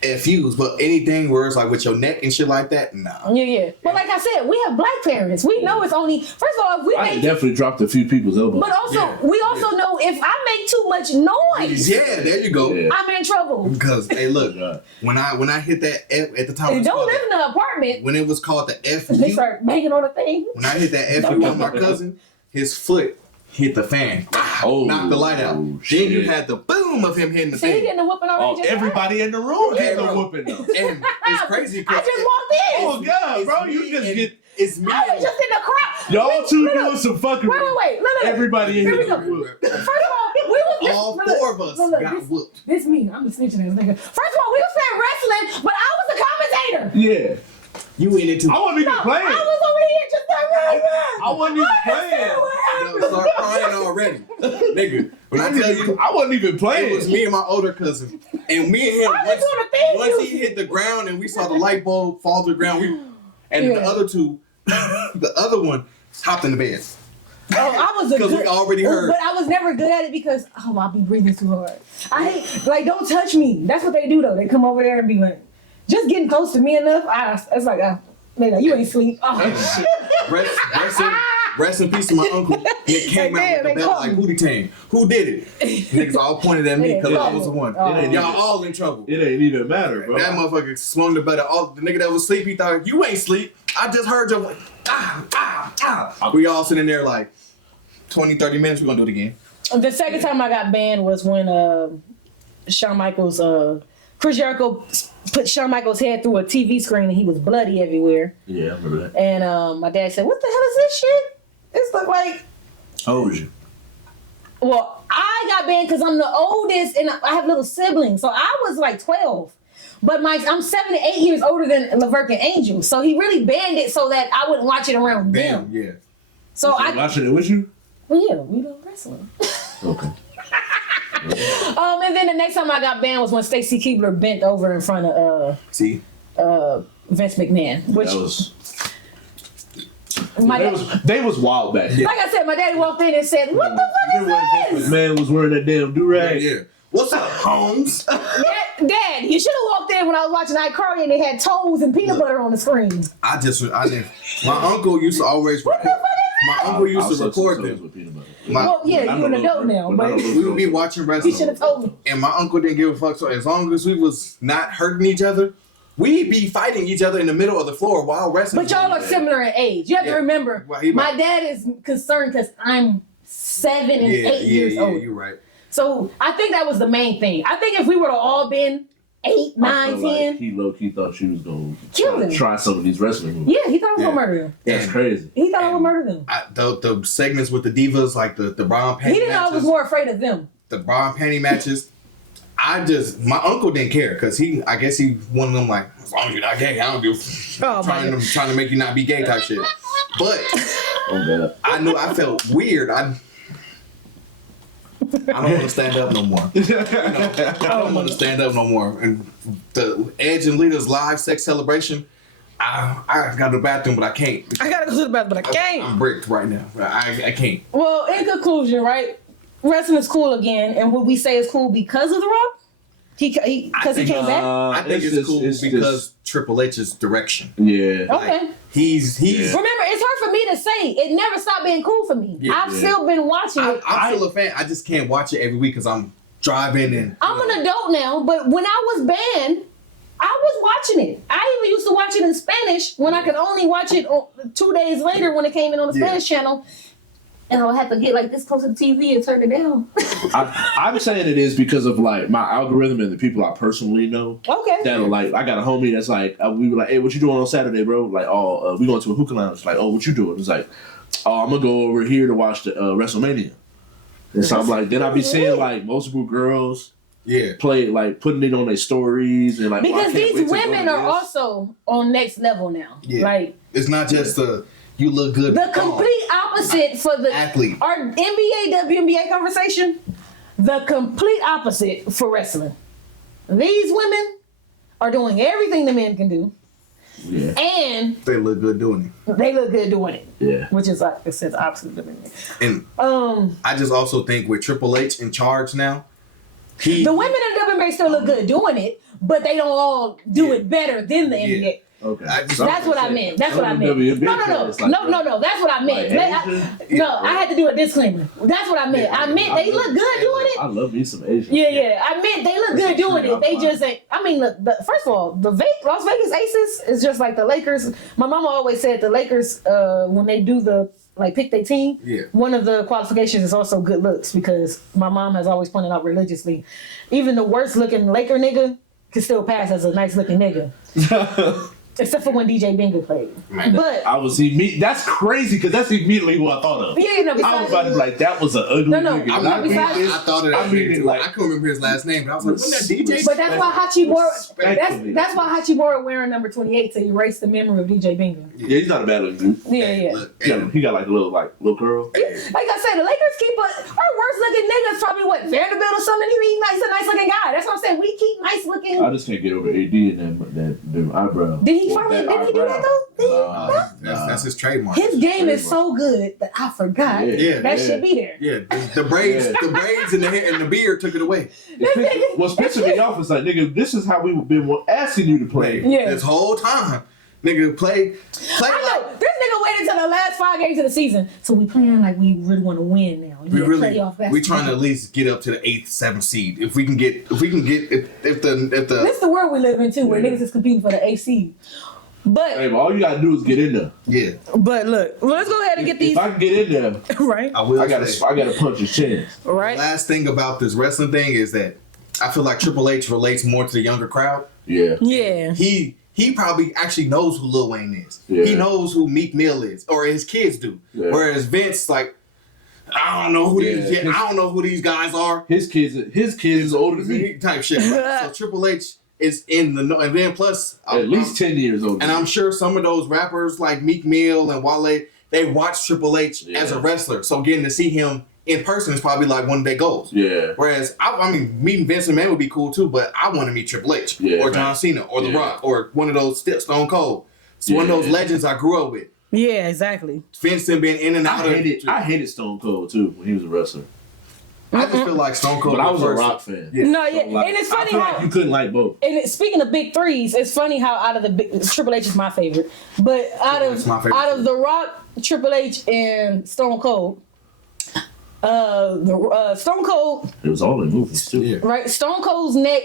FUs, but anything where it's like with your neck and shit like that, nah. Yeah. But like I said, we have black parents. We know it's only, first of all, if we I make, definitely dropped a few people's elbows. but also, we also know if I make too much noise, Yeah, there you go. Yeah. I'm in trouble. Because hey, look, God. when I hit that F at the time, it And was don't called live in an apartment. when it was called the They FU. start banging on the thing. When I hit that FU on my cousin, his foot hit the fan. Oh, Knocked the light out. oh, Then shit. you had the boom film of him hitting the See, he thing. getting a whooping already. Just everybody in the room Yeah, getting a bro. whooping though. And it's crazy I because just walked in. Oh God, bro, you just get it's me. I was just in the crowd. y'all two Look, doing some fucking. Wait. Look. Everybody in Here we here. go. First of all, we was All look, four of us look, got whooped. This me. I'm the snitching ass nigga. First of all, we was playing wrestling, but I was a commentator. Yeah, You in it too. I wasn't even No, playing. I was over here just like, I wasn't even playing. Yo, start crying already, nigga. When I tell you, I wasn't even playing. it was me and my older cousin, and me and him. I was doing a thing. Once he hit the ground and we saw the light bulb fall to the ground, and the Yeah. other two, the other one hopped in the bed. Oh, I was a Because good. we already heard. But I was never good at it because I'll be breathing too hard. I hate don't touch me. That's what they do though. They come over there and be like, just getting close to me enough. It's like, man, you ain't sleep. Oh. Rest in peace to my uncle. He came Like, out with they the belt caught like me. Hootie Tang. Who did it? Niggas all pointed at me because I was the one. Oh. And y'all all in trouble. It ain't even matter, bro. That motherfucker swung the belt. All the nigga that was asleep, he thought you ain't sleep. I just heard your We all sitting there like 20, 30 minutes. We gonna do it again. The second time I got banned was when Shawn Michaels, Chris Jericho put Shawn Michaels' head through a TV screen and he was bloody everywhere. Yeah, I remember that. And my dad said, "What the hell is this shit? This look like." How old was you? Well, I got banned because I'm the oldest and I have little siblings, so I was like 12. But I'm 7 to 8 years older than Levert and Angel, so he really banned it so that I wouldn't watch it around them. Yeah. So Was he watching it with you? Well, yeah, we don't wrestling. Okay. And then the next time I got banned was when Stacy Keibler bent over in front of See? Vince McMahon, which That was. my They was wild back then. like I said, my daddy walked in and said, "What the fuck is this?" Man was wearing that damn do-rag. Yeah. What's up, Holmes? Dad, you should have walked in when I was watching iCarly and they had toes and peanut butter on the screen. I didn't. My uncle used to always. What the fuck is My uncle used to record them. them. With peanut butter. Well, yeah, I you're an don't know, adult now, but I but don't know. We would be watching he wrestling. should have told me. And my uncle didn't give a fuck. So as long as we was not hurting each other, we'd be fighting each other in the middle of the floor while wrestling. But y'all are similar in age. You have to Yeah. remember, Well, he my might- dad is concerned because I'm 7 and 8 years old. You're right. So I think that was the main thing. I think if we would have all been 8, I 9, feel 10, like he low-key thought she was going Kill him. to try some of these wrestling moves. yeah, he thought I was Yeah. gonna murder him. That's And- crazy. He thought I would murder them. The segments with the divas, like the bra and panty He didn't know I was matches, more afraid of them. the bra and panty matches. My uncle didn't care because I guess he one of them like, as long as you're not gay, I don't give. Oh, my trying to make you not be gay type shit. But Oh, God. I felt weird. I don't want to stand up no more. I don't want to stand up no more. And the Edge and Lita's live sex celebration, I got to the bathroom, but I can't. I gotta go to the bathroom, but I can't. I'm bricked right now. I can't. Well, in conclusion, right? Wrestling is cool again, and what we say is cool because of The Rock? Because he came back? I think it's cool because Triple H's direction. Yeah. Okay. He's Remember, it's hard for me to say. It never stopped being cool for me. Yeah. I've still been watching it. I'm still a fan. I just can't watch it every week because I'm driving and. I'm an adult now, but when I was banned, I was watching it. I even used to watch it in Spanish when I could only watch it 2 days later when it came in on the Spanish channel. And I would have to get like this close to the TV and turn it down. I'm saying it is because of like my algorithm and the people I personally know. Okay. That are like, I got a homie that's like, we were like, hey, what you doing on Saturday, bro? Like, we going to a hookah lounge. Like, what you doing? It's like, I'm gonna go over here to watch the WrestleMania. And so I'm like, then I be seeing like multiple girls play, like putting it on their stories and like. Because these women are also on next level now. Yeah. Like, it's not just you look good. the complete opposite for the athlete. Our NBA, WNBA conversation, the complete opposite for wrestling. These women are doing everything the men can do. Yeah. They And look good doing it. they look good doing it. Yeah. Which is like I said, the opposite of the men. And I just also think with Triple H in charge now, the women in the WNBA still look good doing it, but they don't all do it better than the NBA. Okay. That's what I meant. That's what I meant. WNBA No. is like No. That's what I meant. like I had to do a disclaimer. That's what I meant. I meant they look good doing it. I love me some Asian. Yeah. I meant they look good doing it. They just ain't. I mean, look. First of all, the Las Vegas Aces is just like the Lakers. My mama always said the Lakers when they do the like pick their team, one of the qualifications is also good looks, because my mom has always pointed out religiously, even the worst looking Laker nigga can still pass as a nice looking nigga. Except for when DJ Bingo played. But that's crazy, because that's immediately who I thought of. Yeah, no, I was about to be like, that was an ugly nigga. I thought of that. I couldn't remember his last name, but I was like, wasn't that DJ? But that's why that's why Hachimura wearing number 28 to erase the memory of DJ Bingo. Yeah, he's not a bad looking dude. Yeah. He got like a little girl. Like I said, the Lakers keep our worst looking niggas probably Vanderbilt or something. He's a nice looking guy. That's what I'm saying. We keep nice looking. I just can't get over AD and them eyebrows. Did he do that though? That's his trademark. His game is so good that I forgot that should be there. Yeah, the braids and the hair and the beard took it away. What's pissing me off is like, nigga, this is how we've been asking you to play this whole time. Nigga, play. I know. This nigga waited until the last 5 games of the season. So we playing like we really want to win now. We trying to at least get up to the 8th, 7th seed. If the this is the world we live in too, where niggas is competing for the 8th seed. But hey, all you gotta do is get in there. Yeah. But look, let's go ahead and get these. If I can get in there, right? I gotta punch his chin. Right. The last thing about this wrestling thing is that I feel like Triple H relates more to the younger crowd. Yeah. Yeah. He probably actually knows who Lil Wayne is. Yeah. He knows who Meek Mill is, or his kids do. Yeah. Whereas Vince, like, I don't know who I don't know who these guys are. His kids is older than me. Type shit. Right? So Triple H is in the and then plus at least 10 years older. And I'm sure some of those rappers like Meek Mill and Wale, they watch Triple H as a wrestler. So getting to see him in person is probably like one of their goals. Yeah. Whereas I mean, meeting Vince McMahon would be cool too, but I want to meet Triple H or John Cena or The Rock or one of those Stone Cold. It's one of those legends I grew up with. Yeah, exactly. Vince been in and out I hated Stone Cold too when he was a wrestler. I just feel like Stone Cold. But I was a Rock fan. Yeah. No, yeah, and it's funny how like you couldn't like both. And speaking of big threes, it's funny how out of the Triple H is my favorite, but out of The Rock, Triple H, and Stone Cold. Stone Cold. It was all in movies too. Yeah. Right, Stone Cold's neck,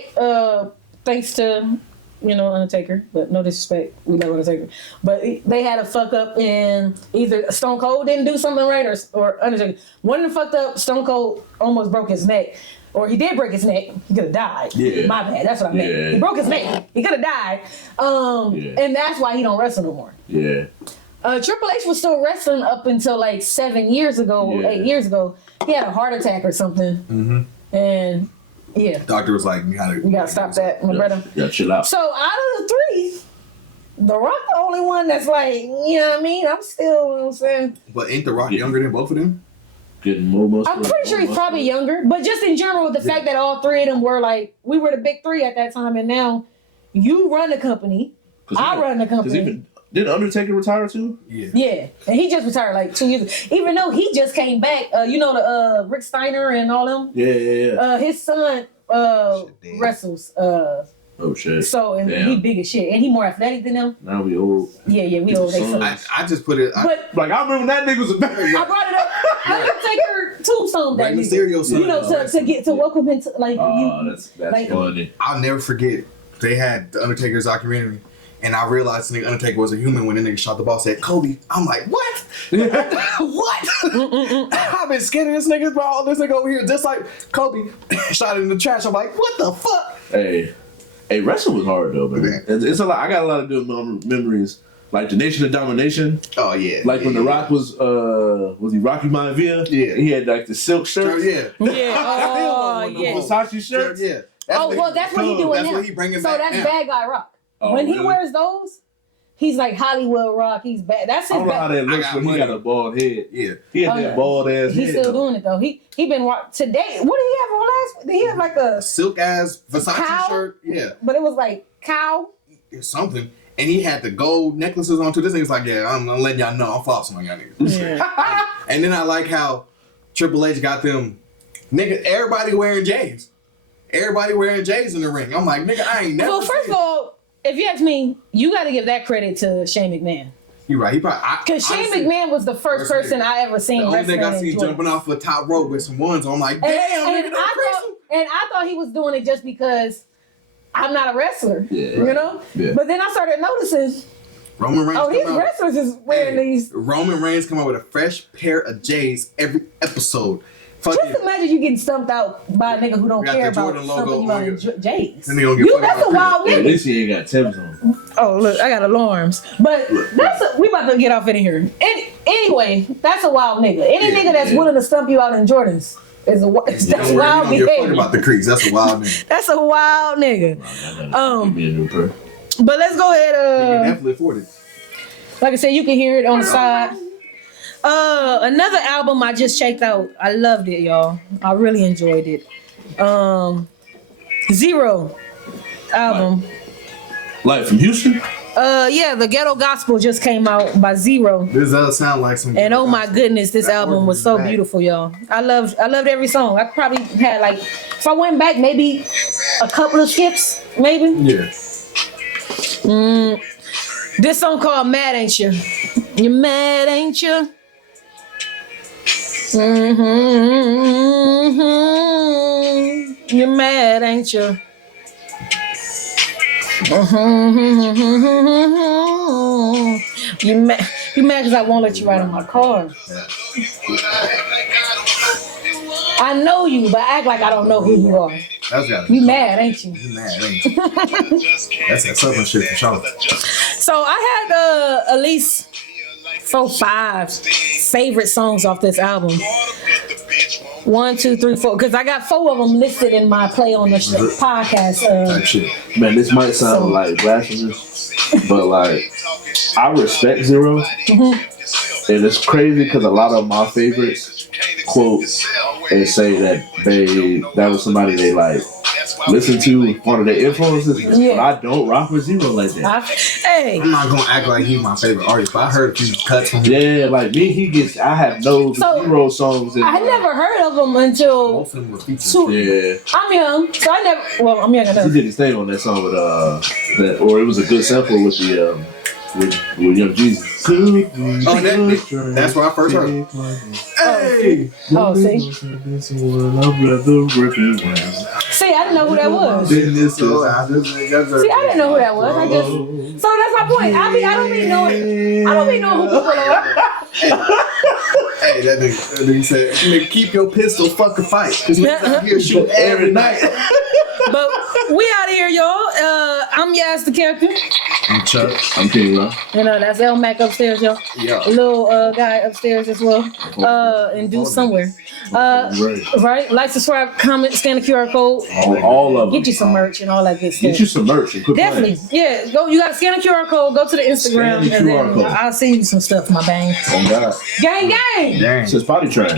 thanks to Undertaker, but no disrespect, we love Undertaker, but they had a fuck up in either Stone Cold didn't do something right or Undertaker. One of them fucked up. Stone Cold almost broke his neck, or he did break his neck. He could have died. Yeah. My bad. That's what I meant. Yeah. He broke his neck. He could have died. And that's why he don't wrestle no more. Yeah. Triple H was still wrestling up until like 7 years ago, 8 years ago. He had a heart attack or something. Mm-hmm. And yeah. Doctor was like, you gotta stop that, my brother. Yeah, chill out. So out of the three, The Rock the only one that's like, you know what I mean? I'm still, you know what I'm saying? But ain't The Rock younger than both of them? Getting more muscle. I'm pretty sure he's probably younger. But just in general, the fact that all three of them were like, we were the big three at that time, and now you run the company, I run the company. Did Undertaker retire too? Yeah. Yeah. And he just retired like 2 years ago. Even though he just came back, the Rick Steiner and all them? Yeah. His son wrestles. Oh shit. So and he big as shit. And he more athletic than them. Now we old. Yeah, we old. I just put it I remember that nigga was a better. I brought it up. Undertaker tombstone that Mysterio son. to welcome him to like that's funny. I'll never forget. They had the Undertaker's documentary. And I realized the Undertaker was a human when the nigga shot the ball. Said Kobe. I'm like, what? What? I've been scared of this nigga, bro. This nigga over here just like Kobe shot it in the trash. I'm like, what the fuck? Hey, wrestling was hard though, man. It's a lot. I got a lot of good memories. Like the Nation of Domination. Oh yeah. Like when The Rock was he Rocky Maivia? Yeah. He had like the silk shirts. Yeah. Oh yeah. Versace shirts. Yeah. That's what he doing now. That's what he bringing so back that's now. Bad Guy Rock. Oh, when he wears those, he's like Hollywood Rock. He's bad. That's his. I don't know how that looks when he got a bald head. Yeah. He had that bald ass head. He's still doing it though. He been today. What did he have on last? Did he have like a silk ass Versace cow? Shirt? Yeah. But it was like cow. Something. And he had the gold necklaces on too. This nigga's like, I'm letting y'all know I'm flossing on y'all niggas. Yeah. And then I like how Triple H got them nigga. Everybody wearing J's. Everybody wearing J's in the ring. I'm like, nigga, I ain't never. Well, first of all, if you ask me, you got to give that credit to Shane McMahon. You're right. He probably because Shane McMahon was the first person I ever seen. The only thing I seen jumping off a top rope with some ones. I'm like, damn. And I thought he was doing it just because I'm not a wrestler, you know. Yeah. But then I started noticing Roman Reigns. Oh, these come out- wrestlers is wearing Hey, these. Roman Reigns come out with a fresh pair of J's every episode. Just Fucking. imagine you getting stumped out by a nigga who don't We got care the about Jordan logo stumping you out on in J's. Then they gonna get You, fucking that's a out wild Yeah, at nigga. least he ain't got Tim's on. Oh, look, I got alarms. But we about to get off in here. Anyway, that's a wild nigga. Any nigga that's willing to stump you out in Jordans is that's Don't worry, wild you don't give a fuck behavior. about the creeks. That's a wild nigga. That's a wild nigga. Give me a new pair. But let's go You ahead. can definitely afford it. Like I said, you can hear it on the side. Another album I just checked out. I loved it, y'all. I really enjoyed it. Zero album. Like from Houston? Yeah, the Ghetto Gospel just came out by Zero. This does sound like some. And oh my goodness, this That album organ was is so back. beautiful, y'all. I loved every song. I probably had like, if I went back, maybe a couple of skips, maybe. Yeah. This song called Mad Ain't You. You mad, ain't you? Mm-hmm. You mad, ain't you? Mm-hmm. You mad because I won't let you ride in my car. I know you, but act like I don't know who you are. That's got You mad, ain't you? You mad, ain't you? That's that Southern shit for sure. So I had at least 4, 5 favorite songs off this album. 1, 2, 3, 4. Because I got 4 of them listed in my play on the podcast. Type shit. Man, this might sound like blasphemous, but like, I respect Zero. And it's crazy because a lot of my favorites quote and say that that was somebody they like listen to, one of their influences. Yeah. But I don't rock with Zero like that. Hey, I'm not gonna act like he's my favorite artist, but I heard a few cuts from him. Yeah, like me, I have no So, Zero songs. I never heard of them until Most of them were features. Yeah, I'm young. So I never, well, I'm young he enough. did his thing on that song with that, or it was a good sample with the with Young Jesus. Oh, that's where I first heard it. Hey! Oh, see? See, I didn't know who that was. See, I didn't know who that was. So that's my point. I don't be knowing who people are. Hey, that nigga said, nigga, keep your pistol, fucking fight. Because niggas out here shoot every night. But we out of here, y'all. I'm Yas the character. I'm Chuck. I'm King Rock. You know, that's L Mac upstairs, y'all. Yeah. Little guy upstairs as well. And do somewhere. Right? Like, subscribe, comment, scan the QR code. All of them. Get you some merch and all that good stuff. Get you some merch. And quit Definitely. Yeah. Go. You got to scan the QR code. Go to the Instagram. Scan the And QR then code. I'll send you some stuff, my bang. playing. Oh God. Gang, gang. Dang. It's potty train.